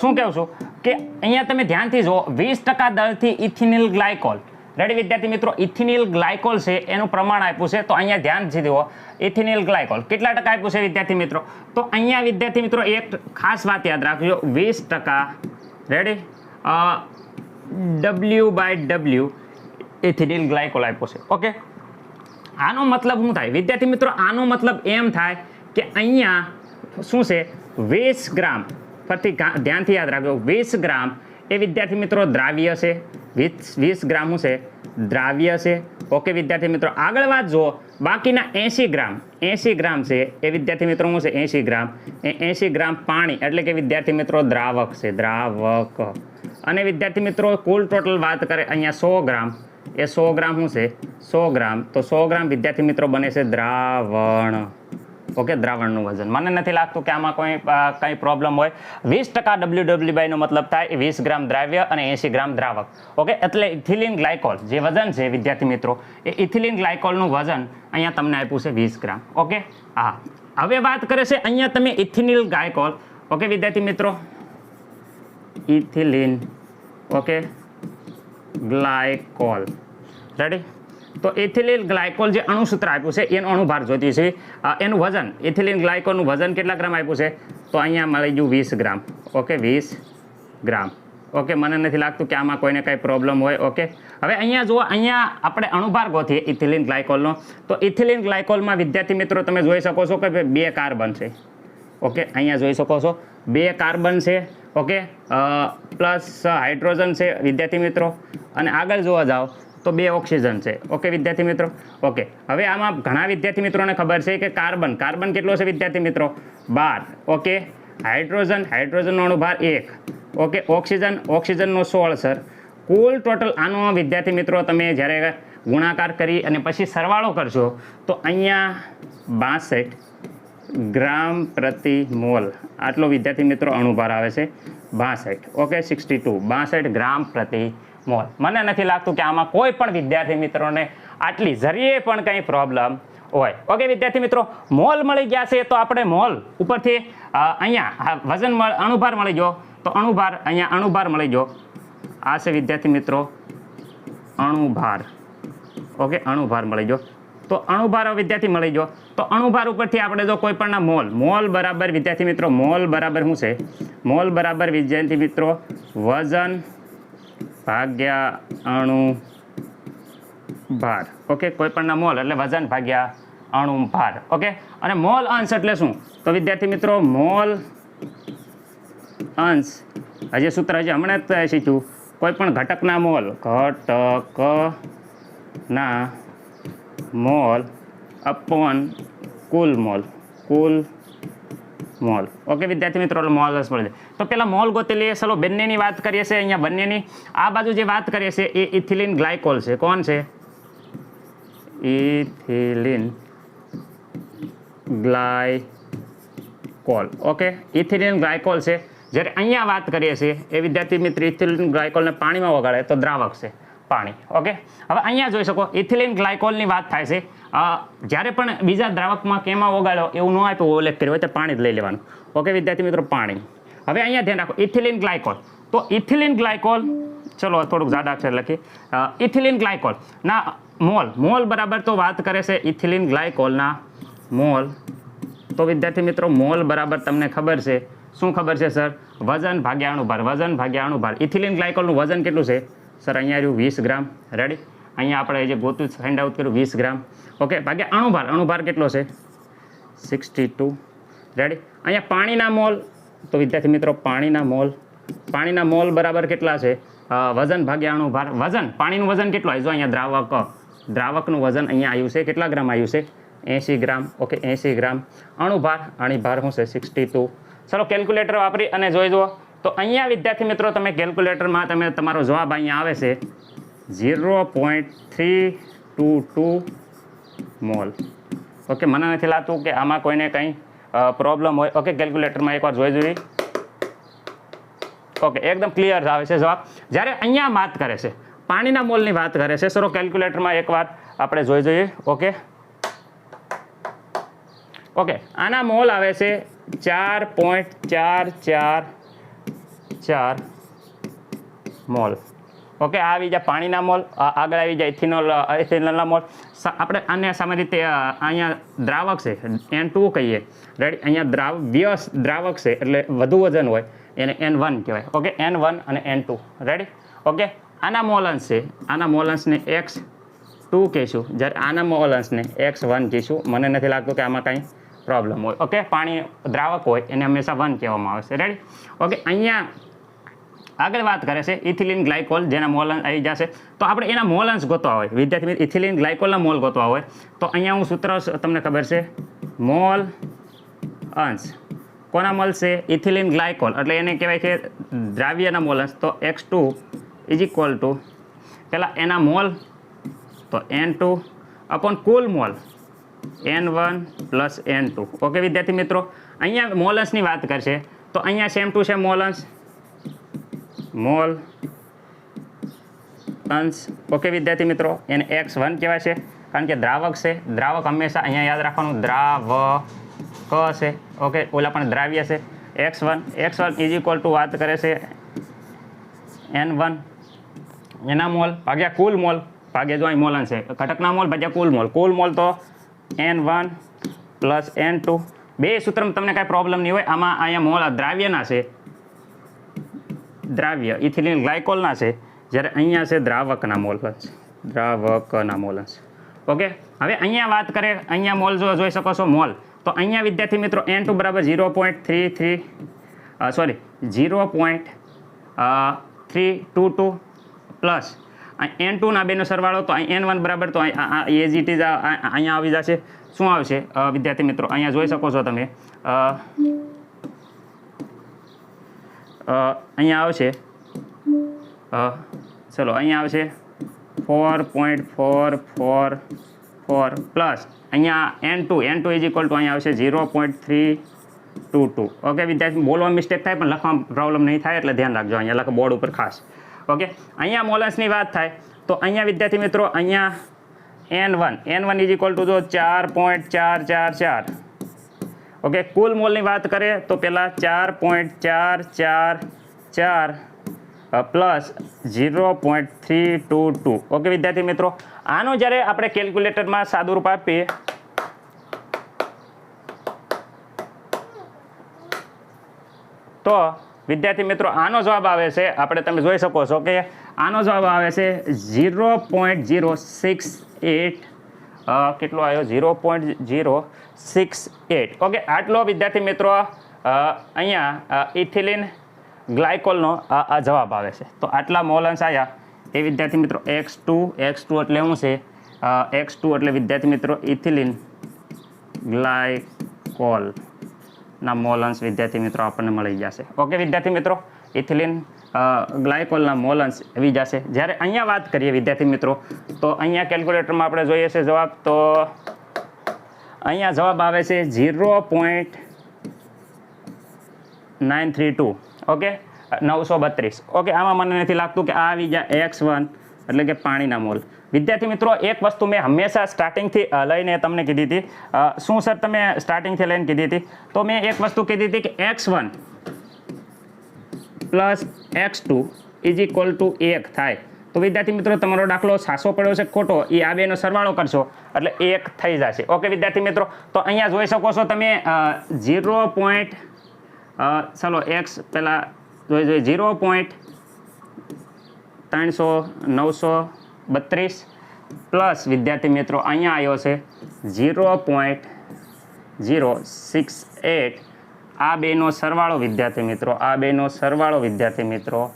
શું કહું છું કે અહીંયા તમે ધ્યાનથી જુઓ, 20% દળથી ઇથિનિલ ગ્લાયકોલ. રેડી વિદ્યાર્થી મિત્રો, ઇથિનિલ ગ્લાયકોલ છે એનું પ્રમાણ આપ્યું છે. તો અહીંયા ધ્યાનથી જુઓ, ઇથિનિલ ગ્લાયકોલ કેટલા ટકા આપ્યું છે વિદ્યાર્થી મિત્રો? તો અહીંયા વિદ્યાર્થી મિત્રો એક ખાસ વાત યાદ રાખજો, 20%. રેડી, W/W ઇથિનિલ ગ્લાયકોલ આપ્યો છે. ઓકે, આનો મતલબ શું થાય વિદ્યાર્થી મિત્રો? આનો મતલબ એમ થાય કે અહીંયા શું છે, 20 ગ્રામ, ફરીથી ધ્યાનથી યાદ રાખજો, 20 ગ્રામ એ વિદ્યાર્થી મિત્રો દ્રાવ્ય છે. 20 ગ્રામ શું છે? દ્રાવ્ય છે. ઓકે વિદ્યાર્થી મિત્રો, આગળ વાત જુઓ, બાકીના 80 ગ્રામ છે એ વિદ્યાર્થી મિત્રો શું છે? 80 ગ્રામ. એ 80 ગ્રામ પાણી, એટલે કે વિદ્યાર્થી મિત્રો દ્રાવક છે, દ્રાવક. અને વિદ્યાર્થી મિત્રો કુલ ટોટલ વાત કરે અહીંયા 100 ગ્રામ, એ 100 ગ્રામ શું છે? 100 ગ્રામ. તો 100 ગ્રામ વિદ્યાર્થી મિત્રો બને છે દ્રાવણ. ઓકે, દ્રાવણનું વજન. મને નથી લાગતું કે આમાં કંઈ પ્રોબ્લેમ હોય. 20% WW નો મતલબ થાય 20 ગ્રામ દ્રાવ્ય અને 80 ગ્રામ દ્રાવક. ઓકે, એટલે ઇથિલિન ગ્લાયકોલ જે વજન છે વિદ્યાર્થી મિત્રો, એ ઇથિલિન ગ્લાયકોલનું વજન અહીંયા તમને આપ્યું છે 20 ગ્રામ. ઓકે, હા, હવે વાત કરે છે અહીંયા તમે ઇથિનિલ ગ્લાયકોલ. ઓકે વિદ્યાર્થી મિત્રો, ઇથિલિન, ઓકે, ગ્લાયકોલ. રેડી, તો ઇથિલિન ગ્લાયકોલ જે અણુસૂત્ર આપ્યું છે એનો અણુભાર જોઈતી છે. એનું વજન, ઇથિલિન ગ્લાયકોલનું વજન કેટલા ગ્રામ આપ્યું છે? તો અહીંયા મળી ગયું 20 ગ્રામ. ઓકે, 20 ગ્રામ. ઓકે, મને નથી લાગતું કે આમાં કોઈને કાંઈ પ્રોબ્લેમ હોય. ઓકે, હવે અહીંયા જુઓ, અહીંયા આપણે અણુભાર ગોતીએ ઇથિલિન ગ્લાયકોલનો. તો ઇથિલિન ગ્લાયકોલમાં વિદ્યાર્થી મિત્રો તમે જોઈ શકો છો કે 2 કાર્બન છે. ઓકે, અહીંયા જોઈ શકો છો 2 કાર્બન છે. ઓકે, પ્લસ હાઇડ્રોજન છે વિદ્યાર્થી મિત્રો. અને આગળ જોવા જાઓ તો 2 ઓક્સિજન છે. ઓકે વિદ્યાર્થી મિત્રો. ઓકે, હવે આમાં ઘણા વિદ્યાર્થી મિત્રોને ખબર છે કે કાર્બન કેટલો છે વિદ્યાર્થી મિત્રો? 12. ઓકે, હાઇડ્રોજનનો અણુભાર 1. ઓકે, ઓક્સિજનનો 16 સર. કુલ ટોટલ આનો વિદ્યાર્થી મિત્રો તમે જ્યારે ગુણાકાર કરી અને પછી સરવાળો કરશો તો અહીંયા 62 ગ્રામ પ્રતિ મોલ આટલો વિદ્યાર્થી મિત્રો અણુભાર આવે છે. 62. ઓકે, 62 ગ્રામ પ્રતિ મોલ. મને નથી લાગતું કે આમાં કોઈ પણ વિદ્યાર્થી મિત્રોને આટલી જરીએ પણ કંઈ પ્રોબ્લેમ હોય. ઓકે વિદ્યાર્થી મિત્રો, મોલ મળી ગયા છે. તો આપણે મોલ ઉપરથી અહીંયા વજન અણુભાર મળી ગયો. તો અહીંયા અણુભાર મળી ગયો. આ છે વિદ્યાર્થી મિત્રો અણુભાર. ઓકે, અણુભાર મળી ગયો. તો અણુભાર વિદ્યાર્થી મળી ગયો. તો અણુભાર ઉપરથી આપણે જો કોઈ પણના મોલ બરાબર વિદ્યાર્થી મિત્રો, મોલ બરાબર શું છે? મોલ બરાબર વિદ્યાર્થી મિત્રો વજન ભાગ્યા અણુભાર. ઓકે, કોઈ પણના મોલ એટલે વજન ભાગ્યા અણુભાર. ઓકે, અને મોલ અંશ એટલે શું? તો વિદ્યાર્થી મિત્રો મોલ અંશ, હજી સૂત્ર હજી હમણાં જ શીખ્યું, કોઈ પણ ઘટકના મોલ અપોન કુલ મોલ. ઓકે વિદ્યાર્થી મિત્રો, મોલ અંશ મળે. તો પેલા મોલ ગોતી લઈએ. ચલો, બંનેની વાત કરીએ છીએ. અહીંયા બંનેની આ બાજુ જે વાત કરીએ છીએ એ ઇથિલિન ગ્લાયકોલ છે. કોણ છે? Ethylene glycol. Okay, ethylene glycol છે. જ્યારે અહીંયા વાત કરીએ છીએ એ વિદ્યાર્થી મિત્ર ઇથિલિન ગ્લાયકોલને પાણીમાં ઓગાળે તો દ્રાવક છે, પાણી. ઓકે, હવે અહીંયા જોઈ શકો ઇથિલિન ગ્લાયકોલની વાત થાય છે. જ્યારે પણ બીજા દ્રાવકમાં કેમાં ઓગાળ્યો એવું ન આપ્યું ઉલ્લેખ કર્યો હોય તો પાણી જ લઈ લેવાનું. ઓકે વિદ્યાર્થી મિત્રો, પાણી. હવે અહીંયા ધ્યાન રાખો ઇથિલિન ગ્લાયકોલ. તો ઇથિલિન ગ્લાયકોલ, ચલો થોડુંક જાડા અક્ષર લખી. ઇથિલિન ગ્લાયકોલના મોલ બરાબર તો વાત કરે છે ઇથિલિન ગ્લાયકોલના મોલ. તો વિદ્યાર્થી મિત્રો મોલ બરાબર તમને ખબર છે, શું ખબર છે સર? વજન ભાગ્યા અણુભાર. વજન ભાગ્યા અણુભાર. ઇથિલિન ગ્લાયકોલનું વજન કેટલું છે સર? અહીંયા રહ્યું 20 ગ્રામ. રેડી, અહીંયા આપણે જે ગોતું ફાઇન્ડ આઉટ કર્યું 20 ગ્રામ. ઓકે, ભાગ્યા અણુભાર કેટલો છે? 62. રેડી, અહીંયા પાણીના મોલ. તો વિદ્યાર્થી મિત્રો પાણીના મોલ બરાબર કેટલા છે? વજન ભાગ્યા અણુભાર. પાણીનું વજન કેટલું આવ્યું? જો અહીંયા દ્રાવકનું વજન અહીંયા આવ્યું છે. કેટલા ગ્રામ આવ્યું છે? 80 ગ્રામ. ઓકે, 80 ગ્રામ. અણુભાર શું છે? 62. ચલો કેલ્ક્યુલેટર વાપરી અને જોઈ જુઓ. તો અહીંયા વિદ્યાર્થી મિત્રો તમે કેલ્ક્યુલેટરમાં તમારો જવાબ અહીંયા આવે છે 0.322 મોલ. ઓકે, મને નથી લાગતું કે આમાં કોઈને કંઈ પ્રોબ્લેમ હોય. ઓકે, કેલ્ક્યુલેટરમાં એકવાર જોઈ જોઈએ. ઓકે, એકદમ ક્લિયર આવે છે જવાબ. જ્યારે અહીંયા વાત કરે છે પાણીના મોલની વાત કરે છે, સરો કેલ્ક્યુલેટરમાં એકવાર આપણે જોઈ જોઈએ. ઓકે ઓકે, આના મોલ આવે છે 4.444 મોલ. ઓકે, આ આવી જાય પાણીના મોલ, આગળ આવી જાય ઇથેનોલના મોલ. આપણે આને સામાન્ય રીતે અહીંયા દ્રાવક છે N2 કહીએ, રેડી. અહીંયા દ્રાવક છે એટલે વધુ વજન હોય એને N1 કહેવાય. ઓકે, N1 અને N2, રેડી. ઓકે, આના મોલન્સ છે, આના મોલન્સને X2 કહીશું, જ્યારે આના મોલન્સને X1 કહીશું. મને નથી લાગતું કે આમાં કંઈ પ્રોબ્લેમ હોય. ઓકે, પાણી દ્રાવક હોય એને હંમેશા 1 કહેવામાં આવે છે, રેડી. ઓકે, અહીંયા આગળ વાત કરે છે ઇથિલિન ગ્લાયકોલ, જેના મોલન્સ આવી જશે. તો આપણે એના મોલન્સ ગોતવા હોય વિદ્યાર્થી મિત્રો, ઇથિલિન ગ્લાયકોલના મોલ ગોતવા હોય તો અહીંયા હું સૂત્ર તમને ખબર છે, મોલ અંશ કોના મળશે? ઇથિલિન ગ્લાયકોલ, એટલે એને કહેવાય છે દ્રાવ્યના મોલન્સ. તો X2 ઇઝ ઇક્વલ ટુ પહેલાં એના મોલ તો N2 અપોન કુલ mole N1 plus N2. Okay વિદ્યાર્થી મિત્રો, અહીંયા મોલન્સની વાત કરશે તો અહીંયા સેમ ટુ સેમ મોલન્સ, મોલ અંશ. ઓકે વિદ્યાર્થી મિત્રો, એને X1 કહેવાય છે કારણ કે દ્રાવક છે. દ્રાવક હંમેશા અહીંયા યાદ રાખવાનું દ્રાવક હશે. ઓકે, ઓલા પણ દ્રાવ્ય છે. X1 ઇઝ ઇક્વલ ટુ વાત કરે છે N1 એના મોલ ભાગ્યા કુલ મોલ, ભાગ્યા જો અહીં મોલન છે ઘટકના મોલ ભાગ્યા કુલ મોલ. કુલ મોલ તો N1 પ્લસ N2. બે સૂત્રમાં તમને કાંઈ પ્રોબ્લેમ નહીં હોય. આમાં અહીંયા મોલ દ્રાવ્યના છે, દ્રાવ્ય ઇથિલિન ગ્લાયકોલના છે, જ્યારે અહીંયા છે દ્રાવકના મોલન્સ, દ્રાવકના મોલન્સ. ઓકે, હવે અહીંયા વાત કરે, અહીંયા મોલ જોઈ શકો છો મોલ. તો અહીંયા વિદ્યાર્થી મિત્રો N2 બરાબર 0.322 પ્લસ N2 ના બેનો સરવાળો તો N1 બરાબર તો એઝ ઇટ ઇઝ અહીંયા આવી જશે. શું આવશે વિદ્યાર્થી મિત્રો? અહીંયા જોઈ શકો છો તમે, અહીંયા આવશે, ચલો અહીંયા આવશે 4.444 પ્લસ અહીંયા N2 ઇઝ ઇક્વલ ટુ અહીંયા આવશે 0.322. ઓકે વિદ્યાર્થી, બોલવામાં મિસ્ટેક થાય પણ લખવામાં પ્રોબ્લેમ નહીં થાય એટલે ધ્યાન રાખજો, અહીંયા લખો બોર્ડ ઉપર ખાસ. ઓકે, અહીંયા મોલન્સની વાત થાય તો અહીંયા વિદ્યાર્થી મિત્રો અહીંયા N1 ઇઝ ઇક્વલ ટુ જો 4.444. ઓકે, કુલ મોલની વાત કરીએ તો પહેલાં 4.444 પ્લસ 0.322. ઓકે વિદ્યાર્થી મિત્રો, આનો જ્યારે આપણે કેલ્ક્યુલેટરમાં સાદું રૂપ આપીએ તો વિદ્યાર્થી મિત્રો આનો જવાબ આવે છે, આપણે તમે જોઈ શકો છો કે આનો જવાબ આવે છે 0.068. કેટલો આવ્યો? 0.068. ઓકે, આટલો વિદ્યાર્થી મિત્રો અહીંયા ઇથિલિન ગ્લાયકોલનો આ જવાબ આવે છે. તો આટલા મોલન્સ આવ્યા એ વિદ્યાર્થી મિત્રો X2 એટલે શું છે? X2 એટલે વિદ્યાર્થી મિત્રો ઇથિલિન ગ્લાયકોલના મોલન્સ વિદ્યાર્થી મિત્રો આપણને મળી જશે. ઓકે વિદ્યાર્થી મિત્રો, ઇથિલિન ગ્લાયકોલના મોલન્સ આવી જશે. જ્યારે અહીંયા વાત કરીએ વિદ્યાર્થી મિત્રો તો અહીંયા કેલ્ક્યુલેટરમાં આપણે જોઈએ છે જવાબ, તો અહીંયા જવાબ આવે છે 0.932. ઓકે, 932. ઓકે, આમાં મને નથી લાગતું કે આ આવી જાય X1 એટલે કે પાણીના મોલ. વિદ્યાર્થી મિત્રો, એક વસ્તુ મેં હંમેશા સ્ટાર્ટિંગથી લઈને તમને કીધી હતી. શું સર તમે સ્ટાર્ટિંગથી લઈને કીધી હતી? તો મેં એક વસ્તુ કીધી હતી કે X1 plus X2 is equal two 1 થાય. તો વિદ્યાર્થી મિત્રો, તમારો દાખલો સાચો પડ્યો છે ખોટો એ આ બેનો સરવાળો કરશો એટલે 1 થઈ જશે. ઓકે વિદ્યાર્થી મિત્રો, તો અહીંયા જોઈ શકો છો તમે 0. ચલો X પહેલાં જોઈ 0.932 પ્લસ વિદ્યાર્થી મિત્રો અહીંયા આવ્યો છે 0.068. આ બેનો સરવાળો વિદ્યાર્થી મિત્રો, આ બેનો સરવાળો વિદ્યાર્થી મિત્રો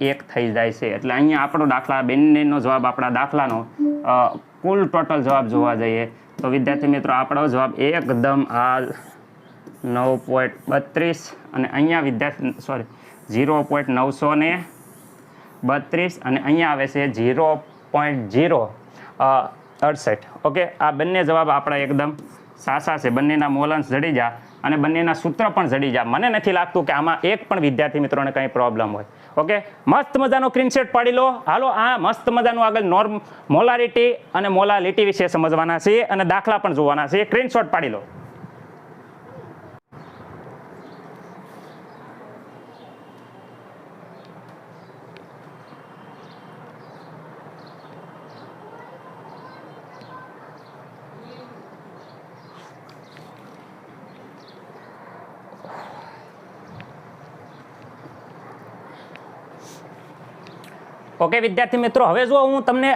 1 થઈ જાય છે. એટલે અહીંયા આપણો દાખલા બંનેનો જવાબ, આપણા દાખલાનો કુલ ટોટલ જવાબ જોવા જઈએ તો વિદ્યાર્થી મિત્રો આપણો જવાબ એકદમ આ 9.32 અને અહીંયા વિદ્યાર્થી 0.932 અને અહીંયા આવે છે 0.0 68. ઓકે, આ બંને જવાબ આપણા એકદમ સાચા છે. બંનેના મોલાંશ જડી જા અને બંનેના સૂત્ર પણ જડી જા. મને નથી લાગતું કે આમાં એક પણ વિદ્યાર્થી મિત્રોને કંઈ પ્રોબ્લેમ હોય. ઓકે, મસ્ત મજાનો સ્ક્રીનશોટ પાડી લો. હાલો, આ મસ્ત મજાનું આગળ મોલારિટી અને મોલાલિટી વિશે સમજવાના છે અને દાખલા પણ જોવાના છે. સ્ક્રીનશોટ પાડી લો. ઓકે વિદ્યાર્થી મિત્રો, હવે જો હું તમને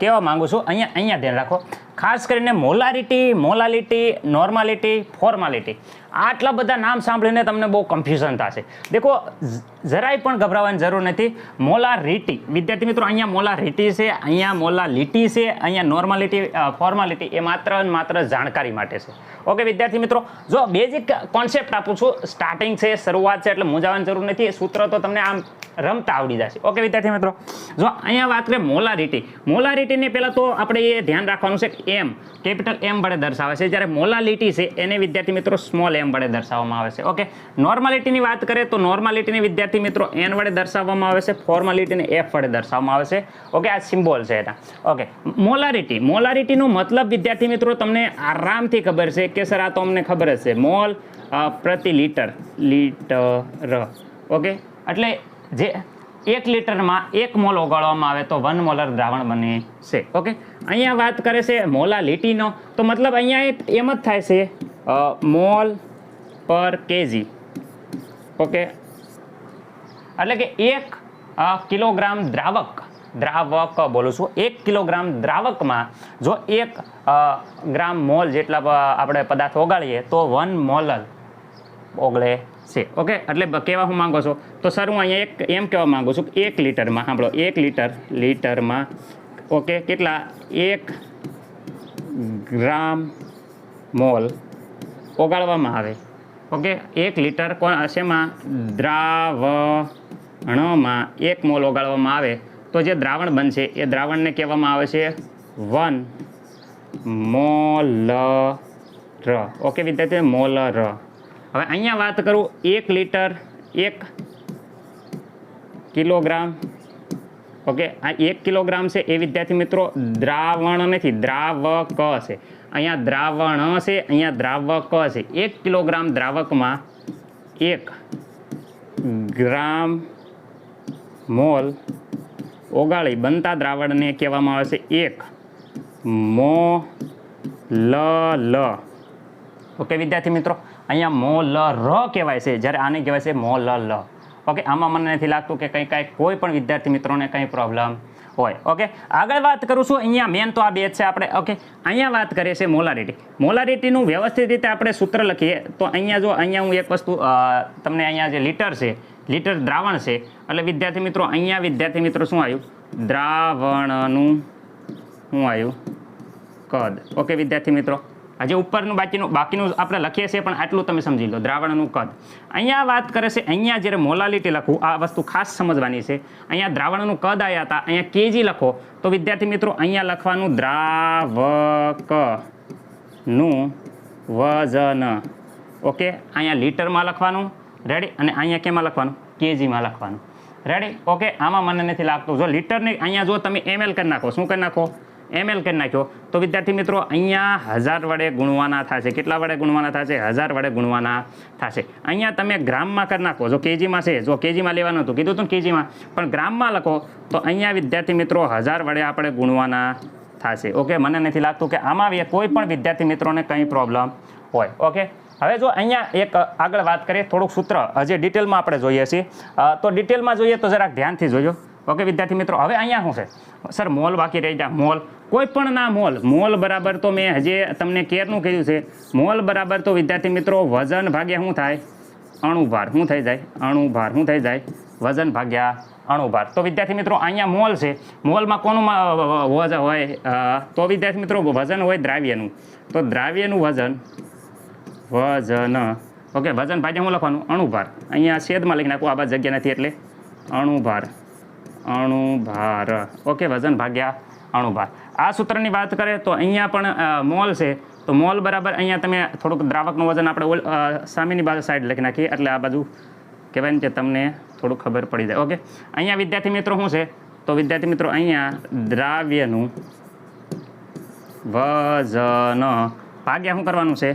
કહેવા માંગુ છું, અહીંયા ધ્યાન રાખો. ખાસ કરીને મોલારિટી, મોલાલિટી, નોર્માલિટી, ફોર્માલિટી, આટલા બધા નામ સાંભળીને તમને બહુ કન્ફ્યુઝન થશે. દેખો, જરાય પણ ગભરાવાની જરૂર નથી. મોલારિટી વિદ્યાર્થી મિત્રો, અહીંયા મોલારિટી છે, અહીંયા મોલાલિટી છે, અહીંયા નોર્માલિટી, ફોર્માલિટી એ માત્ર જાણકારી માટે છે. ઓકે વિદ્યાર્થી મિત્રો, જો બેઝિક કોન્સેપ્ટ આપું છું, સ્ટાર્ટિંગ છે, શરૂઆત છે, એટલે મૂંઝાવાની જરૂર નથી. સૂત્ર તો તમને આમ રમતા આવડી જશે. ઓકે વિદ્યાર્થી મિત્રો, જો અહીંયા વાત કરીએ મોલારિટી. મોલારિટીને પહેલાં તો આપણે એ ધ્યાન રાખવાનું છે કે એમ, કેપિટલ એમ વડે દર્શાવે છે, જ્યારે મોલાલિટી છે એને વિદ્યાર્થી મિત્રો સ્મોલ એમ વડે દર્શાવવામાં આવે છે. ઓકે, નોર્માલિટીની વાત કરીએ તો નોર્માલિટીને વિદ્યાર્થી મિત્રો એન વડે દર્શાવવામાં આવે છે, ફોર્માલિટીને એફ વડે દર્શાવવામાં આવે છે. ઓકે, આ સિમ્બોલ છે એના. ઓકે, મોલારિટી, મોલારિટીનો મતલબ વિદ્યાર્થી મિત્રો તમને આરામથી ખબર છે કે સર આ તો અમને ખબર જ છે, મોલ પ્રતિ લીટર, લીટર. ઓકે, એટલે જે 1 લીટરમાં 1 મોલ ઓગાળવામાં આવે તો 1 મોલર દ્રાવણ બને છે. ઓકે, અહીંયા વાત કરે છે મોલાલિટીનો, તો મતલબ અહીંયા એમ જ થાય છે મોલ પર કેજી. ઓકે, એટલે કે 1 કિલોગ્રામ દ્રાવક બોલું છું, 1 કિલોગ્રામ દ્રાવકમાં જો 1 ગ્રામ મોલ જેટલા આપણે પદાર્થ ઓગાળીએ તો 1 મોલર ઓગળે છે. ઓકે, એટલે કહેવા હું માંગો છો તો સર હું અહીંયા એમ કહેવા માંગુ છું કે 1 લીટરમાં, સાંભળો, 1 લીટરમાં ઓકે કેટલા 1 ગ્રામ મોલ ઓગાળવામાં આવે. ઓકે, 1 લીટર શેમાં દ્રાવણમાં 1 મોલ ઓગાળવામાં આવે તો જે દ્રાવણ બનશે એ દ્રાવણને કહેવામાં આવે છે 1 મોલર. ઓકે વિદ્યાર્થી, મોલર. હવે અહીંયા વાત કરું 1 લીટર 1 કિલોગ્રામ. ઓકે, આ 1 કિલોગ્રામ છે એ વિદ્યાર્થી મિત્રો દ્રાવણ નથી, દ્રાવક છે. અહીંયા દ્રાવણ છે, અહીંયા દ્રાવક છે. 1 કિલોગ્રામ દ્રાવકમાં 1 ગ્રામ મોલ ઓગાળી બનતા દ્રાવણને કહેવામાં આવે છે 1 મોલલ. ઓકે વિદ્યાર્થી મિત્રો, અહીંયા મોલર કહેવાય છે, જ્યારે આને કહેવાય છે મોલલ. ઓકે, આમાં મને નથી લાગતું કે કંઈ કોઈ પણ વિદ્યાર્થી મિત્રોને કંઈ પ્રોબ્લેમ હોય. ઓકે, આગળ વાત કરું છું. અહીંયા મેન તો આ બે જ છે આપણે. ઓકે, અહીંયા વાત કરીએ છીએ મોલારિટી. મોલારિટીનું વ્યવસ્થિત રીતે આપણે સૂત્ર લખીએ તો અહીંયા હું એક વસ્તુ તમને, અહીંયા જે લીટર છે, લીટર દ્રાવણ છે, એટલે વિદ્યાર્થી મિત્રો અહીંયા વિદ્યાર્થી મિત્રો શું આવ્યું, દ્રાવણનું શું આવ્યું, કદ. ઓકે વિદ્યાર્થી મિત્રો, આજે ઉપરનું બાકીનું આપણે લખીએ છીએ, પણ આટલું તમે સમજી લો, દ્રાવણનું કદ. અહીંયા વાત કરે છે, અહીંયા જ્યારે મોલાલિટી લખવું, આ વસ્તુ ખાસ સમજવાની છે. અહીંયા દ્રાવણનું કદ આવ્યા હતા, અહીંયા કેજી લખો તો વિદ્યાર્થી મિત્રો અહીંયા લખવાનું દ્રાવકનું વજન. ઓકે, અહીંયા લીટરમાં લખવાનું, રેડી, અને અહીંયા કેમાં લખવાનું, કેજીમાં લખવાનું, રેડી. ઓકે, આમાં મને નથી લાગતું જો લીટરની અહીંયા જો તમે ml કરી નાખો, શું કરી નાખો, ml કરી નાખ્યો તો વિદ્યાર્થી મિત્રો અહીંયા 1000 વડે ગુણવાના થશે. કેટલા વડે ગુણવાના થશે, 1000 વડે ગુણવાના થશે. અહીંયા તમે ગ્રામમાં કરી નાખો, જો કેજીમાં છે, જો કેજીમાં લેવાનું હતું કીધું હતું કેજીમાં, પણ ગ્રામમાં લખો તો અહીંયા વિદ્યાર્થી મિત્રો 1000 વડે આપણે ગુણવાના થશે. ઓકે, મને નથી લાગતું કે આમાં કોઈ પણ વિદ્યાર્થી મિત્રોને કંઈ પ્રોબ્લેમ હોય. ઓકે, હવે જો અહીંયા એક આગળ વાત કરીએ, થોડુંક સૂત્ર હજી ડિટેલમાં આપણે જોઈએ છીએ, તો ડિટેલમાં જોઈએ તો જરાક ધ્યાનથી જોજો. ઓકે વિદ્યાર્થી મિત્રો, હવે અહીંયા શું છે સર, મોલ બાકી રહી જાય, મોલ કોઈ પણ ના મોલ બરાબર તો મેં હજી તમને કેરનું કહ્યું છે, મોલ બરાબર તો વિદ્યાર્થી મિત્રો વજન ભાગ્યા શું થાય, અણુભાર. શું થઈ જાય, અણુભાર. શું થઈ જાય, વજન ભાગ્યા અણુભાર. તો વિદ્યાર્થી મિત્રો અહીંયા મોલ છે, મોલમાં કોનું વજન હોય, તો વિદ્યાર્થી મિત્રો વજન હોય દ્રાવ્યનું, તો દ્રાવ્યનું વજન. ઓકે, વજન ભાગ્યા શું લખવાનું, અણુભાર. અહીંયા છેદમાં લખી નાખું, આ બાજુ જગ્યા નથી એટલે અણુભાર. ઓકે, વજન ભાગ્યા અણુભાર. આ સૂત્રની વાત કરીએ તો અહીંયા પણ મોલ છે, તો મોલ બરાબર અહીંયા તમે થોડુંક દ્રાવકનું વજન આપણે સામેની બાજુ સાઈડ લખી નાખીએ એટલે આ બાજુ કહેવાય ને કે તમને થોડું ખબર પડી જાય. ઓકે, અહીંયા વિદ્યાર્થી મિત્રો શું છે, તો વિદ્યાર્થી મિત્રો અહીંયા દ્રાવ્યનું વજન ભાગ્યા શું કરવાનું છે,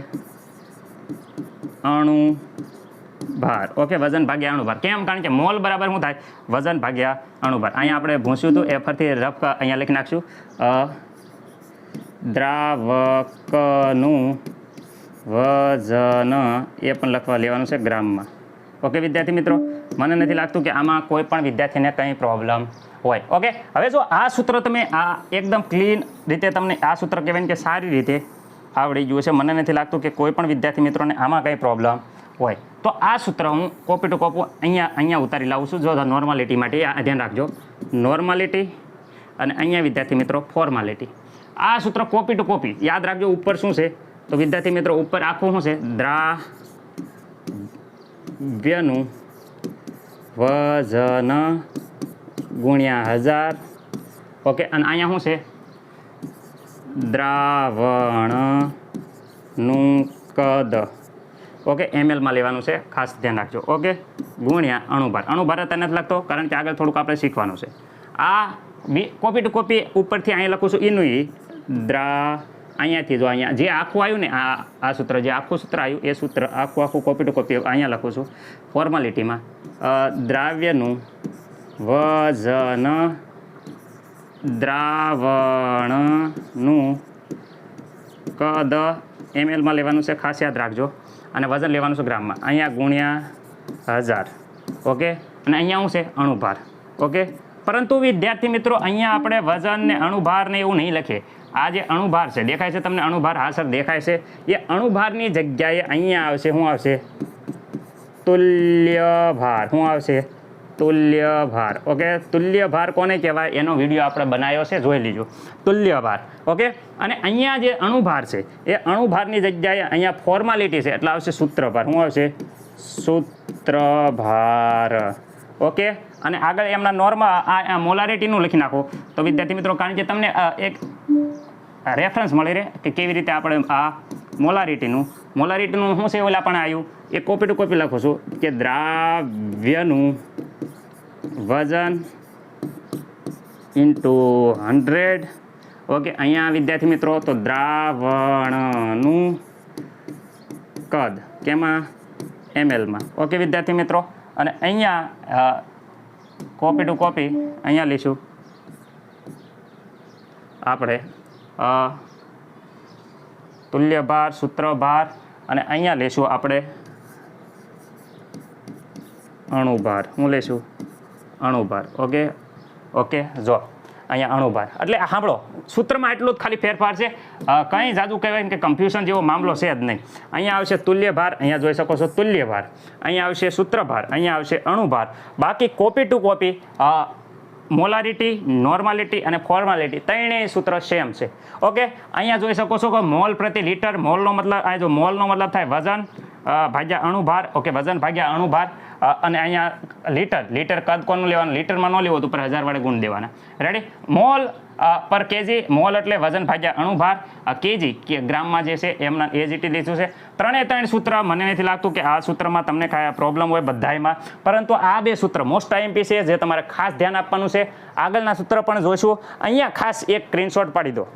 અણુભાર. ઓકે, વજન ભાગ્યા અણુભાર. કેમ? કારણ કે મોલ બરાબર શું થાય, વજન ભાગ્યા અણુભાર. અહીંયા આપણે ભૂંસ્યું હતું એ ફરીથી રફ અહીંયા લખી નાખશું. દ્રાવકનું વજન એ પણ લખવા લેવાનું છે ગ્રામમાં. ઓકે વિદ્યાર્થી મિત્રો, મને નથી લાગતું કે આમાં કોઈ પણ વિદ્યાર્થીને કંઈ પ્રોબ્લેમ હોય. ઓકે, હવે જો આ સૂત્ર તમે આ એકદમ ક્લીન રીતે તમને આ સૂત્ર કહેવાય કે સારી રીતે આવડી ગયું છે, મને નથી લાગતું કે કોઈ પણ વિદ્યાર્થી મિત્રોને આમાં કંઈ પ્રોબ્લેમ હોય. તો આ સૂત્ર હું કોપી ટુ કોપી અહીંયા ઉતારી લાવું છું. જો નોર્માલિટી માટે આ ધ્યાન રાખજો, નોર્માલિટી અને અહીંયા વિદ્યાર્થી મિત્રો ફોર્માલિટી. આ સૂત્ર કોપી ટુ કોપી યાદ રાખજો. ઉપર શું છે, તો વિદ્યાર્થી મિત્રો ઉપર આખું શું છે, દ્રાવ્યનું વજન ગુણ્યા 1000. ઓકે, અને અહીંયા શું છે, દ્રાવણનું કદ. ઓકે, mlમાં લેવાનું છે, ખાસ ધ્યાન રાખજો. ઓકે, ગુણ્યા અણુભાર. અણુભાર તને નથી લાગતો કારણ કે આગળ થોડુંક આપણે શીખવાનું છે. આ કોપી ટુ કોપી ઉપરથી અહીંયા લખું છું એનું અહીંયાથી જો અહીંયા જે આખું આવ્યું ને આ સૂત્ર, જે આખું સૂત્ર આવ્યું એ સૂત્ર આખું કોપી ટુ કોપી અહીંયા લખું છું ફોર્માલિટીમાં. દ્રાવ્યનું વજન દ્રાવણનું કદ mlમાં લેવાનું છે, ખાસ યાદ રાખજો. અને વજન લેવાનું છે ગ્રામમાં. અહીંયા ગુણ્યા 1000. ઓકે, અને અહીંયા શું છે, અણુભાર. ઓકે, પરંતુ વિદ્યાર્થી મિત્રો અહીંયા આપણે વજન ને અણુભાર ને એવું નહીં લખીએ. આ જે અણુભાર છે દેખાય છે તમને, અણુભાર હા સર દેખાય છે, એ અણુભારની જગ્યાએ અહીંયા આવશે શું આવશે, તુલ્યભાર. શું આવશે, તુલ્યભાર. ઓકે, તુલ્યભાર કોને કહેવાય એનો વિડીયો આપણે બનાવ્યો છે, જોઈ લીજો. તુલ્યભાર. ઓકે, અને અહીંયા જે અણુભાર છે એ અણુભારની જગ્યાએ અહીંયા ફોર્માલિટી છે એટલે આવશે સૂત્રભાર. શું આવશે, સૂત્રભાર. ઓકે, અને આગળ એમના નોર્મલ આ મોલારિટીનું લખી નાખો તો વિદ્યાર્થી મિત્રો, કારણ કે તમને એક રેફરન્સ મળી રહે કે કેવી રીતે આપણે આ મોલારિટીનું શું છે ઓલા પણ આવ્યું એ કોપી ટુ કોપી લખું છું કે દ્રાવ્યનું વજન ઇન્ટુ 100. ઓકે, અહીંયા વિદ્યાર્થી મિત્રો તો દ્રાવણનું કદ કેમાં, mlમાં. ઓકે વિદ્યાર્થી મિત્રો, અને અહીંયા કોપી ટુ કોપી અહીંયા લઈશું આપણે તુલ્યભાર, સૂત્રભાર, અને અહીંયા લઈશું આપણે અણુભાર. શું લઈશું, અણુભાર. ઓકે, ઓકે, જો અહીંયા અણુભાર એટલે સાંભળો, સૂત્રમાં એટલું જ ખાલી ફેરફાર છે, કંઈ જાદુ કહેવાય કે કન્ફ્યુઝન જેવો મામલો છે જ નહીં. અહીંયા આવશે તુલ્યભાર, અહીંયા જોઈ શકો છો તુલ્યભાર, અહીંયા આવશે સૂત્રભાર, અહીંયા આવશે અણુભાર. બાકી copy to copy molarity, normality અને ફોર્માલિટી ત્રણેય સૂત્ર સેમ છે. ઓકે, અહીંયા જોઈ શકો છો કે મોલ પ્રતિ લીટર, મોલનો મતલબ આ જો મોલનો મતલબ થાય વજન ભાગ્યા અણુભાર. ઓકે, વજન ભાગ્યા અણુભાર. અને અહીંયા લીટર કદ કોનું લેવાનું, લીટરમાં ન લેવું તો ઉપર 1000 વડે ગુણ દેવાના. રેડી, મોલ પર કેજી, મોલ એટલે વજન ભાગ્યા અણુભાર, કેજી કે ગ્રામમાં જે છે એમના એ જ રીતે લીધું છે. ત્રણ સૂત્ર મને નથી લાગતું કે આ સૂત્રમાં તમને કાંઈ પ્રોબ્લેમ હોય બધાયમાં, પરંતુ આ બે સૂત્ર મોસ્ટ આઈએમપી છે જે તમારે ખાસ ધ્યાન આપવાનું છે. આગળના સૂત્ર પણ જોઈશું. અહીંયા ખાસ એક સ્ક્રીનશોટ પાડી દો.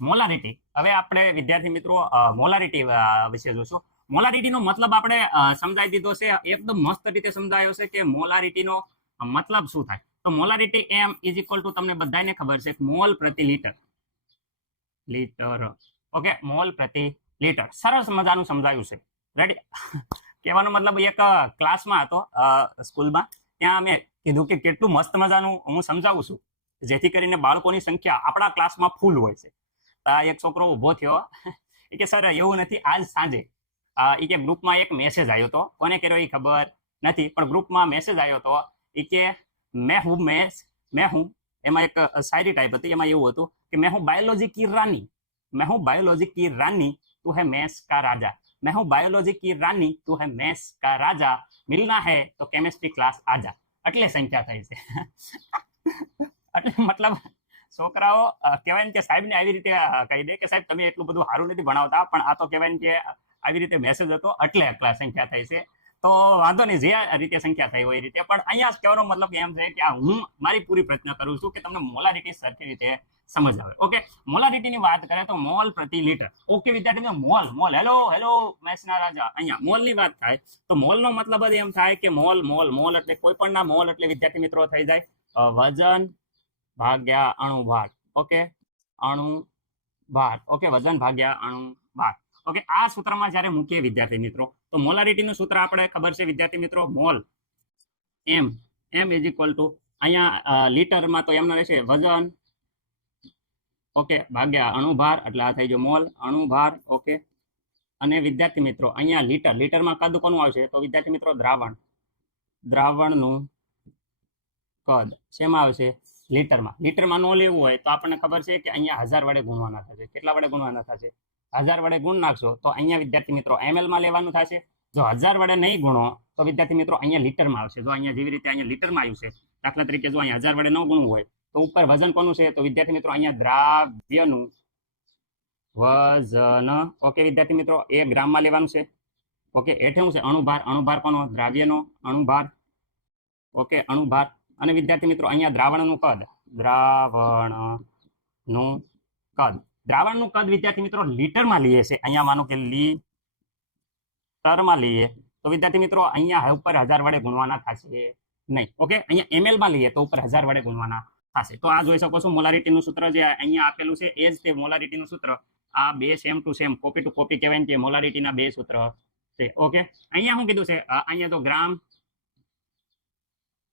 મોલારિટી. હવે આપણે વિદ્યાર્થી મિત્રો મોલારિટી વિશે જોઈશું. મોલારિટીનો મતલબ આપણે સમજાવી દીધો છે, એકદમ મસ્ત રીતે સમજાયો છે કે મોલારિટીનો મતલબ શું થાય. તો molarity M is equal to તમને બધાને ખબર છે મોલ પ્રતિ લીટર. ઓકે, મોલ પ્રતિ લીટર. સરસ મજાનું સમજાયું છે. રેડી, કહેવાનો મતલબ એક ક્લાસમાં હતો સ્કૂલમાં, ત્યાં મેં કીધું કે કેટલું મસ્ત મજાનું હું સમજાવું છું જેથી કરીને બાળકોની સંખ્યા આપણા ક્લાસમાં ફૂલ હોય છે. એક છોકરો ઊભો થયો એ કે સર એવું નથી, આજ સાંજે એ કે ગ્રુપમાં એક મેસેજ આવ્યો હતો, કોને કર્યો એ ખબર નથી પણ ગ્રુપમાં મેસેજ આવ્યો હતો એ કે મેં હું એમાં એક શાયરી ટાઈપ હતી, એમાં એવું હતું કે મેં હું બાયોलॉजी की रानी તું હે મેથ્સ કા રાજા. मैं हूं बायोलॉजी की रानी, तू है मैथ्स का राजा, मिलना है तो केमिस्ट्री क्लास आजा. એટલે સંખ્યા થઈ છે. એટલે મતલબ છોકરાઓ કહેવાય ને કે સાહેબને આવી રીતે કહી દે કે સાહેબ તમે એટલું બધું સારું નથી ભણાવતા, પણ આ તો કહેવાય ને કે આવી રીતે મેસેજ હતો એટલે આટલા સંખ્યા થઈ છે. તો વાંધો નહીં, જે રીતે સંખ્યા થઈ હોય એ રીતે. પણ અહીંયા કહેવાનો મતલબ એમ છે કે હું મારી પૂરી પ્રયત્ન કરું છું કે તમને મોલારિટી સરખી રીતે સમજ આવે. ઓકે, મોલારિટીની વાત કરે તો મોલ પ્રતિ લીટર. ઓકે વિદ્યાર્થી, મોલ મોલ હેલો હેલો મેથ્સના રાજા, અહીંયા મોલની વાત થાય તો મોલનો મતલબ જ એમ થાય કે મોલ મોલ મોલ એટલે કોઈ પણ ના મોલ એટલે વિદ્યાર્થી મિત્રો થઈ જાય વજન ભાગ્યા અણુભાર. ઓકે, અણુભાર. ઓકે, વજન ભાગ્યા અણુભાર. ઓકે, આ સૂત્રમાં જ્યારે મૂકીએ વિદ્યાર્થી મિત્રો તો મોલારિટીનું સૂત્ર આપણે ખબર છે વિદ્યાર્થી મિત્રો, mole M is equal to અહીંયા લીટરમાં તો એમના રહેશે વજન, ઓકે, ભાગ્યા અણુભાર એટલે આ થઈ ગયો મોલ અણુભાર. ઓકે, અને વિદ્યાર્થી મિત્રો અહીંયા લીટર, લીટરમાં કદ કોનું આવશે તો વિદ્યાર્થી મિત્રો દ્રાવણ, દ્રાવણનું કદ શેમાં આવશે લીટરમાં. લીટરમાં ન લેવું હોય તો આપણને ખબર છે કે અહીંયા 1000 વડે ગુણવાના થશે. કેટલા વડે ગુણવાના થશે? 1000 વડે ગુણ નાખશો તો અહીંયા વિદ્યાર્થી મિત્રો ml માં લેવાનું થશે. જો 1000 વડે નહીં ગુણો તો વિદ્યાર્થી મિત્રો અહીંયા લીટરમાં આવશે. જો અહીંયા જેવી રીતે અહીંયા લીટરમાં આવ્યું છે, દાખલા તરીકે જો અહીંયા 1000 વડે ન ગુણવું હોય તો ઉપર વજન કોનું છે તો વિદ્યાર્થી મિત્રો અહીંયા દ્રાવ્યનું વજન. ઓકે વિદ્યાર્થી મિત્રો એ ગ્રામમાં લેવાનું છે. ઓકે, હેઠે શું છે અણુભાર, અણુભાર કોનો દ્રાવ્યનો અણુભાર. ઓકે, અણુભાર. અને વિદ્યાર્થી મિત્રો અહીંયા દ્રાવણનું કદ, દ્રાવણનું કદ, દ્રાવણનું કદ વિદ્યાર્થી મિત્રો લીટરમાં લઈએ છે. અહીંયા માનો કે લીટરમાં લઈએ તો વિદ્યાર્થી મિત્રો અહીંયા ઉપર 1000 વડે ગુણવાના થશે નહીં. ઓકે, અહીંયા ml માં લઈએ તો ઉપર 1000 વડે ગુણવાના થશે. તો આ જોઈ શકો છો મોલારિટીનું સૂત્ર જે અહીંયા આપેલું છે એ જ તે મોલારિટીનું સૂત્ર. આ બે same to same copy to copy કહેવાય કે મોલારિટીના બે સૂત્ર છે. ઓકે, અહીંયા શું કીધું છે અહીંયા તો ગ્રામ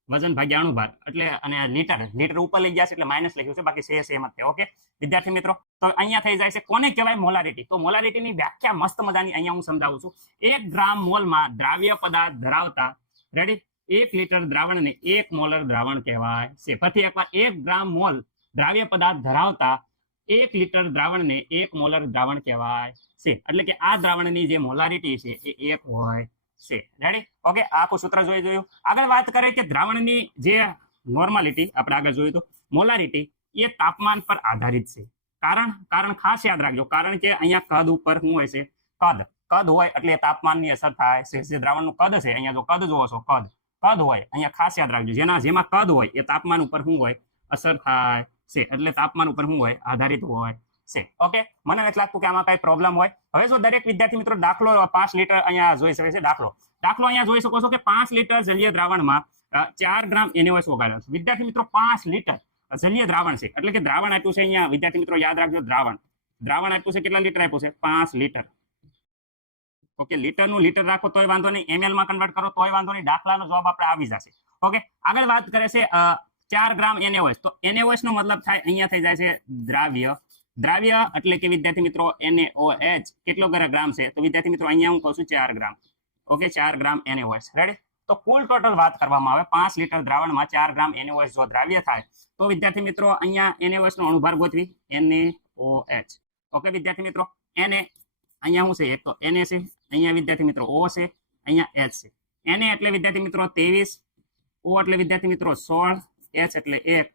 વજન ભાગ્યા અણુભાર એટલે અને લીટર, લીટર ઉપર લઈ ગયા છે એટલે માઇનસ લખ્યું છે, બાકી સેમ જ છે. ઓકે વિદ્યાર્થી મિત્રો, તો અહીંયા થઈ જાય છે કોને કહેવાય મોલારિટી. તો મોલારિટીની વ્યાખ્યા મસ્ત મજાની અહીંયા હું સમજાવું છું. 1 ગ્રામ મોલમાં દ્રાવ્ય પદાર્થ ધરાવતા, રેડી, 1 લીટર દ્રાવણને 1 મોલર દ્રાવણ કહેવાય છે. ફરીથી એકવાર, 1 ગ્રામ મોલ દ્રાવ્ય પદાર્થ ધરાવતા 1 લીટર દ્રાવણને 1 મોલર દ્રાવણ કહેવાય છે. એટલે કે આ દ્રાવણની જે મોલારિટી છે એ 1 હોય છે. રેડી? ઓકે, આખું સૂત્ર જોયું. આગળ વાત કરીએ કે દ્રાવણની જે નોર્માલિટી આપણે આગળ જોયું તો મોલારિટી એ તાપમાન પર આધારિત છે. કારણ ખાસ યાદ રાખજો, કારણ કે અહીંયા કદ ઉપર શું હોય છે કદ હોય એટલે તાપમાનની અસર થાય છે. જે દ્રાવણનું કદ છે અહીંયા જો કદ જોવો છો કદ હોય અહીંયા ખાસ યાદ રાખજો, જેમાં કદ હોય એ તાપમાન ઉપર શું હોય અસર થાય છે. એટલે તાપમાન ઉપર શું હોય આધારિત હોય છે. ઓકે, મને નથી લાગતું કે આમાં કઈ પ્રોબ્લેમ હોય. હવે જો દરેક વિદ્યાર્થી મિત્રો દાખલો 5 લીટર અહીંયા જોઈ શકે છે. દાખલો અહીંયા જોઈ શકો છો કે 5 લીટર જલીય દ્રાવણમાં 4 ગ્રામ NaOH ઓગાળ્યો છે. વિદ્યાર્થી મિત્રો 5 લીટર જલીય દ્રાવણ છે એટલે કે દ્રાવણ આપ્યું છે અહીંયા વિદ્યાર્થી મિત્રો યાદ રાખજો, દ્રાવણ આપ્યું છે. કેટલા લીટર આપ્યું છે? 5 લીટર. ઓકે, લીટરનું લીટર રાખો તોય વાંધો નહીં, ml માં કન્વર્ટ કરો તોય વાંધો નહીં, દાખલાનો જવાબ આપણે આવી જશે. ઓકે, આગળ વાત કરે છે 4 ગ્રામ NaOH. તો NaOH નો મતલબ થાય અહીંયા થઈ જાય છે દ્રાવ્ય એટલે કે વિદ્યાર્થી મિત્રો NaOH કેટલો ગ્રામ છે તો વિદ્યાર્થી મિત્રો અહીંયા હું કહું છું 4 ગ્રામ. ઓકે, 4 ગ્રામ NaOH. રેડી? તો કુલ ટોટલ વાત કરવામાં આવે 5 લીટર દ્રાવણમાં 4 ગ્રામ NaOH જો દ્રાવ્ય થાય તો વિદ્યાર્થી મિત્રો અહીંયા NaOH નો અણુભાર ગોતવી, NaOH. ઓકે વિદ્યાર્થી મિત્રો, Na અહીંયા શું છે? એક તો Na છે, અહીંયા વિદ્યાર્થી મિત્રો O છે, અહીંયા H છે. Na એટલે વિદ્યાર્થી મિત્રો 23, O એટલે વિદ્યાર્થી મિત્રો 16, H એટલે 1.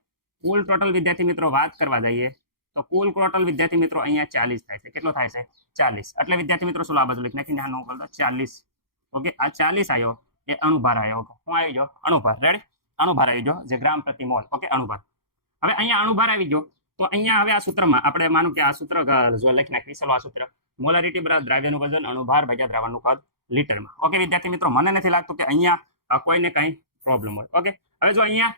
કુલ ટોટલ વિદ્યાર્થી મિત્રો વાત કરવા જઈએ તો કુલ ટોટલ વિદ્યાર્થી મિત્રો અહીંયા 40 થાય છે. કેટલો થાય છે? 40. એટલે વિદ્યાર્થી મિત્રો શું આ બાજુ લખી નાખીને આનો ઉપર 40. ઓકે, આ 40 આવ્યો એ અણુભાર આવ્યો. શું આવી ગયો? અણુભાર. રેડી? અણુભાર આવી ગયો જે ગ્રામ પ્રતિ મોલ. ઓકે, અણુભાર. હવે અહીંયા અણુભાર આવી ગયો તો અહીંયા હવે આ સૂત્રમાં આપણે માનું કે આ સૂત્ર જો લખી નાખીએ. ચલો, આ સૂત્ર મોલારિટી બરાબર દ્રાવ્યનું વજન અણુભાર ભાગ્યા દ્રાવણનું કદ લીટરમાં. ઓકે વિદ્યાર્થી મિત્રો, મને નથી લાગતું કે અહીંયા કોઈને કઈ પ્રોબ્લેમ હોય. ઓકે, હવે જો અહીંયા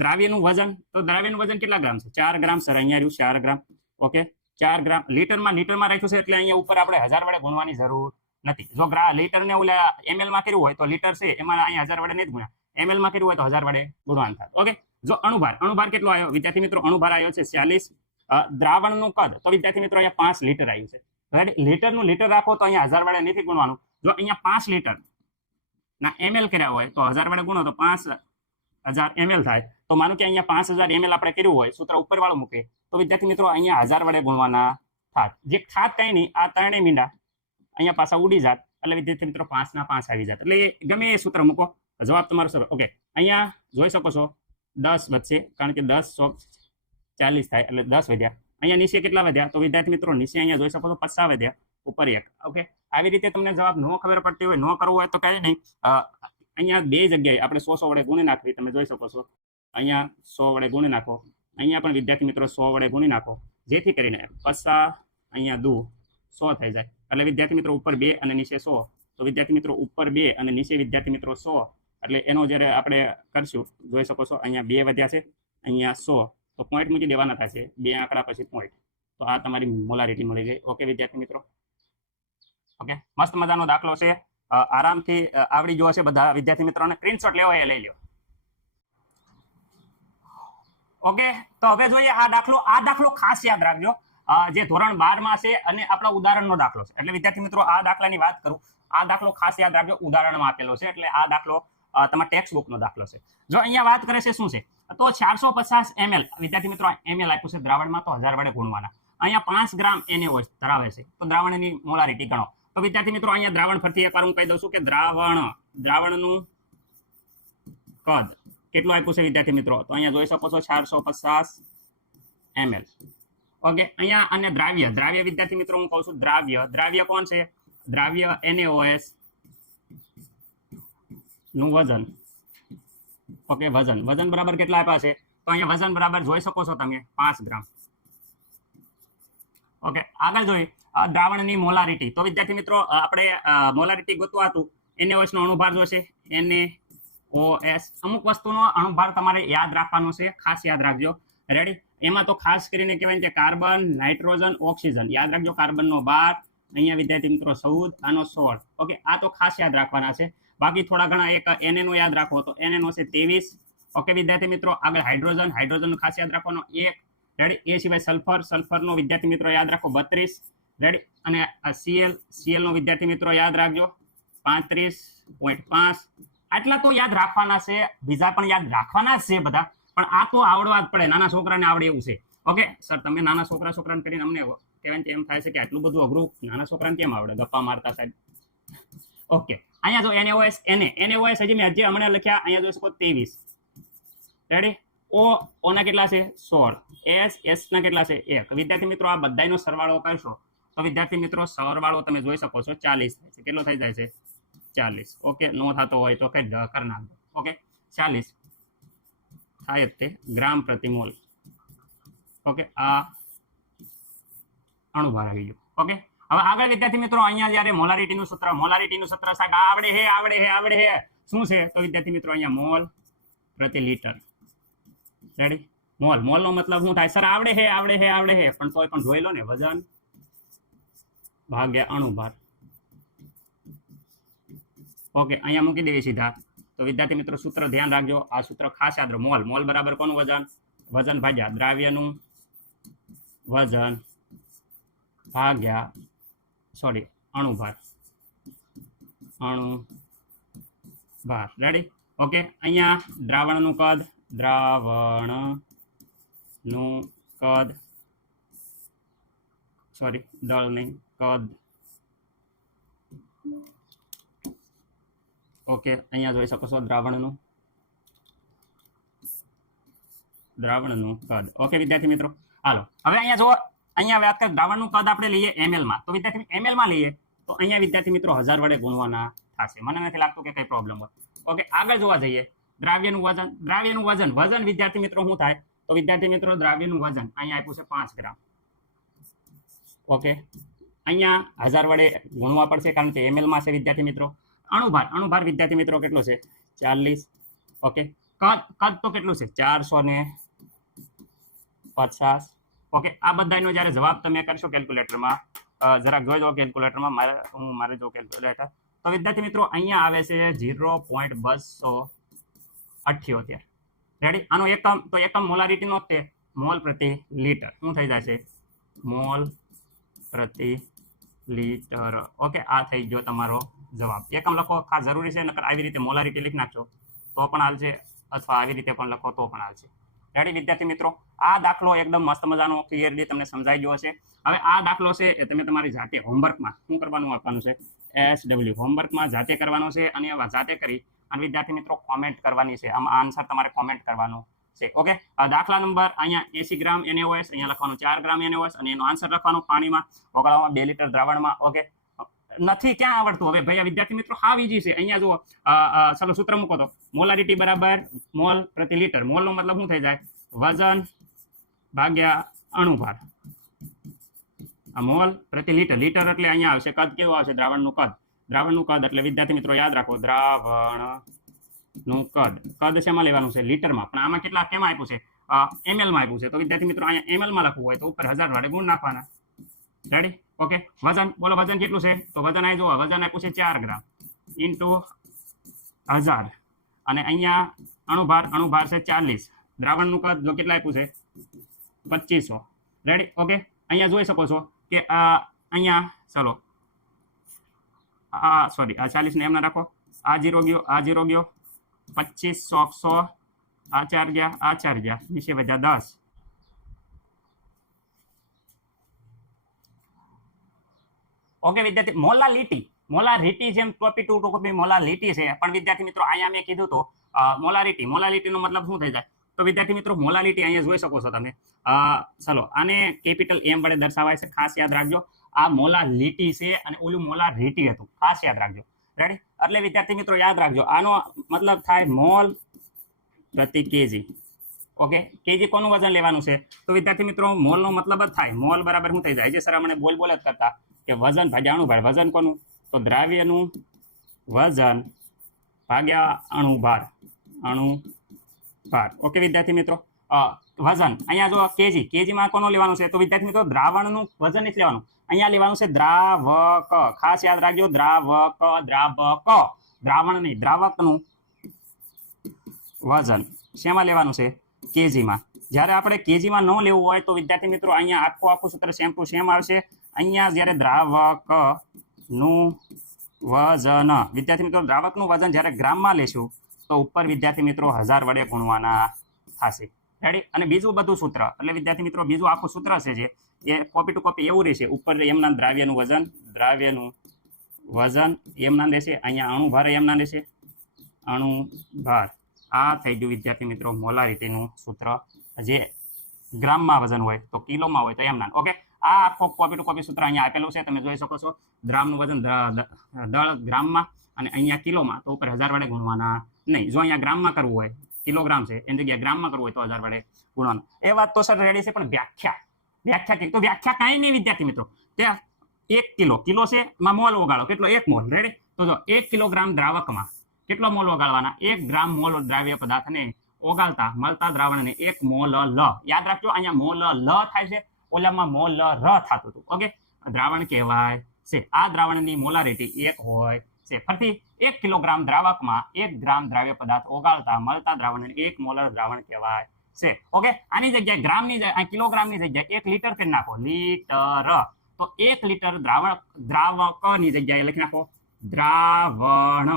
દ્રાવ્યનું વજન, તો દ્રાવ્યનું વજન કેટલા ગ્રામ છે? 4 ગ્રામ. સર અહીંયા રહ્યું 4 ગ્રામ. ઓકે, 4 ગ્રામ લીટરમાં રાખ્યું છે એટલે અહીંયા ઉપર આપણે 1000 વડે ગુણવાની જરૂર નથી. જો લીટરને ઓલા ml માં કર્યું હોય તો લીટર છે એમાં અહીંયા 1000 વડે નહીં ગુણ્યા, ml માં કર્યું હોય તો 1000 વડે ગુણવાનું થાય. ઓકે, જો અણુભાર કેટલો આવ્યો વિદ્યાર્થી મિત્રો? અણુભાર આવ્યો છે 40. દ્રાવણનું કદ તો વિદ્યાર્થી મિત્રો અહીંયા 5 લીટર આવ્યું છે. લીટરનું લીટર રાખો તો અહીંયા 1000 વડે નથી ગુણવાનું. જો અહીંયા 5 લીટર ના ml કર્યા હોય તો 1000 વડે ગુણો તો 5000 ml થાય. તો માનો કે અહીંયા 5000 ml આપણે કર્યું હોય, સૂત્ર ઉપર વાળું મૂકીએ તો વિદ્યાર્થી મિત્રો અહીંયા 1000 વડે ગુણવાના થાય. જે ખાત કઈ નહીં, આ ત્રણેય મીંડા અહીંયા પાછા ઉડી જાત એટલે વિદ્યાર્થી મિત્રો 5 ના 5 આવી જાત. એટલે ગમે એ સૂત્ર મૂકો, જવાબ તમારો સરળ. ઓકે, અહીંયા જોઈ શકો છો 10 વધશે, કારણ કે 10 સો 40 થાય એટલે 10 વધ્યા. અહીંયા નીચે કેટલા વધ્યા? તો વિદ્યાર્થી મિત્રો નીચે અહીંયા જોઈ શકો છો 50 વધ્યા, ઉપર 1. ઓકે, આવી રીતે તમને જવાબ ન ખબર પડતી હોય, ન કરવું હોય તો કઈ નહીં, અહીંયા બે જગ્યાએ આપણે 100 વડે ગુણી નાખવી. તમે જોઈ શકો છો અહીંયા 100 વડે ગુણી નાખો, અહીંયા પણ વિદ્યાર્થી મિત્રો 100 વડે ગુણી નાખો, જેથી કરીને 50 અહીંયા દુ 100 થઈ જાય. એટલે વિદ્યાર્થી મિત્રો ઉપર 2 અને નીચે 100, તો વિદ્યાર્થી મિત્રો ઉપર 2 અને નીચે વિદ્યાર્થી મિત્રો 100, એટલે એનો જ્યારે આપણે કરશું જોઈ શકો છો અહીંયા 2 વધ્યા છે, અહીંયા 100, તો પોઈન્ટ મૂકી દેવાના થશે, 2 આંકડા પછી પોઈન્ટ. તો આ તમારી મોલારિટી મળી ગઈ. ઓકે વિદ્યાર્થી મિત્રો, ઓકે, મસ્ત મજાનો દાખલો છે, આરામથી આવડી ગયો છે બધા વિદ્યાર્થી મિત્રોને. સ્ક્રીનશોટ લેવો એ લઈ લો. ઓકે, તો હવે જોઈએ આ દાખલો ખાસ યાદ રાખજો, જે ધોરણ 12 માં છે અને આપણા ઉદાહરણનો દાખલો છે. એટલે વિદ્યાર્થી મિત્રો આ દાખલાની વાત કરું, આ દાખલો ખાસ યાદ રાખજો, ઉદાહરણમાં આપેલો છે, એટલે આ દાખલો તમારા ટેક્સ્ટ બુકનો દાખલો છે. જો અહીંયા વાત કરે છે શું છે, તો 450 ml વિદ્યાર્થી મિત્રો ml આપ્યું છે દ્રાવણમાં, તો 1000 વડે ગુણવાના. અહીંયા 5 ગ્રામ NaOH ધરાવે છે, તો દ્રાવણની મોલારિટી ગણો. તો વિદ્યાર્થી મિત્રો અહીંયા દ્રાવણ ફરતી એકવાર હું કહી દઉં છું કે દ્રાવણનું કદ કેટલું આપ્યું છે વિદ્યાર્થી મિત્રો, તો અહીંયા જોઈ શકો છો 450 ml. ઓકે, અહીંયા અને દ્રાવ્ય વિદ્યાર્થી મિત્રો હું કહું છું દ્રાવ્ય કોણ છે? દ્રાવ્ય NaOH નું વજન. ઓકે, વજન બરાબર કેટલા આપ્યા છે? તો અહીંયા વજન બરાબર જોઈ શકો છો તમે 5 ગ્રામ. ઓકે, આગળ જોઈએ દ્રાવણની મોલારિટી. તો વિદ્યાર્થી મિત્રો આપણે મોલારિટી ગોતવા હતું, NaOH નો અણુભાર જોશે, NaOH. અમુક વસ્તુનો અણુભાર તમારે યાદ રાખવાનો છે, ખાસ યાદ રાખજો. રેડી? એમાં તો ખાસ કરીને કહેવાય કે કાર્બન, નાઇટ્રોજન, ઓક્સિજન. યાદ રાખજો, કાર્બનનો 12, અહીંયા વિદ્યાર્થી મિત્રો 14, આનો 16. ઓકે, આ તો ખાસ યાદ રાખવાના છે. બાકી થોડા ઘણા એક Na નો યાદ રાખો, તો Na નો છે 23. ઓકે વિદ્યાર્થી મિત્રો, આગળ હાઇડ્રોજન ખાસ યાદ રાખવાનો 1. રેડી? એ સિવાય સલ્ફરનો વિદ્યાર્થી મિત્રો યાદ રાખો 32. રેડી? અને Cl નો વિદ્યાર્થી મિત્રો યાદ રાખજો 35.5. આટલા તો યાદ રાખવાના છે, બીજા પણ યાદ રાખવાના છે બધા, પણ આ તો આવડવા જ પડે, નાના છોકરાને આવડે એવું છે. ઓકે સર, તમે નાના છોકરાને કરીને અમને કહેવાય એમ થાય છે કે આટલું બધું અઘરું નાના છોકરાને કેમ આવડે, ગપ્પા મારતા સાહેબ. ઓકે, અહીંયા જો NaOH હજી મેં હમણાં લખ્યા, અહીંયા જોઈ શકો 23. રેડી? O ના કેટલા છે? 16. S ના કેટલા છે? 1. વિદ્યાર્થી મિત્રો આ બધાનો સરવાળો કરશો તો વિદ્યાર્થી મિત્રો સરવાળો તમે જોઈ શકો છો 40 થાય છે. કેટલો થઈ જાય છે? 40. ઓકે, નો થતો હોય તો કઈ કરી નાખજો. ઓકે, 40 થાય તે ગ્રામ પ્રતિ મોલ. ઓકે, આ અણુભાર આવી ગયો. ઓકે, હવે આગળ વિદ્યાર્થી મિત્રો અહીંયા જ્યારે મોલારિટીનું સૂત્ર સાહેબ આવડે હે શું છે? તો વિદ્યાર્થી મિત્રો અહીંયા મોલ પ્રતિ લીટર. રેડી? મોલનો મતલબ શું થાય? સર આવડે હે પણ તોય પણ જોઈ લો ને, વજન ભાગ્યા અણુભાર. ઓકે, અહીંયા મૂકી દેવી સીધા. તો વિદ્યાર્થી મિત્રો સૂત્ર ધ્યાન રાખજો, આ સૂત્ર ખાસ યાદ રાખો. મોલ બરાબર કોનું વજન ભાગ્યા દ્રાવ્યનું વજન ભાગ્યા અણુભાર. રેડી? ઓકે, અહીંયા દ્રાવણનું કદ દળની કદ. ઓકે, અહીંયા જોઈ શકો છો દ્રાવણનું કદ. ઓકે વિદ્યાર્થી મિત્રો, હાલો હવે અહીંયા જો અહીંયા વાત કરીએ દ્રાવણનું કદ આપણે લઈએ ml માં. તો વિદ્યાર્થી ml માં લઈએ તો અહીંયા વિદ્યાર્થી મિત્રો 1000 વડે ગુણવાના થશે. મને નથી લાગતું કે કઈ પ્રોબ્લેમ હોય. ઓકે, આગળ જોવા જઈએ દ્રાવ્યનું વજન વિદ્યાર્થી મિત્રો શું થાય? તો વિદ્યાર્થી મિત્રો દ્રાવ્યનું વજન અહીંયા આપ્યું છે 5 ગ્રામ. ઓકે, અહીંયા 1000 વડે ગુણવા પડશે કારણ કે ml માં છે વિદ્યાર્થી મિત્રો. અણુભાર વિદ્યાર્થી મિત્રો કેટલો છે? 40. ઓકે, કદ તો કેટલું છે? 450. ઓકે, આ બધાનો જ્યારે જવાબ તમે કરશો કેલ્ક્યુલેટરમાં, જરાક જોઈ લો કેલ્ક્યુલેટરમાં, મારે જો કેલ્ક્યુલેટર, તો વિદ્યાર્થી મિત્રો અહીંયા આવે છે 0.278. રેડી? આનો એકમ મોલારિટીનો તે મોલ પ્રતિ લીટર શું થઈ જાય છે? મોલ પ્રતિ લીટર. ઓકે, આ થઈ ગયો તમારો જવાબ. એકમ લખો ખાસ જરૂરી છે, નકર આવી રીતે મોલારિટી લખી નાખશો તો પણ હાલશે, અથવા આવી રીતે પણ લખો તો પણ હાલશે. રેડી વિદ્યાર્થી મિત્રો? આ દાખલો એકદમ મસ્ત મજાનો ક્લિયરલી તમને સમજાઈ ગયો હશે. હવે આ દાખલો છે એ તમે તમારી જાતે હોમવર્કમાં શું કરવાનું આપવાનું છે, SW હોમવર્કમાં જાતે કરવાનો છે અને જાતે કરી અને વિદ્યાર્થી મિત્રો કોમેન્ટ કરવાની છે. આમાં આન્સર તમારે કોમેન્ટ કરવાનો છે. ઓકે, દાખલા નંબર અહીંયા 80 ગ્રામ NaOH, અહીંયા લખવાનું 4 ગ્રામ NaOH અને એનો આન્સર લખવાનો પાણીમાં ઓગાળવામાં 2 લીટર દ્રાવણમાં. ઓકે, નથી ક્યાં આવડતું હવે ભાઈ વિદ્યાર્થી મિત્રો? હાવ ઈઝી છે. અહીંયા જુઓ, ચાલો સૂત્ર મૂકો તો મોલારિટી બરાબર મોલ પ્રતિ લીટર. મોલનો મતલબ શું થઈ જાય, વજન ભાગ્યા અણુભાર. આ મોલ પ્રતિ લીટર. લીટર એટલે અહીંયા આવશે કદ કેવું આવશે, દ્રાવણનું કદ. દ્રાવણનું કદ એટલે વિદ્યાર્થી મિત્રો યાદ રાખો, દ્રાવણનું કદ. કદ શેમાં લેવાનું છે, લીટરમાં. પણ આમાં કેટલા કેમાં આપ્યું છે, ml માં આપ્યું છે. તો વિદ્યાર્થી મિત્રો અહીંયા ml માં લખવું હોય તો ઉપર 1000 વડે ગુણ નાખવાના. રેડી? ઓકે, વજન બોલો, વજન કેટલું છે? તો વજન અહીં જુઓ, વજન આપ્યું છે 4 ગ્રામ ઇન્ટુ 1000 અને અહીંયા અણુભાર છે 40. દ્રાવણનું કદ જો કેટલા આપ્યું છે, 2500. રેડી? ઓકે, અહીંયા જોઈ શકો છો કે અહીંયા ચલો સોરી આ 40 ને એમને રાખો, આ 0 ગયો, આ 0 ગયો, 2500 100, આ 4 ગયા, આ 4 ગયા, નીચે વધ્યા 10. ઓકે વિદ્યાર્થી, મોલારિટી જેમ ટોપી ટુ ટોપી મોલારિટી છે, પણ વિદ્યાર્થી મિત્રો અહીંયા મેં કીધું તો મોલારિટીનો મતલબ શું થઈ જાય? તો વિદ્યાર્થી મિત્રો મોલારિટી અહીંયા જોઈ શકો છો તમે. ચલો આને કેપિટલ M વડે દર્શાવાય છે, ખાસ યાદ રાખજો. આ મોલારિટી છે અને ઓલું મોલારિટી હતું, ખાસ યાદ રાખજો. રેડી? એટલે વિદ્યાર્થી મિત્રો યાદ રાખજો, આનો મતલબ થાય મોલ પ્રતિ કેજી. ઓકે, કેજી કોનું વજન લેવાનું છે? તો વિદ્યાર્થી મિત્રો મોલનો મતલબ જ થાય મોલ બરાબર શું થઈ જાય, જે સર મને બોલ જ કરતા કે વજન ભાગ્યા અણુભાર. વજન કોનું? તો દ્રાવ્યનું વજન ભાગ્યા અણુભાર. ઓકે વિદ્યાર્થી મિત્રો, વજન અહીંયા જો કેજીમાં કોનું લેવાનું છે? તો વિદ્યાર્થી મિત્રો દ્રાવણનું વજન જ લેવાનું. અહીંયા લેવાનું છે દ્રાવક. ખાસ યાદ રાખજો, દ્રાવક. દ્રાવણ નહીં, દ્રાવકનું વજન શેમાં લેવાનું છે? કેજીમાં. જ્યારે આપણે કેજીમાં ન લેવું હોય તો વિદ્યાર્થી મિત્રો અહીંયા આખું સૂત્ર સેમ ટુ સેમ આવશે. અહીંયા જ્યારે દ્રાવકનું વજન, વિદ્યાર્થી મિત્રો દ્રાવકનું વજન જ્યારે ગ્રામમાં લેશું તો ઉપર વિદ્યાર્થી મિત્રો 1000 વડે ગુણવાના થશે. રેડી? અને બીજું બધું સૂત્ર એટલે વિદ્યાર્થી મિત્રો બીજું આખું સૂત્ર છે જે એ કોપી ટુ કોપી એવું રહેશે. ઉપર એમના દ્રાવ્યનું વજન એમના રહેશે, અહીંયા અણુભાર એમના રહેશે, અણુભાર. આ થઈ ગયું વિદ્યાર્થી મિત્રો મોલારિટીનું સૂત્ર, જે ગ્રામમાં વજન હોય તો કિલોમાં હોય તો એમના. ઓકે, આ આખો કોપી ટુ કોપી સૂત્ર અહીંયા આપેલું છે, તમે જોઈ શકો છો. ગ્રામનું વજન દળ ગ્રામમાં અને અહીંયા કિલોમાં, તો ઉપર 1000 વડે ગુણવાના નહીં. જો અહીંયા ગ્રામમાં કરવું હોય, કિલોગ્રામ છે એની જગ્યાએ ગ્રામમાં કરવું હોય તો 1000 વડે ગુણવાનું. એ વાત તો સર રેડી છે, પણ વ્યાખ્યા તો વ્યાખ્યા કાંઈ નહીં વિદ્યાર્થી મિત્રો. ત્યાં 1 કિલો છે એમાં મોલ ઓગાળો, કેટલો? 1 મોલ. રેડી? તો જો 1 કિલોગ્રામ દ્રાવકમાં કેટલો મોલ ઓગાળવાના? 1 ગ્રામ મોલ દ્રાવ્ય પદાર્થને ઓગાળતા મળતા દ્રાવણને 1 મોલ લ. યાદ રાખજો, અહીંયા મોલ લ થાય છે, ઓલામાં મોલ ર થતું હતું. ઓકે, દ્રાવણ કહેવાય છે. આ દ્રાવણની મોલારિટી 1 હોય છે. ફરીથી 1 કિલોગ્રામ દ્રાવકમાં 1 ગ્રામ દ્રાવ્ય પદાર્થ ઓગાળતા મળતા દ્રાવણને 1 મોલર દ્રાવણ કહેવાય છે. ઓકે, આની જગ્યાએ ગ્રામની જગ્યાએ કિલોગ્રામની જગ્યાએ 1 લીટર કરી નાખો, લીટર. તો 1 લીટર દ્રાવકની જગ્યાએ લખી નાખો દ્રાવણ.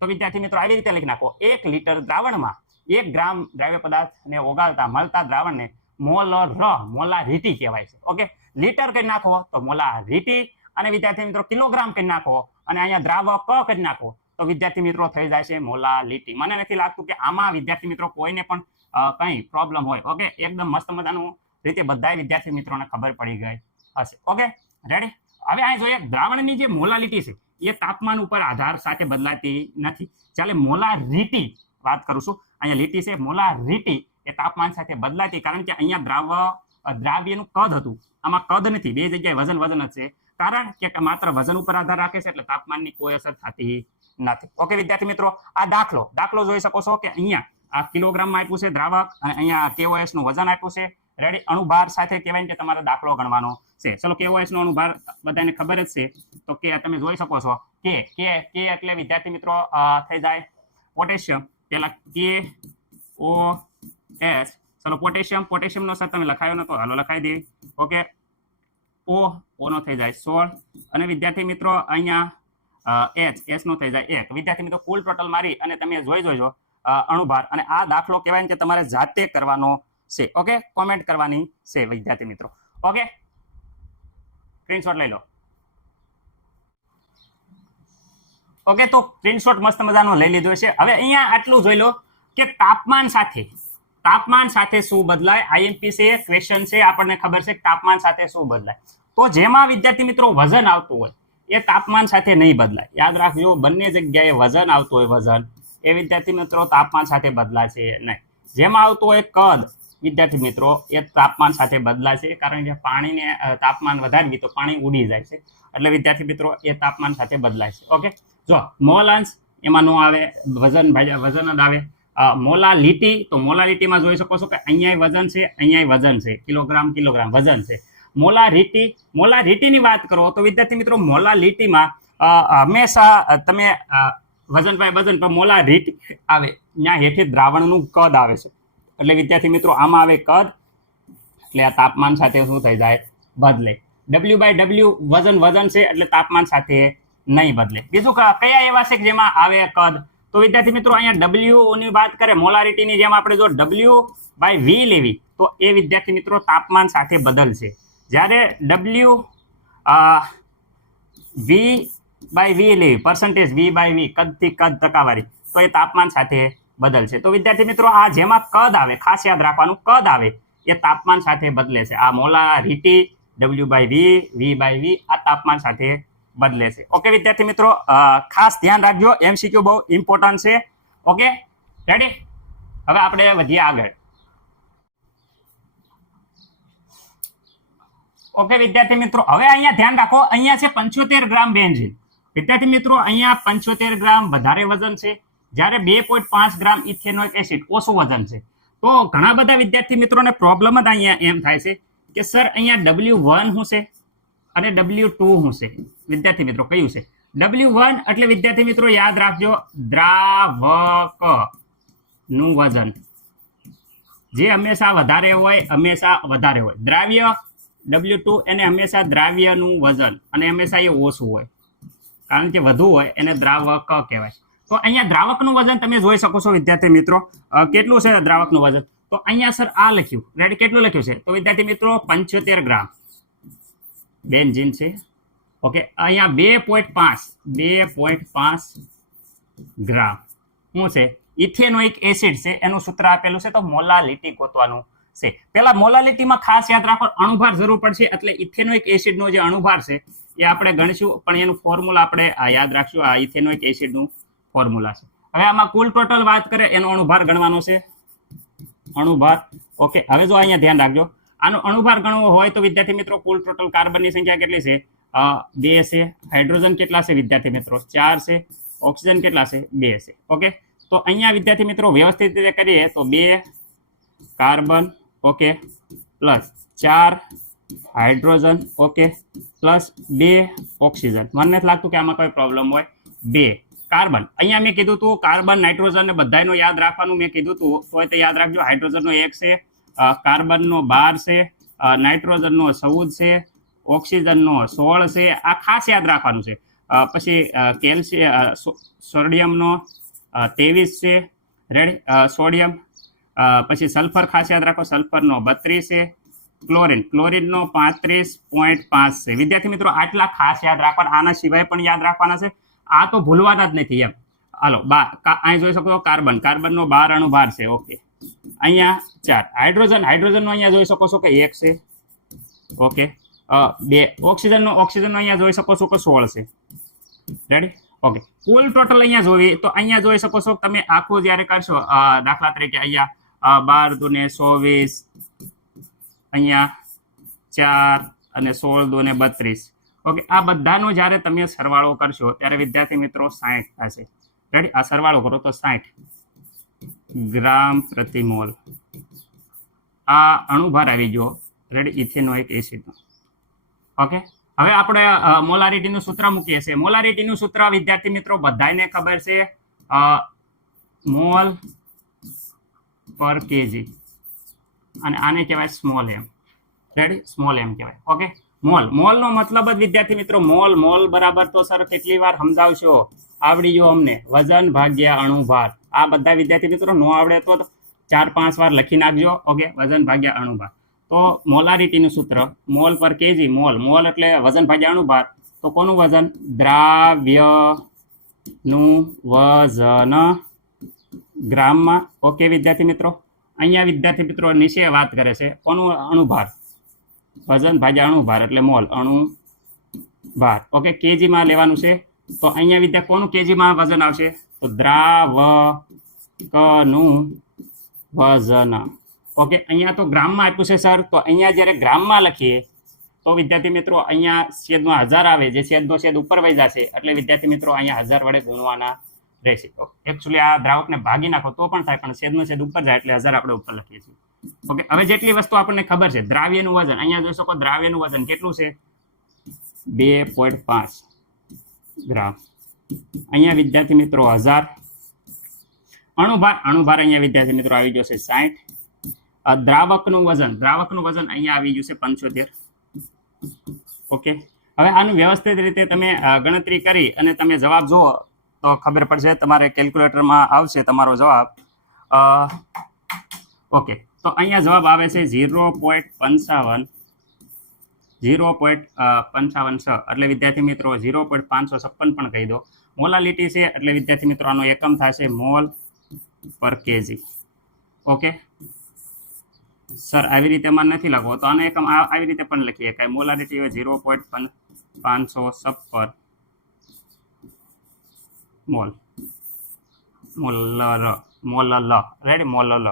તો વિદ્યાર્થી મિત્રો આવી રીતે લખી નાખો, 1 લીટર દ્રાવણમાં 1 ગ્રામ દ્રાવ્ય પદાર્થને ઓગાળતા મળતા દ્રાવણને મોલારિટી કહેવાય છે. ઓકે, લીટર કરી નાખો તો મોલારિટી, અને વિદ્યાર્થી મિત્રો કિલોગ્રામ કરી નાખો અને અહીંયા દ્રાવક કરી નાખો તો વિદ્યાર્થી મિત્રો થઈ જાય છે મોલારિટી. મને નથી લાગતું કે આમાં વિદ્યાર્થી મિત્રો કોઈને પણ કંઈ પ્રોબ્લેમ હોય. ઓકે, એકદમ મસ્ત મજાનું રીતે બધા વિદ્યાર્થી મિત્રોને ખબર પડી ગઈ હશે. Okay, ready? હવે અહીં જોઈએ દ્રાવણની જે મોલારિટી છે એ તાપમાન ઉપર આધાર સાથે બદલાતી નથી. ચાલે મોલારિટી વાત કરું છું, અહીંયા લીટી છે, મોલારિટી એ તાપમાન સાથે બદલાતી, કારણ કે અહીંયા દ્રાવ્યનું કદ હતું, આમાં કદ નથી, બે જગ્યાએ વજન જ છે. કારણ કે માત્ર વજન ઉપર આધાર રાખે છે એટલે તાપમાનની કોઈ અસર થતી નથી. ઓકે વિદ્યાર્થી મિત્રો, આ દાખલો જોઈ શકો છો કે અહીંયા આ કિલોગ્રામમાં આપ્યું છે દ્રાવક અને અહીંયા KOH નું વજન આપ્યું છે. રેડી? અણુભાર સાથે કહેવાય કે તમારે દાખલો ગણવાનો છે. ચલો KOH નો અણુભાર બધાને ખબર જ છે, તો કે તમે જોઈ શકો છો કે એટલે વિદ્યાર્થી મિત્રો થઈ જાય પોટેશિયમ. પેલા KOH, ચલો પોટેશિયમ નો સર તમે લખાયો નતો, હાલો લખાઈ દે. ઓકે, ઓ નો થઈ જાય 16 અને વિદ્યાર્થી મિત્રો અહીંયા H નો થઈ જાય 1. વિદ્યાર્થી મિત્રો કુલ ટોટલ મારી અને તમે જોઈ જોઈજો અણુભાર, અને આ દાખલો કહેવાય કે તમારે જાતે કરવાનો છે. ઓકે, કોમેન્ટ કરવાની છે વિદ્યાર્થી મિત્રો. ઓકે, સ્ક્રીનશોટ લઈ લો. ઓકે, તો સ્ક્રીનશોટ મસ્ત મજાનો લઈ લીધો છે. હવે અહીંયા આટલું જોઈ લો કે તાપમાન સાથે શું બદલાય. આઈએમપી છે, ક્વેશ્ચન છે, આપણને ખબર છે કે તાપમાન સાથે શું બદલાય. તો જેમાં વિદ્યાર્થી મિત્રો વજન આવતું હોય એ તાપમાન સાથે નહીં બદલાય. યાદ રાખજો, બંને જગ્યાએ વજન આવતું હોય, વજન એ વિદ્યાર્થી મિત્રો તાપમાન સાથે બદલાય છે નહીં. જેમાં આવતું હોય કદ વિદ્યાર્થી મિત્રો એ તાપમાન સાથે બદલાય છે, કારણ કે પાણીને તાપમાન વધારવી તો પાણી ઉડી જાય છે, એટલે વિદ્યાર્થી મિત્રો એ તાપમાન સાથે બદલાય છે. ઓકે, જો મોલ અંશ એમાં નો આવે, વજન વજન જ આવે. મોલાલિટી, તો મોલાલિટીમાં જોઈ શકો છો કે અહીંયા વજન છે, અહીંયા વજન છે, કિલોગ્રામ વજન છે. મોલારિટીની વાત કરો તો વિદ્યાર્થી મિત્રો મોલાલિટીમાં હંમેશા તમે વજન પર મોલારિટી આવે, ત્યાં હેઠે દ્રાવણનું કદ આવે છે, એટલે વિદ્યાર્થી મિત્રો આમાં આવે કદ, એટલે આ તાપમાન સાથે શું થઈ જાય, બદલે. W/W વજન છે, એટલે તાપમાન સાથે નહીં બદલે. બીજું કયા એવા છે કે જેમાં આવે કદ, તો વિદ્યાર્થી મિત્રો અહીંયા W ની વાત કરે મોલારિટીની, જેમ આપણે જો W/V લેવી તો એ વિદ્યાર્થી મિત્રો તાપમાન સાથે બદલશે. જ્યારે V/V લેવી, પર્સન્ટેજ V/V, કદથી કદ ટકાવારી, તો એ તાપમાન સાથે બદલશે. તો વિદ્યાર્થી મિત્રો આ જેમાં કદ આવે, ખાસ યાદ રાખવાનું, કદ આવે એ તાપમાન સાથે બદલે છે. આ મોલારિટી, W/V, V/V આ તાપમાન સાથે બદલે છે. ઓકે વિદ્યાર્થી મિત્રો, ખાસ ધ્યાન રાખજો, MCQ બહુ ઇમ્પોર્ટન્ટ છે. Okay, ready? હવે આપણે વધીએ આગળ. ઓકે વિદ્યાર્થી મિત્રો, હવે અહીંયા ધ્યાન રાખો, અહીંયા છે 75 ગ્રામ બેન્ઝીન. વિદ્યાર્થી મિત્રો અહીંયા 75 ગ્રામ વધારે વજન છે, જ્યારે 2.5 ગ્રામ ઇથેનોઇક એસિડ ઓછું વજન છે. તો ઘણા બધા વિદ્યાર્થી મિત્રોને પ્રોબ્લેમ જ અહીંયા એમ થાય છે કે સર અહીંયા W1 શું છે અને W2 શું છે. વિદ્યાર્થી મિત્રો કયું છે? W1 એટલે વિદ્યાર્થી મિત્રો યાદ રાખજો, દ્રાવક નું વજન, જે હંમેશા વધારે હોય. દ્રાવ્ય W2 એને હંમેશા દ્રાવ્યનું વજન, અને હંમેશા એ ઓછું હોય, કારણ કે વધુ હોય એને દ્રાવક કહેવાય. તો અહીંયા દ્રાવકનું વજન તમે જોઈ શકો છો વિદ્યાર્થી મિત્રો, કેટલું છે દ્રાવકનું વજન? તો અહીંયા સર આ લખ્યું, રેડી? કેટલું લખ્યું છે? તો વિદ્યાર્થી મિત્રો 75 ગ્રામ બેન્ઝીન છે. ઓકે, અહીંયા 2.5 ગ્રામ શું છે? ઇથેનોઇક એસિડ છે. એનું સૂત્ર આપેલું છે, તો મોલાલિટી ગોતવાનું છે. પેલા મોલાલિટીમાં ખાસ યાદ રાખો, અણુભાર જરૂર પડશે, એટલે ઇથેનોઇક એસિડનો જે અણુભાર છે એ આપણે ગણીશું, પણ એનું ફોર્મ્યુલા આપણે યાદ રાખશું. આ ઇથેનોઇક એસિડનું ફોર્મ્યુલા છે. હવે આમાં કુલ ટોટલ વાત કરે એનો અણુભાર ગણવાનો છે, અણુભાર. ઓકે, હવે જો અહીંયા ધ્યાન રાખજો, આનો અણુભાર ગણવો હોય તો વિદ્યાર્થી મિત્રો કુલ ટોટલ કાર્બનની સંખ્યા કેટલી છે? 2 છે. હાઇડ્રોજન કેટલા છે વિદ્યાર્થી મિત્રો? 4 છે. ઓક્સિજન કેટલા છે? 2 છે. ઓકે, તો અહીંયા વિદ્યાર્થી મિત્રો વ્યવસ્થિત રીતે કરીએ તો 2 carbon, okay, plus 4 hydrogen, okay, plus 2 oxygen. મને નથી લાગતું કે આમાં કોઈ પ્રોબ્લેમ હોય. 2 કાર્બન, અહીંયા મેં કીધું હતું કાર્બન, નાઇટ્રોજન ને બધાનું યાદ રાખવાનું મેં કીધું હતું, તો યાદ રાખજો. હાઇડ્રોજનનો 1 છે, કાર્બનનો 12 છે, નાઇટ્રોજનનો 14 છે, ઓક્સિજનનો 16 છે. આ ખાસ યાદ રાખવાનું છે. પછી સોડિયમનો 23 છે, રેડી? સોડિયમ. પછી સલ્ફર ખાસ યાદ રાખો, સલ્ફરનો 32 છે. ક્લોરીનનો 35.5 છે. વિદ્યાર્થી મિત્રો આટલા ખાસ યાદ રાખવાના, આના સિવાય પણ યાદ રાખવાના છે, આ તો ભૂલવાના જ નથી એમ. હાલો, અહીં જોઈ શકો કાર્બનનો 12 અણુભાર છે. ઓકે, અહીંયા 4 હાઇડ્રોજનનો અહીંયા જોઈ શકો છો કે 1 છે. ઓકે, 2 ઓક્સિજનનો અહીંયા જોઈ શકો છો કે 16 છે. રેડી? ઓકે, કુલ ટોટલ અહીંયા જોઈએ તો અહીંયા જોઈ શકો છો તમે આખું જ્યારે કરશો, દાખલા તરીકે અહીંયા 12 દુને 24, અહીંયા 4 અને 16 દુને 32. ઓકે, આ બધાનો જ્યારે તમે સરવાળો કરશો ત્યારે વિદ્યાર્થી મિત્રો 60 થશે. રેડી? આ સરવાળો કરો તો 60 ગ્રામ પ્રતિ મોલ આ અણુભાર આવી ગયો. રેડી? ઇથેનોઇક એસિડનો. ઓકે, હવે આપણે મોલારિટીનું સૂત્ર મૂકીએ છીએ. મોલારિટીનું સૂત્ર વિદ્યાર્થી મિત્રો બધાને ખબર છે, મોલ પર કેજી, અને આને કહેવાય સ્મોલ એમ. રેડી? સ્મોલ એમ કહેવાય. ઓકે, મોલનો મતલબ જ વિદ્યાર્થી મિત્રો મોલ બરાબર તો સર કેટલી વાર સમજાવશો, આવડી ગયો અમને, વજન ભાગ્યા અણુભાર. આ બધા વિદ્યાર્થી મિત્રો નો આવડે તો 4-5 વાર લખી નાખજો. ઓકે, વજન ભાગ્યા અણુભાર. તો મોલારિટીનું સૂત્ર મોલ પર કેજી. મોલ મોલ એટલે વજન ભાગ્યા અણુભાર. તો કોનું વજન? દ્રાવ્યનું વજન ગ્રામમાં. ઓકે વિદ્યાર્થી મિત્રો, અહીંયા વિદ્યાર્થી મિત્રો નીચે વાત કરે છે કોનું? અણુભાર. વજન ભાગ્યા અણુભાર એટલે મોલ અણુભાર. ઓકે, કેજીમાં લેવાનું છે. તો અહીંયા વિદ્યા કોનું કેજીમાં વજન આવશે? તો દ્રાવકનું વજન. ઓકે, અહીંયા તો ગ્રામમાં આપ્યું છે સર. તો અહીંયા જ્યારે ગ્રામમાં લખીએ તો વિદ્યાર્થી મિત્રો અહીંયા છેદમાં 1000 આવે, જે છેદનો છેદ ઉપર વહી જશે એટલે વિદ્યાર્થી મિત્રો અહીંયા 1000 વડે ગુણવાના રહેશે. એકચ્યુઅલી આ દ્રાવકને ભાગી નાખો તો પણ થાય, પણ છેદનો છેદ ઉપર જાય એટલે 1000 આપણે ઉપર લખીએ છીએ. ઓકે, હવે જેટલી વસ્તુ આપણને ખબર છે, દ્રાવ્યનું વજન અહીંયા જોઈ શકો. દ્રાવ્યનું વજન કેટલું છે? 2.5 ગ્રામ. અહીંયા વિદ્યાર્થી મિત્રો 1000. અણુભાર અહીંયા વિદ્યાર્થી મિત્રો આવી ગયો છે 60. દ્રાવકનું વજન અહીંયા આવી ગયું છે 75. ઓકે, હવે આનું વ્યવસ્થિત રીતે તમે ગણતરી કરી અને તમે જવાબ જુઓ તો ખબર પડશે. તમારે કેલ્ક્યુલેટરમાં આવશે તમારો જવાબ. ઓકે, તો અહીંયા જવાબ આવે છે 0.55 એટલે વિદ્યાર્થી મિત્રો 0.556 પણ કહી દો. મોલાલિટી છે એટલે વિદ્યાર્થી મિત્રો આનો એકમ થશે મોલ પર કેજી. ઓકે સર, આવી રીતે એમાં નથી લખવો તો આનો એકમ આવી રીતે પણ લખીએ કે મોલાલિટી હોય 0.556 મોલ મોલલ. રેડી? મોલલ.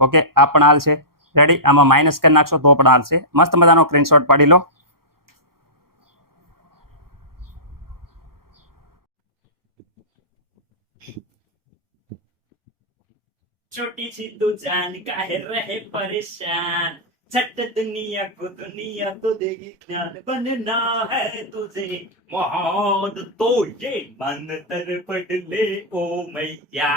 ઓકે, આ પણ હાલ છે. રેડી? આમાં માઇનસ કરી નાખશો તો પણ હાલ છે. મસ્ત મજાનો સ્ક્રીનશોટ પાડી લો. छोटी सी तू जान काहे रहे परेशान, झट दुनिया तो देगी ज्ञान, बनना है तुझे मोहम्मद तो ये मंत्र पढ़ ले ओ मैया.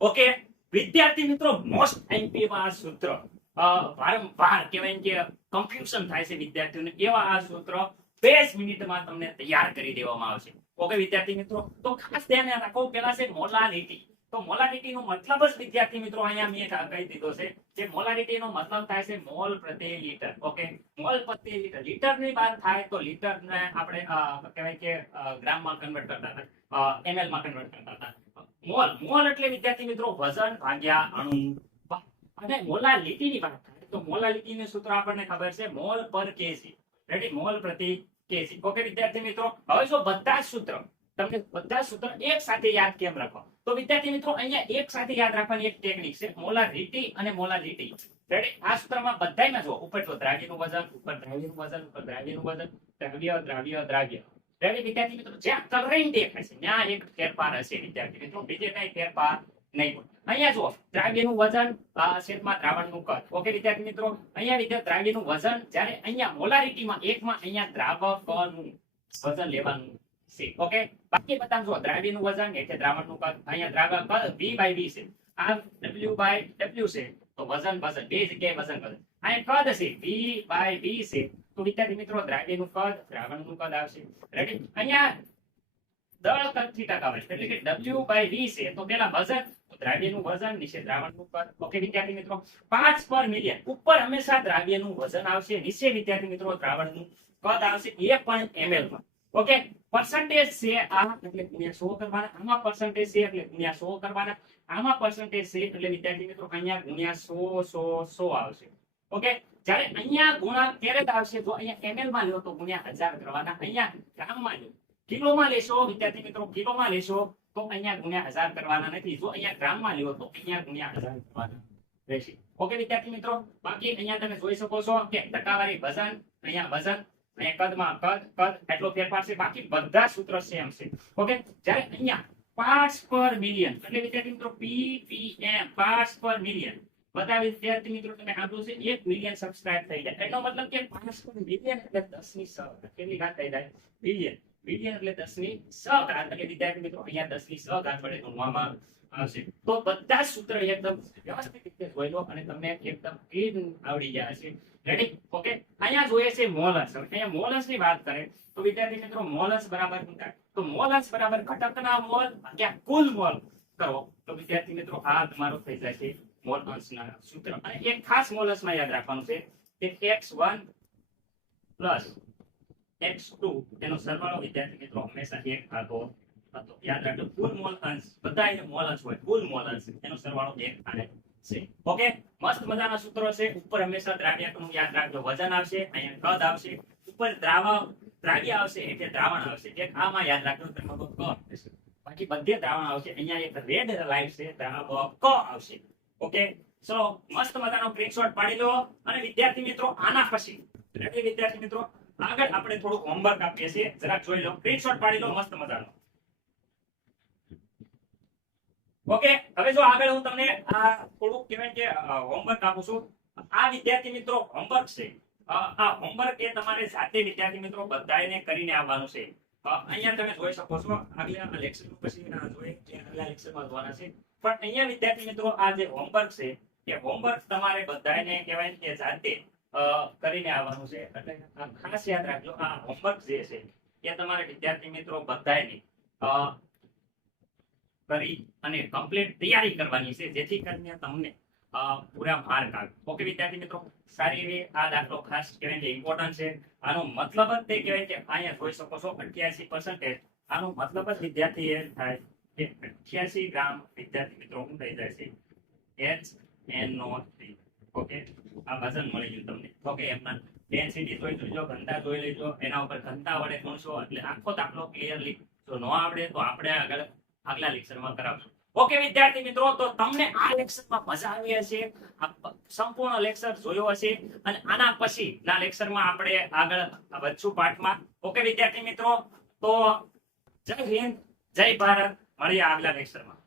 ઓકે વિદ્યાર્થી મિત્રો, મોસ્ટ આઈએમપી આ સૂત્ર વારંવાર કહેવાય કે કન્ફ્યુઝન થાય છે વિદ્યાર્થીઓને. એવા આ સૂત્ર 20 મિનિટમાં તમને તૈયાર કરી દેવામાં આવશે. ઓકે વિદ્યાર્થી મિત્રો, તો ખાસ ધ્યાન રાખો. પેલા છે મોલાલિટી. તો મોલારિટીનો મતલબ જ વિદ્યાર્થી મિત્રો અહીંયા મેં કહી દીધો છે. જે મોલારિટીનો મતલબ થાય છે મોલ પ્રતિ લિટર. ઓકે, મોલ પ્રતિ લિટર. લિટરની વાત થાય તો લિટરને આપણે કહેવાય કે ગ્રામમાં કન્વર્ટ કરતા હતા, ml માં કન્વર્ટ કરતા હતા. મોલ એટલે વિદ્યાર્થી મિત્રો વજન ભાગ્યા અણુ. અને મોલાલિટીની વાત થાય તો મોલાલિટીનું સૂત્ર આપણને ખબર છે મોલ પર કેજી. રેડી? મોલ પ્રતિ કેજી. ઓકે વિદ્યાર્થી મિત્રો, હવે જો બધા સૂત્ર તમને બધા સૂત્ર એક સાથે યાદ કેમ રાખો? તો વિદ્યાર્થી મિત્રો અહીંયા એક સાથે યાદ રાખવાની એક ટેકનિક છે મોલારિટી અને મોલાલિટી. રેડી? આ સૂત્રમાં બધાયમાં જો ઉપર તો દ્રાવ્યનું વજન, ઉપર દ્રાવ્યનું વજન, ઉપર દ્રાવ્યનું વજન, દ્રાવ્ય. રેડી વિદ્યાર્થી મિત્રો, જ્યાં કલરિંગ દેખાય છે ત્યાં એક ફેરફાર હશે વિદ્યાર્થી મિત્રો, બીજે કઈ ફેરફાર નહીં હોય. અહીંયા જો દ્રાવ્યનું વજન છેદમાં દ્રાવણનું કદ. ઓકે વિદ્યાર્થી મિત્રો, અહીંયા વિદ્યાર્થી દ્રાવ્યનું વજન, જ્યારે અહીંયા મોલારિટીમાં એકમાં અહીંયા દ્રાવકનું વજન લેવાનું છે. ઓકે, બાકી બધા જો દ્રાવ્યનું વજન એટલે દ્રાવણનું કદ, અહીંયા દ્રાવક કદ v/v છે, આ w/w છે. તો વજન બે જગ્યાએ વજન. અહીંયા કદ છે v/v છે. તો વિદ્યાર્થી મિત્રો દ્રાવ્યનું કદ દ્રાવણનું કદ આવશે. રેડી? અહીંયા દળ કદથી ટકાવે એટલે કે w/v છે. તો પેલા વજન દ્રાવ્યનું વજન, નીચે દ્રાવણનું કદ. ઓકે વિદ્યાર્થી મિત્રો, 5 પર મિલિયન ઉપર હંમેશા દ્રાવ્યનું વજન આવશે, નીચે વિદ્યાર્થી મિત્રો દ્રાવણનું કદ આવશે, એ પણ ml માં. ઓકે, પર્સન્ટેજ છે આ એટલે ગુણ્યા 100 કરવાના, આમાં પર્સન્ટેજ છે એટલે ગુણ્યા 100 કરવાના, આમાં પર્સન્ટેજ છે એટલે વિદ્યાર્થી મિત્રો અહીંયા ગુણ્યા 100 આવશે. ઓકે, જ્યારે અહીંયા ગુણા ક્યારે આવશે? જો અહીંયા ml માં લ્યો તો ગુણ્યા 1000 કરવાના, અહીંયા ગ્રામમાં લ્યો, કિલોમાં લેશો વિદ્યાર્થી મિત્રો, કિલોમાં લેશો તો અહીંયા ગુણ્યા 1000 કરવાના નથી. જો અહીંયા ગ્રામમાં લ્યો તો અહીંયા ગુણ્યા 1000 કરવાના રહેશે. ઓકે વિદ્યાર્થી મિત્રો, બાકી અહીંયા તમે જોઈ શકો છો કે ટકાવારી વજન, અહીંયા વજન, અહીંયા કદમાં કદ એટલો ફેરફાર છે, બાકી બધા સૂત્ર સેમ છે. ઓકે, જ્યારે અહીંયા પાર્ટ્સ પર મિલિયન એટલે વિદ્યાર્થી મિત્રો ppm પાર્ટ્સ પર મિલિયન. બધા વિદ્યાર્થી મિત્રો તમે સાંભળ્યું છે 1 મિલિયન સબસ્ક્રાઇબ થઈ જાય. એનો મતલબ કે પાર્ટ્સ પર મિલિયન એટલે 10 કેટલી ઘાત થઈ જાય? બિલિયન. બિલિયન એટલે 10 ઘાત એટલે વિદ્યાર્થી મિત્રો અહીંયા 10 ઘાત વડે ગુણવામાં આવશે. તો બધા સૂત્ર એકદમ વ્યવસ્થિત રીતે જોઈ લો અને તમને એકદમ ક્લીન આવડી ગયા છે. રેડી? ઓકે, અહીંયા જોઈએ છે મોલસ. અહીંયા મોલસ ની વાત કરે તો વિદ્યાર્થી મિત્રો મોલસ બરાબર શું થાય? તો મોલસ બરાબર ઘટકના મોલ ભાગ્યા કુલ મોલ. કરો તો વિદ્યાર્થી મિત્રો આ તમારો થઈ જાય છે મોલ અંશના સૂત્ર. અને એક ખાસ મોલ અંશમાં યાદ રાખવાનું છે કે x1 પ્લસ x2 એનો સરવાળો વિદ્યાર્થી મિત્રો હંમેશા 1 થતો હતો. યાદ રાખજો કુલ મોલ અંશ બધાય મોલ અંશ હોય કુલ મોલ અંશ એનો સરવાળો 1 થાય છે. ઓકે મસ્ત મજાના સૂત્રો છે. ઉપર હંમેશા દ્રાવ્યાકનું યાદ રાખજો વજન આવશે અહીંયા કદ આવશે ઉપર દ્રાવ્ય આવશે એટલે દ્રાવણ આવશે એક આમાં યાદ રાખજો દ્રાવક ક આવશે. બાકી બધે દ્રાવણ આવશે અહીંયા એક રેડ લાઈન છે દ્રાવક ક આવશે. ઓકે ચલો મસ્ત મજાનો સ્ક્રીનશોટ પાડી લો. અને વિદ્યાર્થી મિત્રો આના પછી રેડી વિદ્યાર્થી મિત્રો આગળ આપણે થોડું હોમવર્ક આપીએ છીએ જરાક જોઈ લો સ્ક્રીનશોટ પાડી લો મસ્ત મજાનો. ઓકે હવે જો આગળ હું તમને આ થોડુંક કહેવાય કે હોમવર્ક આપું છું. આ વિદ્યાર્થી મિત્રો હોમવર્ક છે. આ હોમવર્ક એ તમારે જાતે વિદ્યાર્થી મિત્રો બધાને કરીને આવવાનું છે. અહીંયા તમે જોઈ શકો છો આગલા લેક્ચર પછી ના જોઈએ જે આગલા લેક્ચરમાં જોવાના છે. પણ અહીંયા વિદ્યાર્થી મિત્રો આ જે હોમવર્ક છે એ હોમવર્ક તમારે બધાને કહેવાય કે જાતે કરીને આવવાનું છે. એટલે આ ખાસ યાદ રાખજો આ હોમવર્ક જે છે એ તમારે વિદ્યાર્થી મિત્રો બધાને કરી અને કમ્પ્લીટ તૈયારી કરવાની છે જેથી કરીને તમને પૂરા માર્ક આવે. ઓકે વિદ્યાર્થી મિત્રો સારી એવી આ દાખલો ખાસ કહેવાય કે ઇમ્પોર્ટન્ટ છે. આનો મતલબ જ તે કહેવાય કે અહીંયા જોઈ શકો છો 88%. આનો મતલબ જ વિદ્યાર્થી એ થાય કે 88 ગ્રામ વિદ્યાર્થી મિત્રો શું થઈ જાય છે HNO3. ઓકે આ વજન મળી ગયું તમને. ઓકે એમના ડેન્સિટી જોઈ લેજો ઘનતા જોઈ લેજો એના ઉપર ઘનતા વડે ગુણશો એટલે આખો દાખલો ક્લિયરલી જો ન આવડે તો આપણે આગલા લેક્ચરમાં કરાવશું. ઓકે વિદ્યાર્થી મિત્રો તો તમને આ લેક્ચરમાં મજા આવી હશે. સંપૂર્ણ લેક્ચર જોયો હશે અને આના પછી ના લેક્ચરમાં આપણે આગળ વધશું પાઠમાં. ઓકે વિદ્યાર્થી મિત્રો તો જય હિન્દ જય ભારત મળીએ આગલા લેક્ચરમાં.